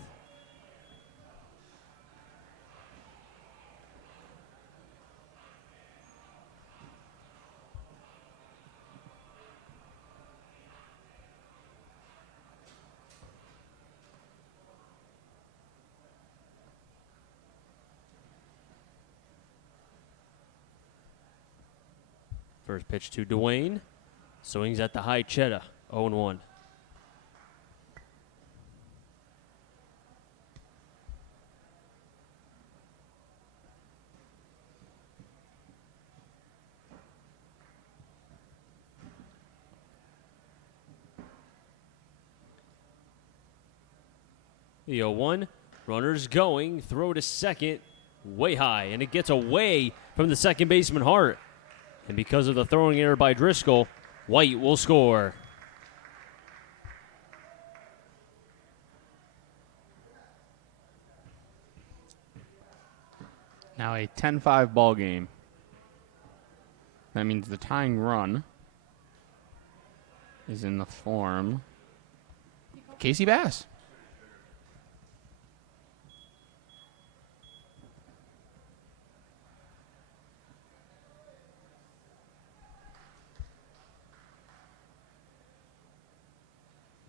First pitch to DeWayne. Swings at the high cheddar. 0-1. The 0-1. Runners going. Throw to second. Way high. And it gets away from the second baseman Hart. And because of the throwing error by Driscoll, White will score. Now a 10-5 ball game. That means the tying run is in the form of Casey Bass.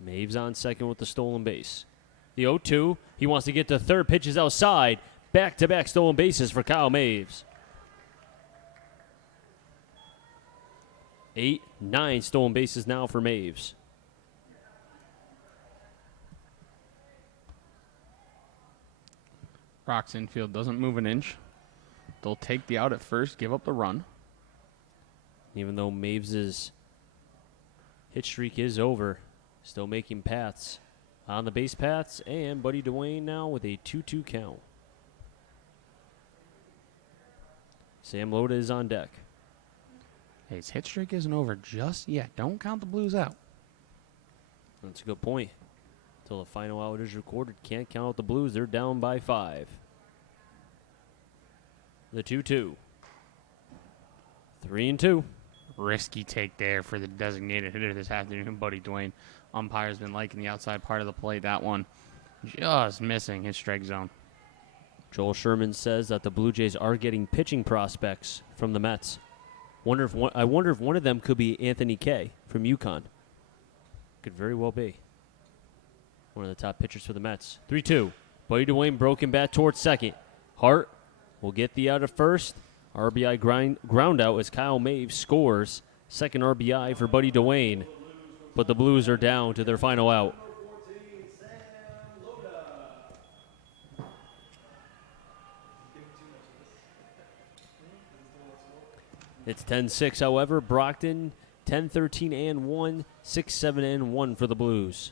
Maves on second with the stolen base. The 0-2, he wants to get to third, pitches outside. Back-to-back stolen bases for Kyle Maves. 8, 9 stolen bases now for Maves. Rocks infield doesn't move an inch. They'll take the out at first, give up the run. Even though Maves' hit streak is over, still making pats on the base paths, and Buddy Dwayne now with a 2-2 count. Sam Loda is on deck. Hey, his hit streak isn't over just yet. Don't count the Blues out. That's a good point. Until the final out is recorded, can't count out the Blues. They're down by 5. The 2-2. 3-2. Risky take there for the designated hitter this afternoon, Buddy Dwayne. Umpire's been liking the outside part of the plate. That one just missing his strike zone. Joel Sherman says that the Blue Jays are getting pitching prospects from the Mets. I wonder if one of them could be Anthony Kay from UConn. Could very well be one of the top pitchers for the Mets. 3-2. Buddy Dwayne broken bat towards second. Hart will get the out at first. RBI ground out as Kyle Maves scores. Second RBI for Buddy Dwayne. But the Blues are down to their final out. It's 10-6, however. Brockton, 10-13 and 1, 6-7 and 1 for the Blues.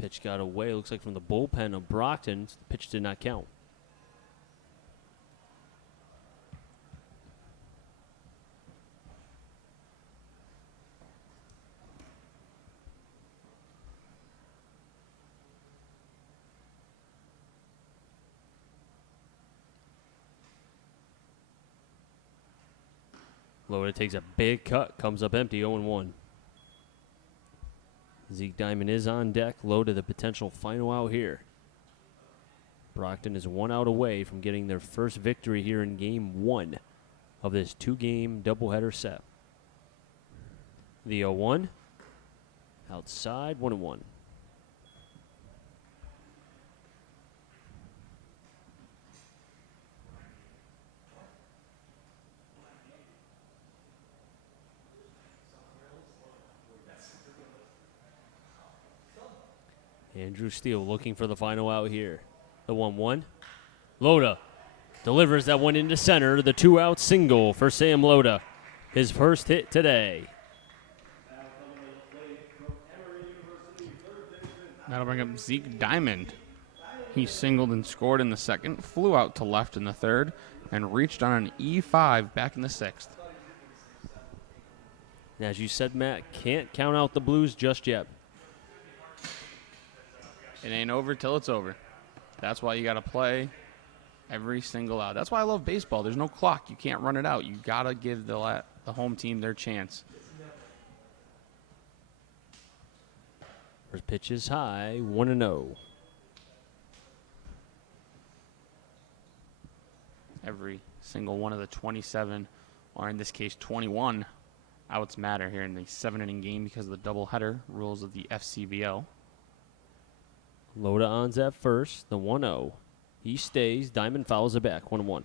Pitch got away, looks like from the bullpen of Brockton. The pitch did not count. Loda takes a big cut, comes up empty, 0-1. Zeke Diamond is on deck, low to the potential final out here. Brockton is 1 out away from getting their first victory here in Game 1 of this 2-game doubleheader set. The 0-1, outside, 1-1. Andrew Steele looking for the final out here. The 1-1. Loda delivers that one into center. The 2-out single for Sam Loda. His first hit today. That'll bring up Zeke Diamond. He singled and scored in the second, flew out to left in the third, and reached on an E5 back in the sixth. As you said, Matt, can't count out the Blues just yet. It ain't over till it's over. That's why you got to play every single out. That's why I love baseball. There's no clock. You can't run it out. You got to give the home team their chance. First pitch is high, 1-0. Every single one of the 27, or in this case 21, outs matter here in the 7-inning game because of the doubleheader rules of the FCBL. Loda on's at first, the 1-0. He stays. Diamond fouls it back, 1-1.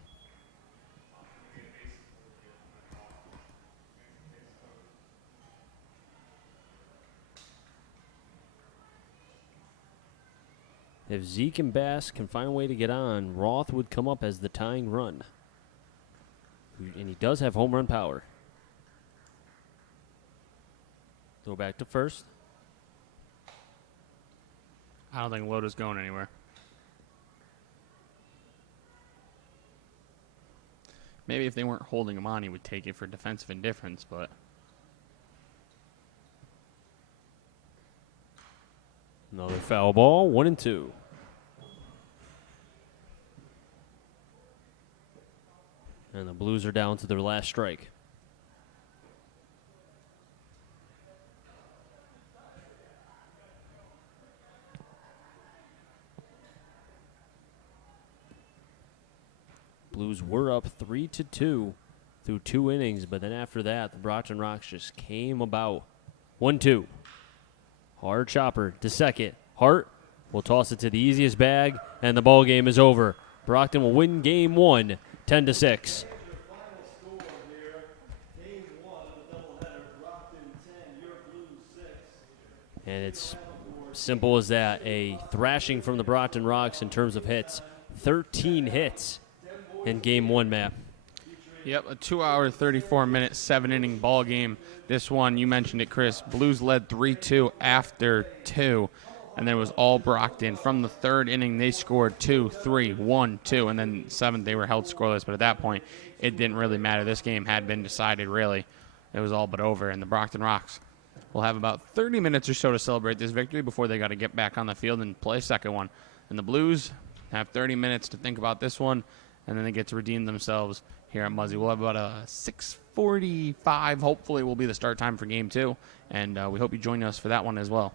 If Zeke and Bass can find a way to get on, Roth would come up as the tying run. And he does have home run power. Throw back to first. I don't think Loda's going anywhere. Maybe if they weren't holding him on, he would take it for defensive indifference, but... Another foul ball, 1-2. And the Blues are down to their last strike. Blues were up 3-2 through 2 innings, but then after that, the Brockton Rocks just came about. 1-2. Hard chopper to second. Hart will toss it to the easiest bag, and the ball game is over. Brockton will win Game 1, 10-6. And it's simple as that. A thrashing from the Brockton Rocks in terms of hits. 13 hits in game one, Matt. Yep, a 2-hour, 34-minute, 7-inning ball game. This one, you mentioned it, Chris. Blues led 3-2 after 2, and then it was all Brockton. From the third inning, they scored 2, 3, 1, 2, and then seventh, they were held scoreless. But at that point, it didn't really matter. This game had been decided, really. It was all but over, and the Brockton Rocks will have about 30 minutes or so to celebrate this victory before they got to get back on the field and play a second one. And the Blues have 30 minutes to think about this one, and then they get to redeem themselves here at Muzzy. We'll have about a 6:45, hopefully, will be the start time for Game 2, and we hope you join us for that one as well.